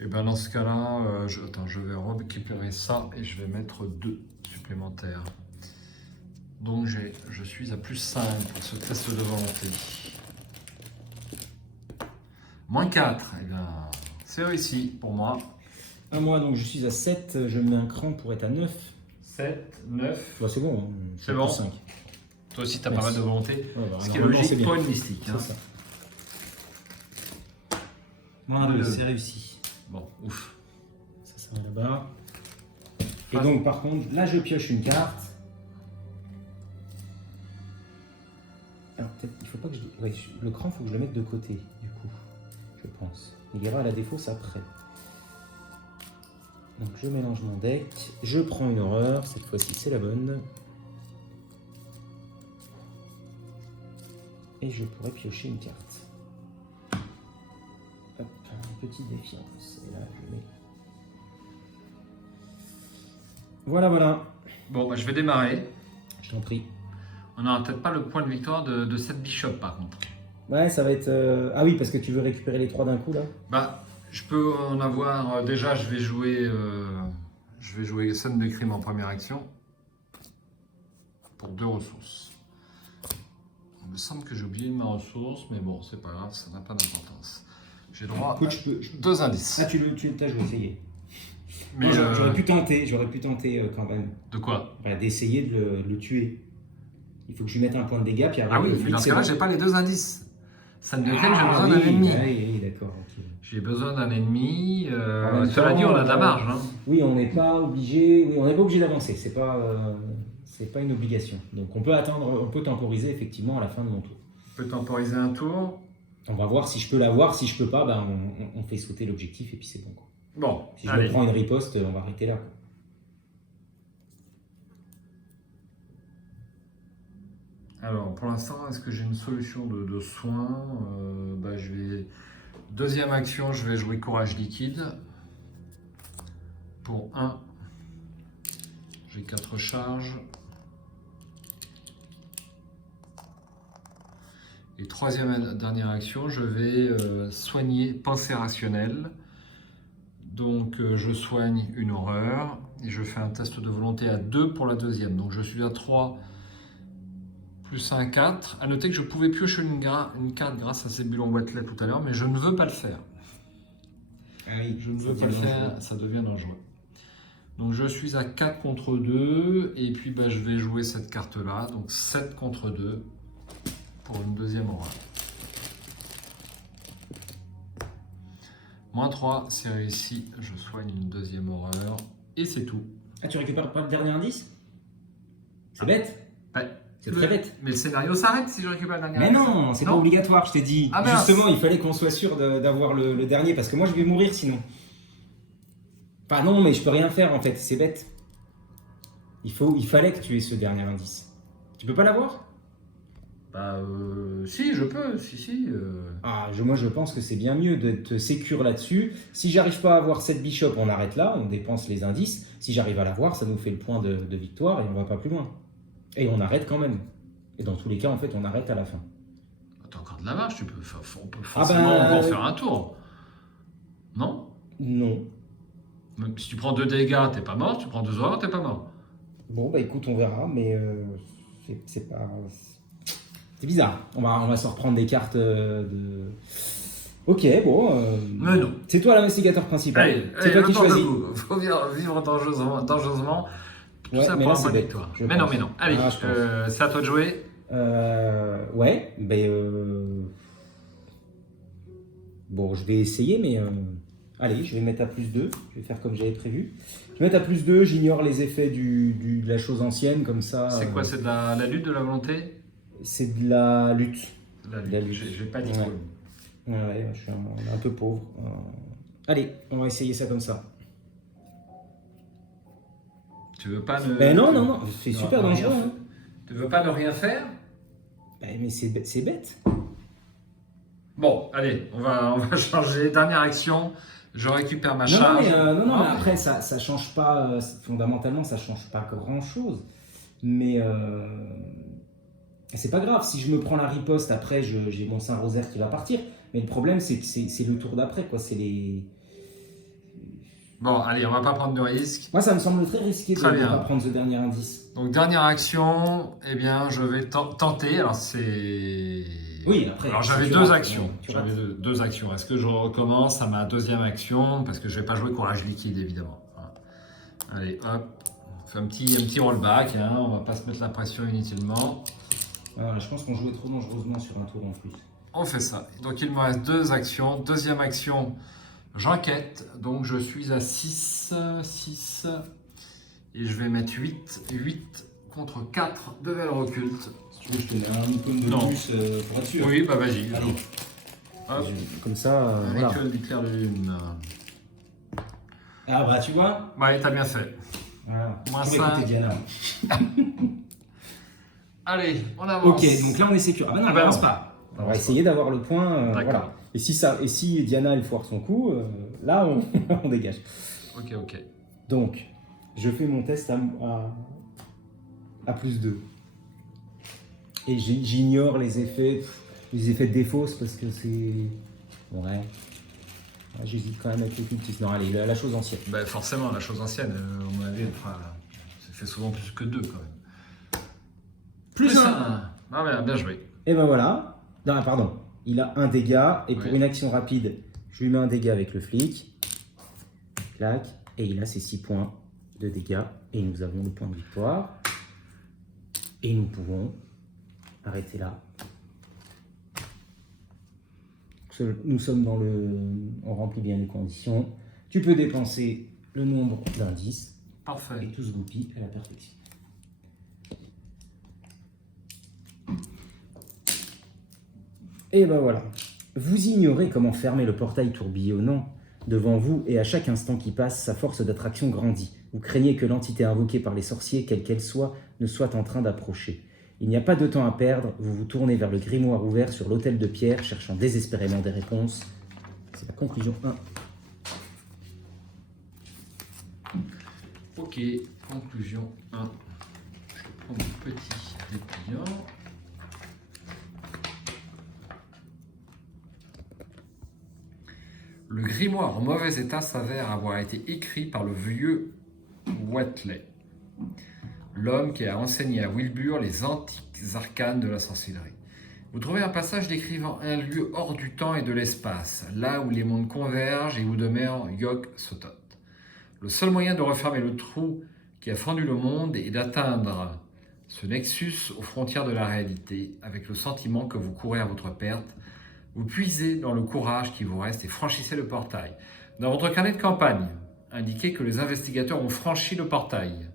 Et bien dans ce cas-là, je vais récupérer ça et je vais mettre 2 supplémentaires. Donc je suis à plus 5 pour ce test de volonté. Moins 4, et bien c'est réussi pour moi. À moi, donc je suis à 7. Je mets un cran pour être à 9. 7, 9. Bah, c'est bon. Hein. C'est bon. 5. Toi aussi, tu as Merci. pas mal de volonté. Ouais, bah, Ce qui est normalement, c'est logique bien. pour une mystique. Hein. C'est ça. Moins 2, c'est réussi. Bon, ouf. Ça va là-bas. Et donc, par contre, là, je pioche une carte. Alors, peut-être, il faut pas que je... Ouais, le cran, il faut que je le mette de côté, du coup. Je pense. Il ira à la défausse après. Donc, je mélange mon deck. Je prends une horreur. Cette fois-ci, c'est la bonne. Et je pourrais piocher une carte. Hop, une petite défiance. Et là, je mets... Voilà. Bon, bah, je vais démarrer. Je t'en prie. On n'aura peut-être pas le point de victoire de cette bishop par contre. Ouais, ça va être... Ah oui, parce que tu veux récupérer les 3 d'un coup, là? Bah, je peux en avoir... déjà, je vais jouer scène de crime en première action. Pour 2 ressources. Il me semble que j'ai oublié ma ressource, mais bon, c'est pas grave, ça n'a pas d'importance. J'ai droit à 2 indices. Ah, tu t'as joué, ça y est. Mais Moi, j'aurais pu tenter quand même. De quoi? Bah, d'essayer de le tuer. Il faut que je lui mette un point de dégâts, puis après... Ah oui, mais dans ce cas-là, j'ai pas les 2 indices. Scène de crime, j'ai besoin d'un ennemi. Oui, d'accord. Okay. J'ai besoin d'un ennemi. même Cela temps, dit, on a de la marge. Hein. Oui, on n'est pas obligé. Oui, on n'est pas obligé d'avancer. C'est pas une obligation. Donc on peut attendre, on peut temporiser effectivement à la fin de mon tour. On peut temporiser un tour. On va voir si je peux l'avoir. Si je peux pas, ben on fait sauter l'objectif et puis c'est bon. Quoi. Bon, si je me prends une riposte, on va arrêter là. Quoi. Alors, pour l'instant, est-ce que j'ai une solution de soin? Deuxième action, je vais jouer courage liquide. Pour 1, j'ai 4 charges. Et troisième dernière action, je vais soigner pensée rationnelle. Donc, je soigne une horreur et je fais un test de volonté à 2 pour la deuxième. Donc, je suis à 3. Plus 1, 4. A noter que je pouvais piocher une carte grâce à ces bulles en boîtelet tout à l'heure, mais je ne veux pas le faire. Ah oui, je ne veux pas le faire, ça devient dangereux. Donc je suis à 4 contre 2, et puis je vais jouer cette carte-là, donc 7 contre 2, pour une deuxième horreur. Moins 3, c'est réussi, je soigne une deuxième horreur, et c'est tout. Ah, tu récupères pas le dernier indice? C'est bête? Ouais. C'est très bête. Mais le scénario s'arrête si je récupère la dernière Mais action. non, c'est pas obligatoire, je t'ai dit. Ah, mince. Justement, il fallait qu'on soit sûr d'avoir le dernier, parce que moi je vais mourir sinon. Enfin non, mais je peux rien faire en fait, c'est bête. Il fallait que tu aies ce dernier indice. Tu peux pas l'avoir? Bah, si, je peux, si. Moi je pense que c'est bien mieux de te sécure là-dessus. Si j'arrive pas à avoir cette bishop, on arrête là, on dépense les indices. Si j'arrive à l'avoir, ça nous fait le point de victoire et on va pas plus loin. Et on arrête quand même. Et dans tous les cas, en fait, on arrête à la fin. T'as encore de la marge, on peut forcément encore faire un tour. Non? Non. Même si tu prends 2 dégâts, t'es pas mort. Tu prends 2 horreurs, t'es pas mort. Bon, bah écoute, on verra, mais c'est pas... C'est bizarre. On va se reprendre des cartes de... Ok, bon... Mais non. C'est toi l'investigateur principal. Allez, c'est toi qui choisis. Faut vivre dangereusement. Tout Ouais, ça mais pour là, un c'est point de bête, victoire. je Mais non, pense. mais non. Allez, Ah, je pense. c'est à toi de jouer. Ouais, bon, je vais essayer, mais... Allez, je vais mettre à +2. Je vais faire comme j'avais prévu. Je vais mettre à +2, j'ignore les effets de la chose ancienne, comme ça... C'est quoi? C'est de la lutte, de la volonté? C'est de la lutte. La lutte. J'ai pas dit trop. Ouais, je suis un peu pauvre. Allez, on va essayer ça comme ça. Tu veux pas ne... Ben non, c'est super dangereux. Hein. Tu veux pas ne rien faire? Ben, mais c'est bête. Bon, allez, on va changer. Dernière action. Je récupère ma charge. Mais après, ça change pas, fondamentalement, ça change pas grand-chose. Mais c'est pas grave, si je me prends la riposte, après, j'ai mon Saint-Rosaire qui va partir. Mais le problème, c'est que c'est le tour d'après, quoi. C'est les... Bon, allez, on va pas prendre de risque. Moi, ça me semble très risqué de ne pas prendre ce dernier indice. Donc, dernière action, eh bien, je vais tenter. Alors, c'est... Oui, après... Alors, j'avais deux actions. J'avais deux actions. Est-ce que je recommence à ma deuxième action? Parce que je vais pas jouer courage liquide, évidemment. Voilà. Allez, hop. On fait un petit rollback. Hein. On va pas se mettre la pression inutilement. Voilà, je pense qu'on jouait trop dangereusement sur un tour en plus. On fait ça. Donc, il me reste deux actions. Deuxième action... J'enquête, donc je suis à 6, et je vais mettre 8 contre 4 de valeur occulte. Si tu veux, je te mets un icône de plus pour être sûr. Oui, bah vas-y. Comme ça, voilà. Rituel du clair de lune. Ah bah tu vois. Ouais, t'as bien fait. Voilà. Moins Je vais 5. écouter Diana. Allez, on avance. Ok, donc là on est sécure. Ah bah non, on avance pas. On va essayer d'avoir le point. Voilà. Et si Diana elle foire son coup, là on dégage. Ok. Donc, je fais mon test à +2. Et j'ignore les effets de défausse parce que c'est... Ouais. J'hésite quand même avec les cultistes. Non, allez, la chose ancienne. Bah forcément, la chose ancienne, à mon avis, ça fait souvent plus que 2 quand même. Plus 1. Ah ouais, bien joué. Et ben voilà. Non, pardon. Il a un dégât, et pour une action rapide, je lui mets un dégât avec le flic. Clac. Et il a ses 6 points de dégâts. Et nous avons le point de victoire. Et nous pouvons arrêter là. Nous sommes dans le... On remplit bien les conditions. Tu peux dépenser le nombre d'indices. Parfait. Et tout se goupille à la perfection. Et ben voilà. Vous ignorez comment fermer le portail tourbillonnant devant vous, et à chaque instant qui passe, sa force d'attraction grandit. Vous craignez que l'entité invoquée par les sorciers, quelle qu'elle soit, ne soit en train d'approcher. Il n'y a pas de temps à perdre, vous vous tournez vers le grimoire ouvert sur l'autel de pierre, cherchant désespérément des réponses. C'est la conclusion 1. Ok, conclusion 1. Je prends mon petit dépliant. Le grimoire en mauvais état s'avère avoir été écrit par le vieux Whatley, l'homme qui a enseigné à Wilbur les antiques arcanes de la sorcellerie. Vous trouvez un passage décrivant un lieu hors du temps et de l'espace, là où les mondes convergent et où demeure Yog-Sothoth. Le seul moyen de refermer le trou qui a fendu le monde est d'atteindre ce nexus aux frontières de la réalité, avec le sentiment que vous courez à votre perte. Vous puisez dans le courage qui vous reste et franchissez le portail. Dans votre carnet de campagne, indiquez que les investigateurs ont franchi le portail.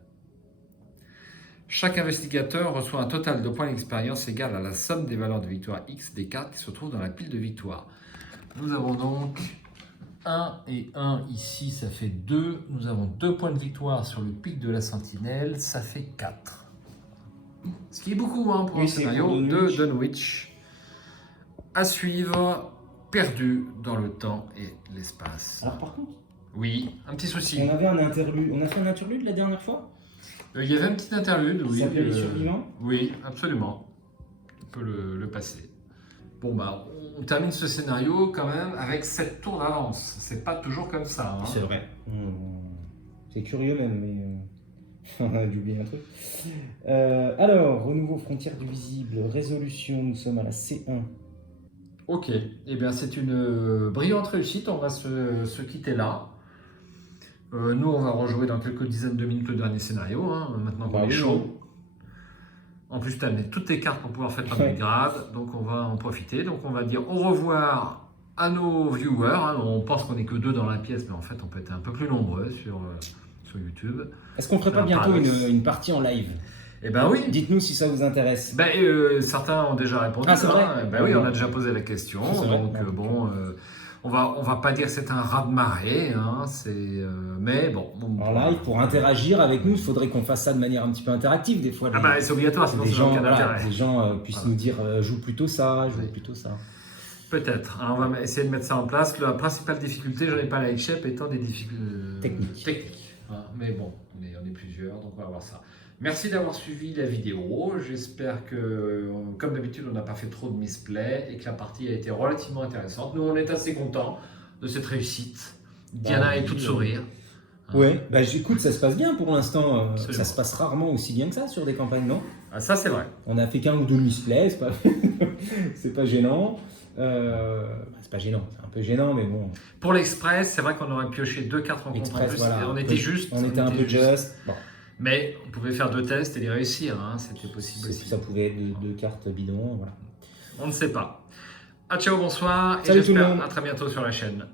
Chaque investigateur reçoit un total de points d'expérience égal à la somme des valeurs de victoire X des cartes qui se trouvent dans la pile de victoire. Nous avons donc 1 et 1 ici, ça fait 2. Nous avons 2 points de victoire sur le pic de la sentinelle, ça fait 4. Ce qui est beaucoup hein, pour un scénario de Dunwich. À suivre, perdu dans le temps et l'espace. Alors par contre, oui, un petit souci. on avait un interlude. On a fait un interlude la dernière fois. Il y avait un petit interlude, oui. Ça s'appelait Les Survivants. Oui, absolument. On peut le passer. Bon, bah, on termine ce scénario quand même avec 7 tours d'avance. C'est pas toujours comme ça. Hein. C'est vrai. C'est curieux même, mais on a dû oublier un truc. Alors, renouveau frontière du visible, résolution, nous sommes à la C1. Ok, eh bien c'est une brillante réussite. On va se quitter là. Nous, on va rejouer dans quelques dizaines de minutes le dernier scénario, hein, maintenant qu'on est chaud. En plus, tu as amené toutes tes cartes pour pouvoir faire le grade, donc on va en profiter. Donc on va dire au revoir à nos viewers. Hein. On pense qu'on n'est que 2 dans la pièce, mais en fait, on peut être un peu plus nombreux sur YouTube. Est-ce qu'on ferait pas bientôt une partie en live? Eh ben oui. Dites-nous si ça vous intéresse. Ben, certains ont déjà répondu. Ah, c'est vrai. Ben oui, on a déjà posé la question. Donc bon, on va pas dire que c'est un raz-de-marée, hein, mais bon. En live, pour interagir avec nous, il faudrait qu'on fasse ça de manière un petit peu interactive des fois. Ah bah c'est obligatoire, sinon c'est aucun intérêt. Les gens puissent nous dire joue plutôt ça, joue plutôt ça. Peut-être. On va essayer de mettre ça en place. La principale difficulté, j'en ai pas la HEP, étant des difficultés techniques. Hein, mais bon, on est plusieurs, donc on va voir ça. Merci d'avoir suivi la vidéo. J'espère que, comme d'habitude, on n'a pas fait trop de misplay et que la partie a été relativement intéressante. Nous, on est assez contents de cette réussite. Diana est toute sourire. Ouais, bah écoute, ça se passe bien pour l'instant. Ça se passe rarement aussi bien que ça sur des campagnes, non? Ah, ça, c'est vrai. On a fait qu'un ou deux misplays, c'est pas gênant. C'est pas gênant, c'est un peu gênant, mais bon. Pour l'Express, c'est vrai qu'on aurait pioché 2 cartes rencontres en plus. Voilà. On était juste. On était un peu juste. Bon. Mais on pouvait faire 2 tests et les réussir, hein. C'était possible aussi. Ça pouvait être 2 cartes bidons, voilà. On ne sait pas. Ah, ciao, bonsoir. Salut et j'espère à très bientôt sur la chaîne.